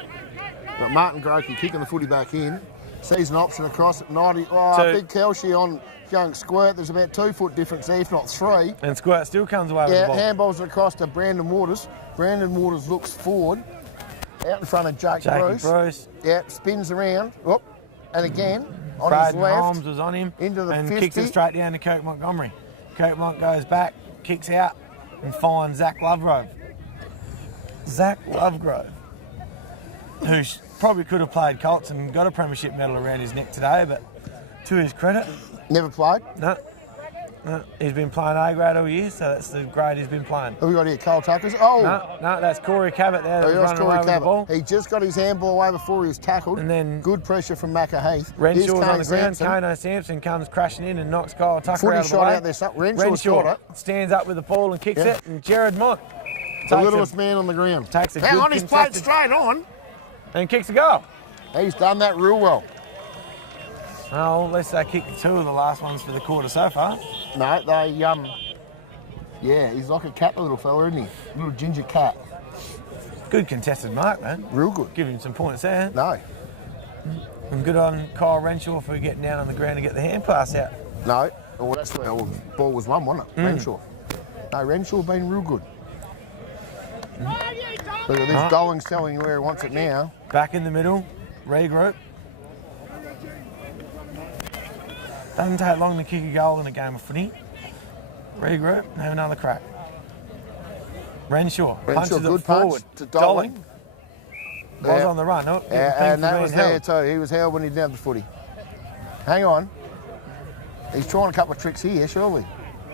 Got Martin Grokey kicking the footy back in. Sees an option across at 90. Oh, So- big Kelsey on young Squirt. There's about 2 foot difference there, if not 3. And Squirt still comes away with Yeah, the ball. handballs it across to Brandon Waters. Brandon Waters looks forward. Out in front of Jake Jakey Bruce. Yeah, spins around. Whoop. And again, on his Braden left. Holmes was on him into the and 50. kicks it straight down to Kirk Montgomery. Kirk Mont goes back, kicks out, and finds Zach Lovegrove. Zach Lovegrove, who probably could have played Colts and got a premiership medal around his neck today, but to his credit, Never played. no. He's been playing A grade all year, so that's the grade he's been playing. Who we got here? Cole Tuckers. Oh, No, that's Corey Cabot there that was that's running Corey away with the ball. Cabot. He just got his handball away before he was tackled. And then good pressure from Macca Heath. Renshaw's Here's on Kane the ground. Sampson. Kano Sampson comes crashing in and knocks Kyle Tucker Footy out of the shot way. out there. Renshaw's got it. Stands up with the ball and kicks Yeah. it, and Jared Mont The takes littlest a, man on the ground. takes a Hang good on, he's played contested- straight on. and kicks a goal. He's done that real well. Oh, unless they kicked 2 of the last ones for the quarter so far. No, they, yeah, he's like a cat, the little fella, isn't he? Little ginger cat. Good contested mark, man. Real good. Give him some points there. No, And good on Kyle Renshaw for getting down on the ground to get the hand pass out. no. Well, that's where the ball was won, wasn't it? Renshaw. No, Renshaw been real good. Look at this, Dolling's telling you where he wants it now. Back in the middle, regroup. Doesn't take long to kick a goal in a game of footy. Regroup, have another crack. Renshaw punches good it forward. punch to Dolling. Was Yeah. on the run. Oh, Yeah, and that was there held. too. He was held when he did the footy. Hang on. He's trying a couple of tricks here, surely.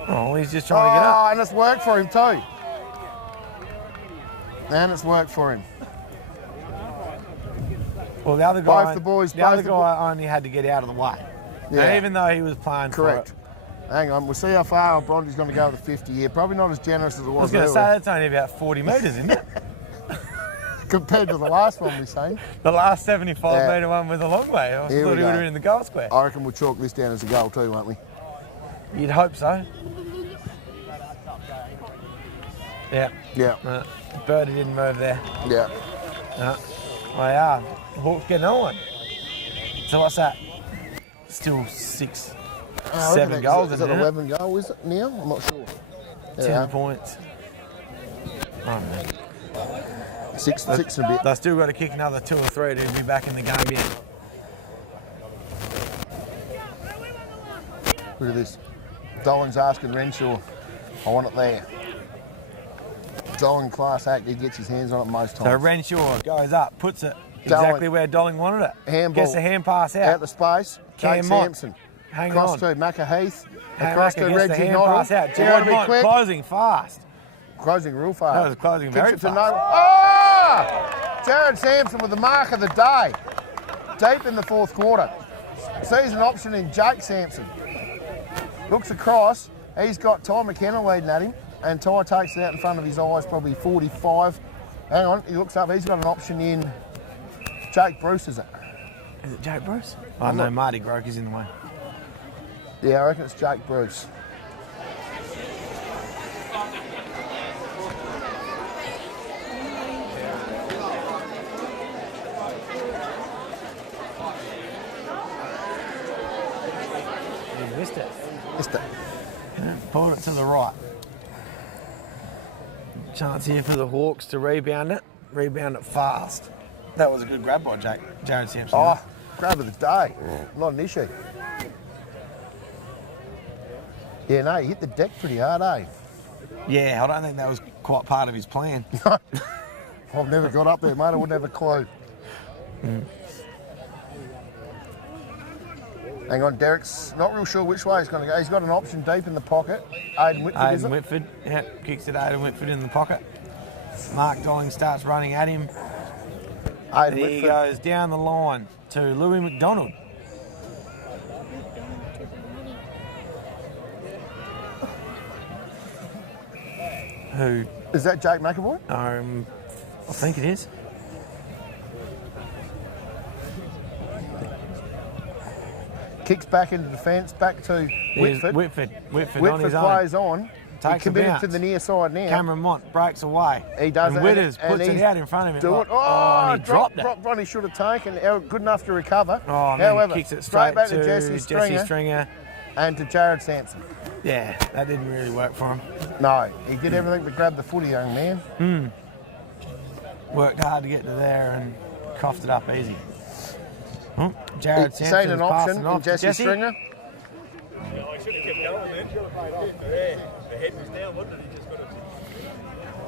Oh, he's just trying to get up. And it's worked for him too. And it's worked for him. Well, the other guy, Both the boys, the other both the guy only had to get out of the way. Yeah. Now, even though he was playing Correct. for it. Hang on, we'll see how far Bronte's going to go with the 50 here. Probably not as generous as it I was was going to earlier. say that's only about 40 metres, isn't it? Compared to the last one we're saying. The last 75 Yeah. metre one was a long way. I thought he Here we would go. have been in the goal square. I reckon we'll chalk this down as a goal too, won't we? You'd hope so. Yeah. Yeah. Birdie didn't move there. Yeah. Oh yeah, Hawks getting on. So what's that? Still 6, Oh, 7 goals Is in it it, 11 goal, is it now? I'm not sure. 10 points. I don't know. Six and a bit. They've still got to kick another 2 or 3 to be back in the game again. Look at this. Dolan's asking Renshaw, I want it there. Dolan class act, he gets his hands on it most So times. Renshaw goes up, puts it exactly where Dolling wanted it. Handball. Gets the hand pass out. Out the space. Cam Jake Mott. Sampson. Hang Across on. to Macca Heath. Hammer Across to gets the Reggie hand Noddle. pass out. They want Jared to be Mott quick. closing fast. Closing real fast. That was closing very Kicks it to fast. no. Ah! Jared Sampson with the mark of the day. Deep in the fourth quarter. Sees an option in Jake Sampson. Looks across. He's got Ty McKenna leading at him. And Ty takes it out in front of his eyes, probably 45. Hang on, he looks up. He's got an option in Jake Bruce, is it? Is it Jake Bruce? Oh, no, Marty Groke is in the way. Yeah, I reckon it's Jake Bruce. You missed it. Missed it. Yeah, pulled it to the right. Chance here for the Hawks to rebound it fast. That was a good grab by Jared Sampson. Oh, grab of the day. Not an issue. Yeah, no, he hit the deck pretty hard, eh? Yeah, I don't think that was quite part of his plan. I've never got up there, mate. I wouldn't have a clue. Hang on, Derek's not real sure which way he's going to go. He's got an option deep in the pocket. Aidan Whitford, is it? Whitford, yeah, kicks it Aidan Whitford in the pocket. Mark Dolling starts running at him. Aidan He Whitford. goes down the line to Louis McDonald. Who? Is that Jake McAvoy? I think it is. Kicks back into defence, back to Whitford. Whitford on Whitford his own. plays on. Takes He committed a bounce. to the near side now. Cameron Mont breaks away. He does and it. Witters puts it he's out in front of him. doing- Like, and he dropped it. Dropped one he should have taken. Good enough to recover. Oh, man, However, he kicks it straight back to Jesse Stringer and to Jared Sampson. Yeah, that didn't really work for him. No, he did everything but grab the footy, young man. Worked hard to get to there and coughed it up easy. Oh, Jared He's Sampson seen an is passing option off in to Jesse Stringer. I should have kept going then. Yeah, the head was down, wasn't it? He just got it.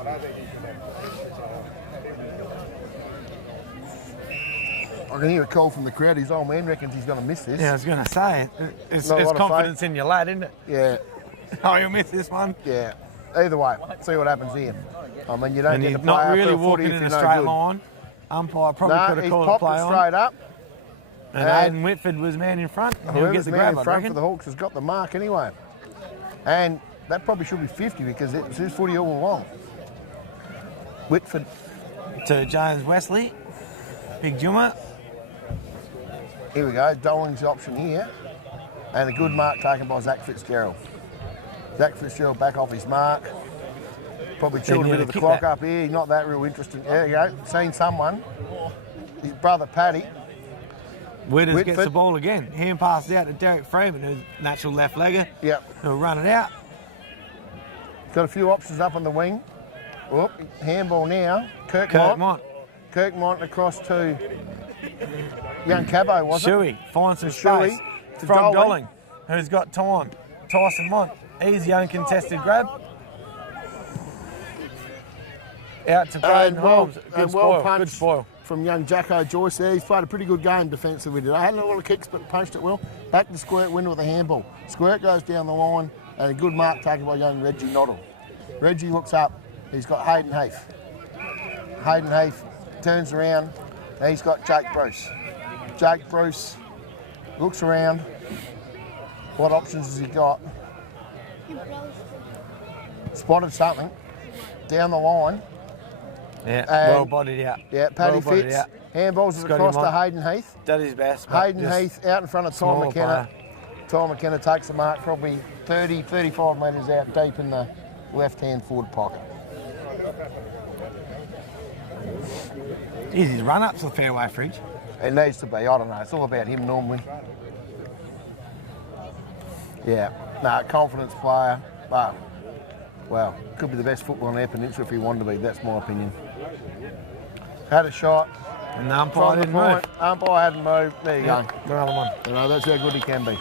I don't think he I can hear a call from the crowd. His old man reckons he's going to miss this. Yeah, I was going to say, it's Not a lot of confidence in your lad, isn't it? Yeah, Oh, you'll miss this one. yeah. Either way, see what happens here. I mean, you don't And get he's to play not after really a footy walking if in you're a no straight good. line. Umpire probably No, could have he's called the popped play it on. straight up. And Aidan Whitford was man in front. And he'll get Whoever's the man grab, in I front reckon. for the Hawks has got the mark anyway. And that probably should be 50 because it's his footy all along. Whitford. To James Wesley. Big Jummer. Here we go. Dolling's option here. And a good mark taken by Zach Fitzgerald. Zach Fitzgerald back off his mark. Probably chilled a bit of the clock up here. Not that real interesting. There you go. Seen someone. His brother Paddy. Witters gets Whitford. the ball again. Hand passes out to Derek Freeman, who's natural left legger. Yep. He'll run it out. Got a few options up on the wing. Whoop, handball now. Kirk Mont. across to young Cabo, was it? Shuey finds some Shuey space to from Dolly. Dolling, who's got time. Tyson Mont, easy uncontested grab. Out to Braden Holmes. Good spoil, good spoil. From young Jacko Joyce there. He's played a pretty good game defensively today. Hadn't a lot of kicks, but punched it well. Back to Squirt, win with a handball. Squirt goes down the line, and a good mark taken by young Reggie Noddle. Reggie looks up. He's got Hayden Heath. Hayden Heath turns around. Now he's got Jake Bruce. Jake Bruce looks around. What options has he got? Spotted something down the line. Yeah, And- well bodied out. Yeah, Paddy Well bodied Fitz. out. Handballs it Scotty across to Mont. Hayden Heath. Did his best. but Hayden just Heath out in front of Tom smaller McKenna. Tom McKenna takes the mark probably 30, 35 metres out deep in the left-hand forward pocket. Geez, his run-up's a fairway fridge. It needs to be, I don't know, it's all about him normally. Yeah, no, confidence player, but, well, could be the best footballer in our peninsula if he wanted to be, that's my opinion. Had a shot. And the umpire From the didn't move. point, umpire hadn't moved, there you Yeah, go. got another one. You know, that's how good he can be.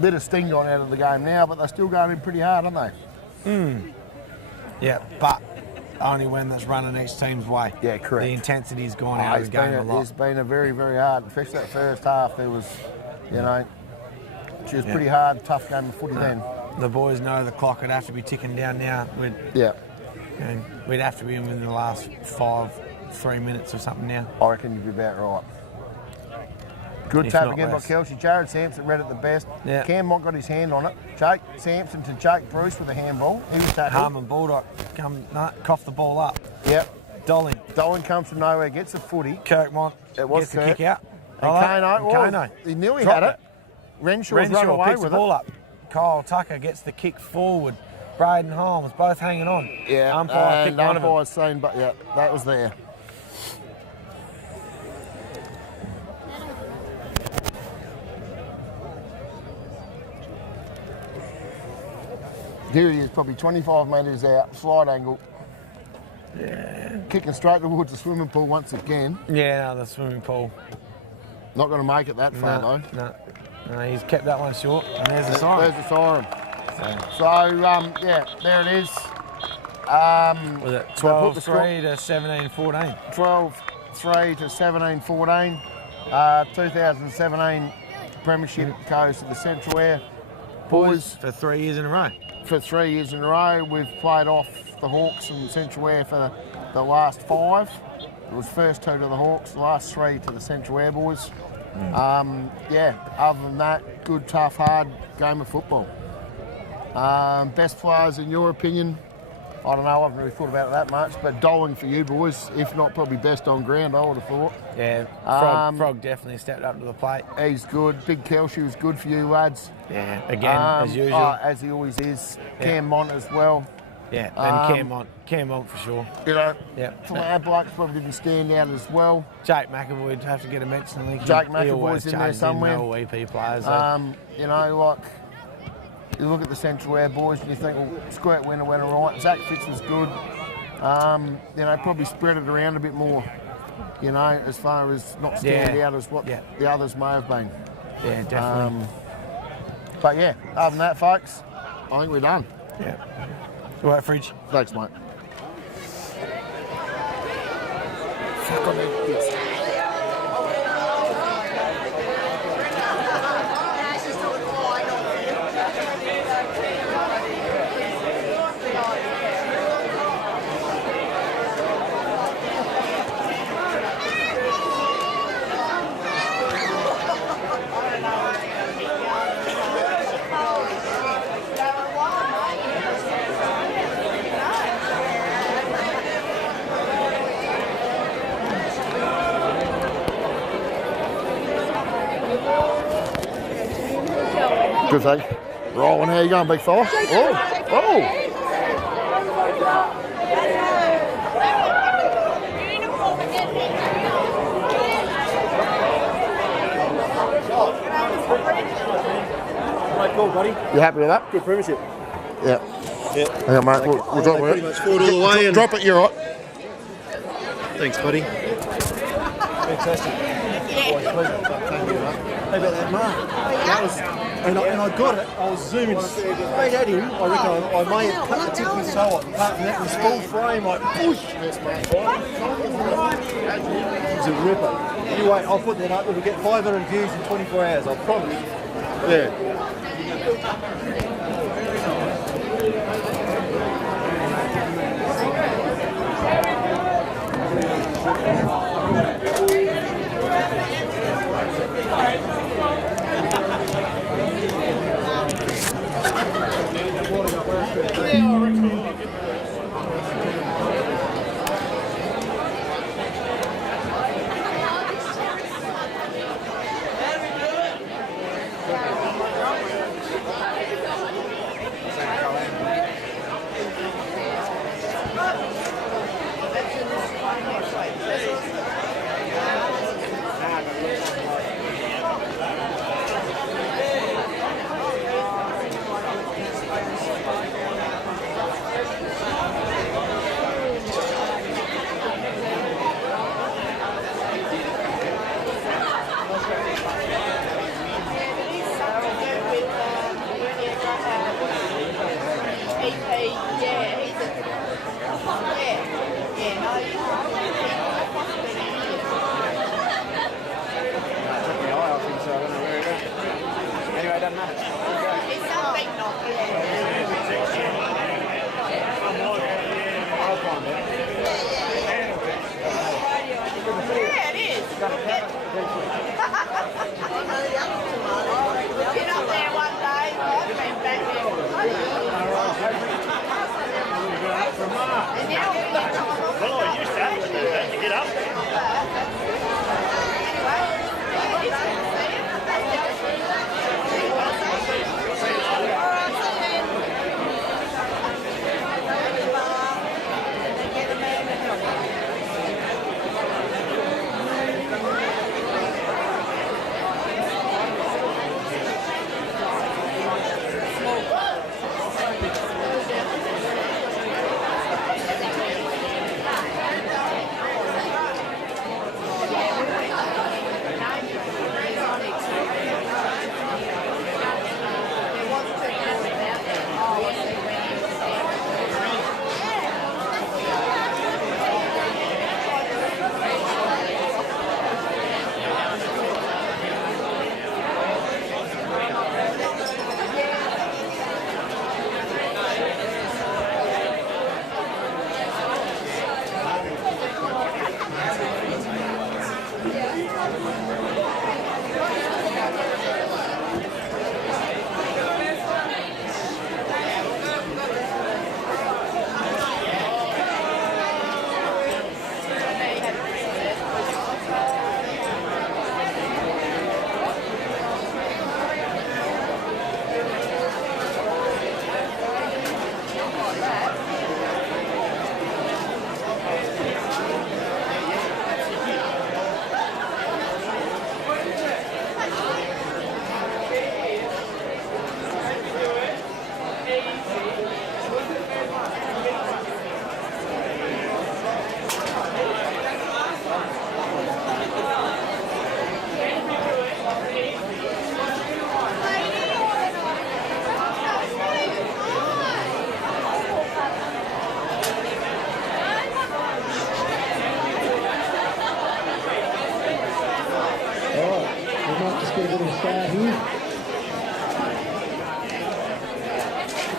Bit of sting gone out of the game now, but they're still going in pretty hard, aren't they? Yeah, but only when that's running each team's way. Yeah, correct. The intensity's gone out of the game a lot. It's been a very, very hard, especially that first half. There was, you know, she was pretty hard, tough game of footy then. The boys know the clock would have to be ticking down now. And we'd have to be in the last 3 minutes or something now. I reckon you'd be about right. Good tap again by Kelsey. Jared Sampson read it the best. Yeah. Cam Mott got his hand on it. Jake Sampson to Jake Bruce with a handball. He was tackled. Harmon Bulldog coughed the ball up. Yep. Dolan comes from nowhere, gets a footy. Kirk Mott gets the kick out. And Kano, he nearly had it. Renshaw's run away picks with the ball it. up. Kyle Tucker gets the kick forward. Braden Holmes both hanging on. Yeah, umpire picked one of them. umpire's seen, but yeah, that was there. Here he is, probably 25 metres out, slide angle. Yeah. Kicking straight towards the swimming pool once again. Yeah, no, the swimming pool. Not going to make it that far though. No, he's kept that one short. And there's the siren. There's the siren. So yeah, there it is. Was it 12-3 to 17-14? 12-3 to 17-14. 2017 Premiership goes to the Central Air boys for 3 years in a row. For 3 years in a row, we've played off the Hawks and Central Air for the last 5. It was first 2 to the Hawks, the last 3 to the Central Air boys. Yeah, other than that, good, tough, hard game of football. Best players in your opinion? I don't know, I haven't really thought about it that much, but Dolan for you boys, if not probably best on ground, I would have thought. Yeah, Frog definitely stepped up to the plate. He's good. Big Kelsey was good for you lads. Yeah, again, as usual. As he always is. Yeah. Cam Mont as well. Yeah, and Cam Mont for sure. You know, yeah. Some of our blokes probably didn't stand out as well. Jake McAvoy would have to get a mention. Jake McAvoy's in there somewhere. All EP players. You know, like, you look at the Central Air boys and you think, well, Squirt went all right. Zach Fitz was good. You know, probably spread it around a bit more, you know, as far as not stand out as what the others may have been. Yeah, definitely. But yeah, other than that, folks, I think we're done. Yeah. All right, Fridge. Thanks, mate. Fuck on that. Good thing. Rolling, how you going, big fella? Oh! Right, cool, buddy. You happy with that? Good premiership. Yeah. Yeah. Hang on, mate. We'll drop it. Pretty much fought all the way. Drop it, you're right. Thanks, buddy. Fantastic. Always a pleasure. How about that mark? That was, and I got it. I was zooming straight at him. I reckon I may have cut the tip of his toe off. Apart from that, was full frame, like push. He's a ripper. You wait, I'll put that up. It'll get 500 views in 24 hours. I promise. Yeah. Yeah, he's a... Yeah. Well, I used to get up.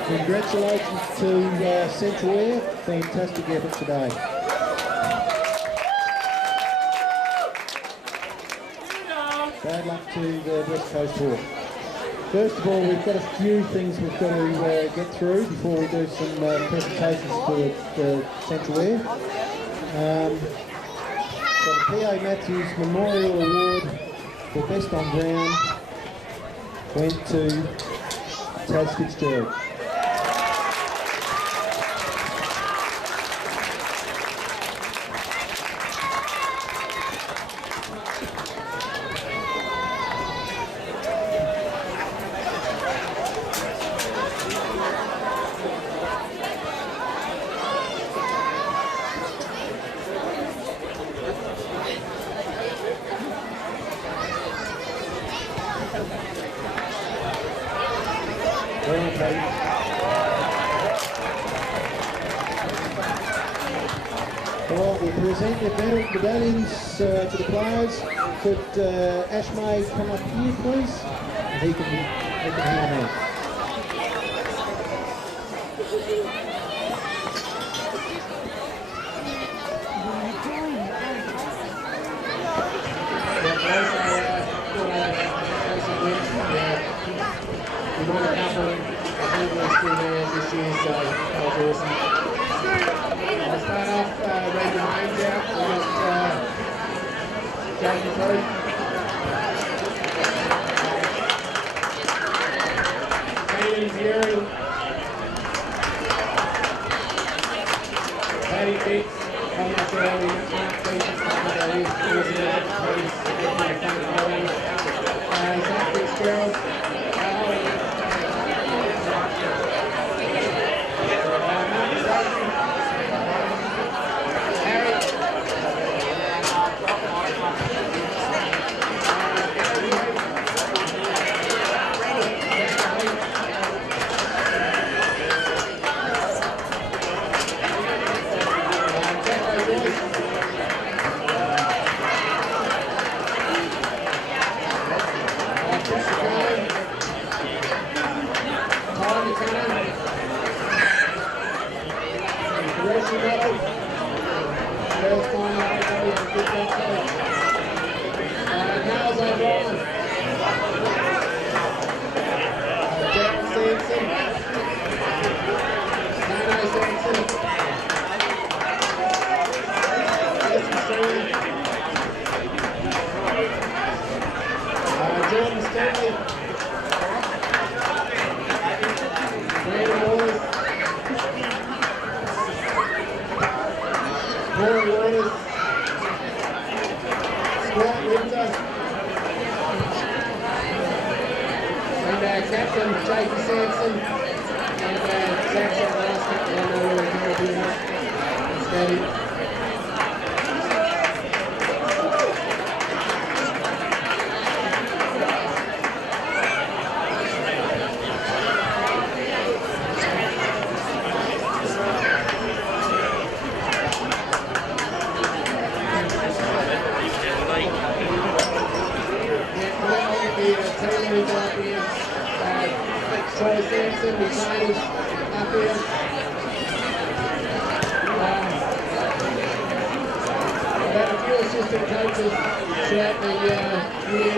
Congratulations to Central Air, fantastic effort today. Bad luck to the West Coast Hawk. First of all, we've got a few things we've got to get through before we do some presentations for the Central Air. So the P.A. Matthews Memorial Award for Best on Ground went to Taz Fitzgerald. Well, we present the medallions to the players. Could Ash May come up here, please? And he can hand them out. We won a couple of awards through there this year, so that was awesome. I'll start off, read the names out. We've got Jackie Through, Hayden Fury, Paddy Fitz, I'm not sure how we have Zach Fitzgerald, Corey Waters, Scott Winter, and Captain Jakey Sampson, and Jackson last captain, I know where he's going to be steady. Troy Sampson, the trainers up here. We've had a few assistant coaches throughout the year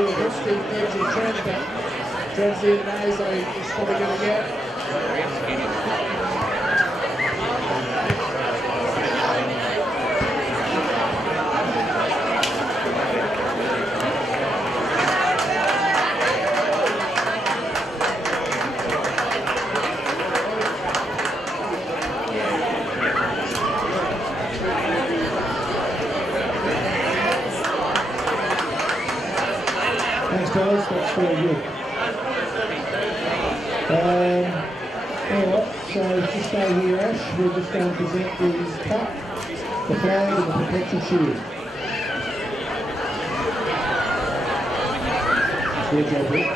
with Steve Fitch and Trent, but Trent's here today, so he's probably going to get it. Thanks guys, that's very good. Alright, so just stay here Ash, we're just going to present the cup, the flag and the perpetual shield. Good job, Rick.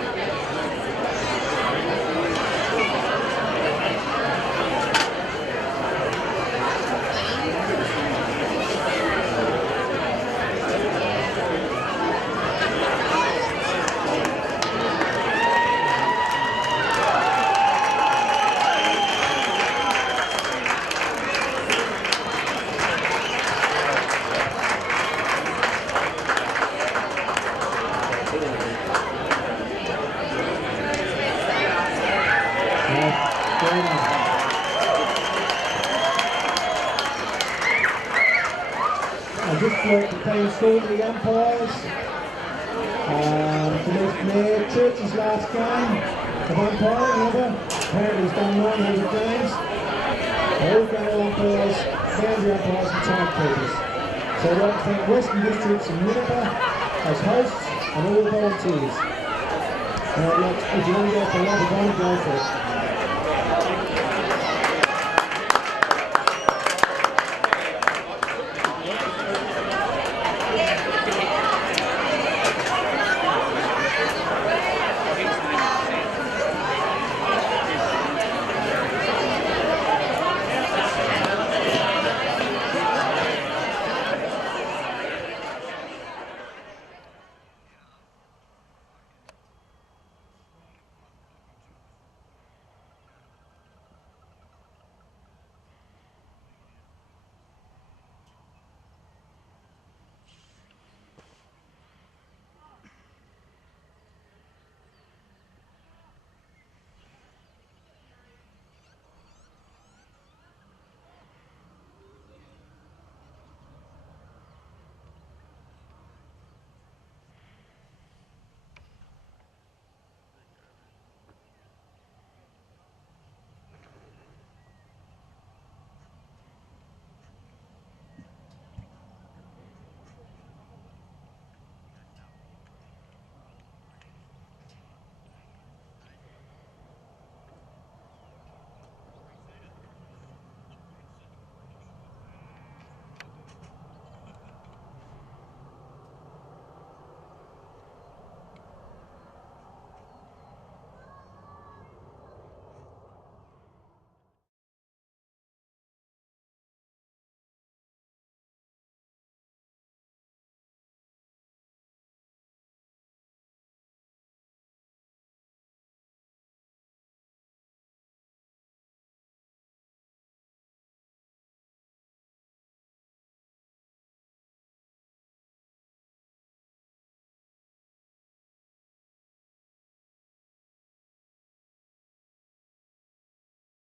I just like to thank all the umpires for their Church's last game of umpiring ever. Apparently he's done 900 games. All goal umpires, boundary umpires and timekeepers. So I'd like to thank Western Districts and Minnipa as hosts and all the volunteers. And I'd like, if you want to go for another game, go for it.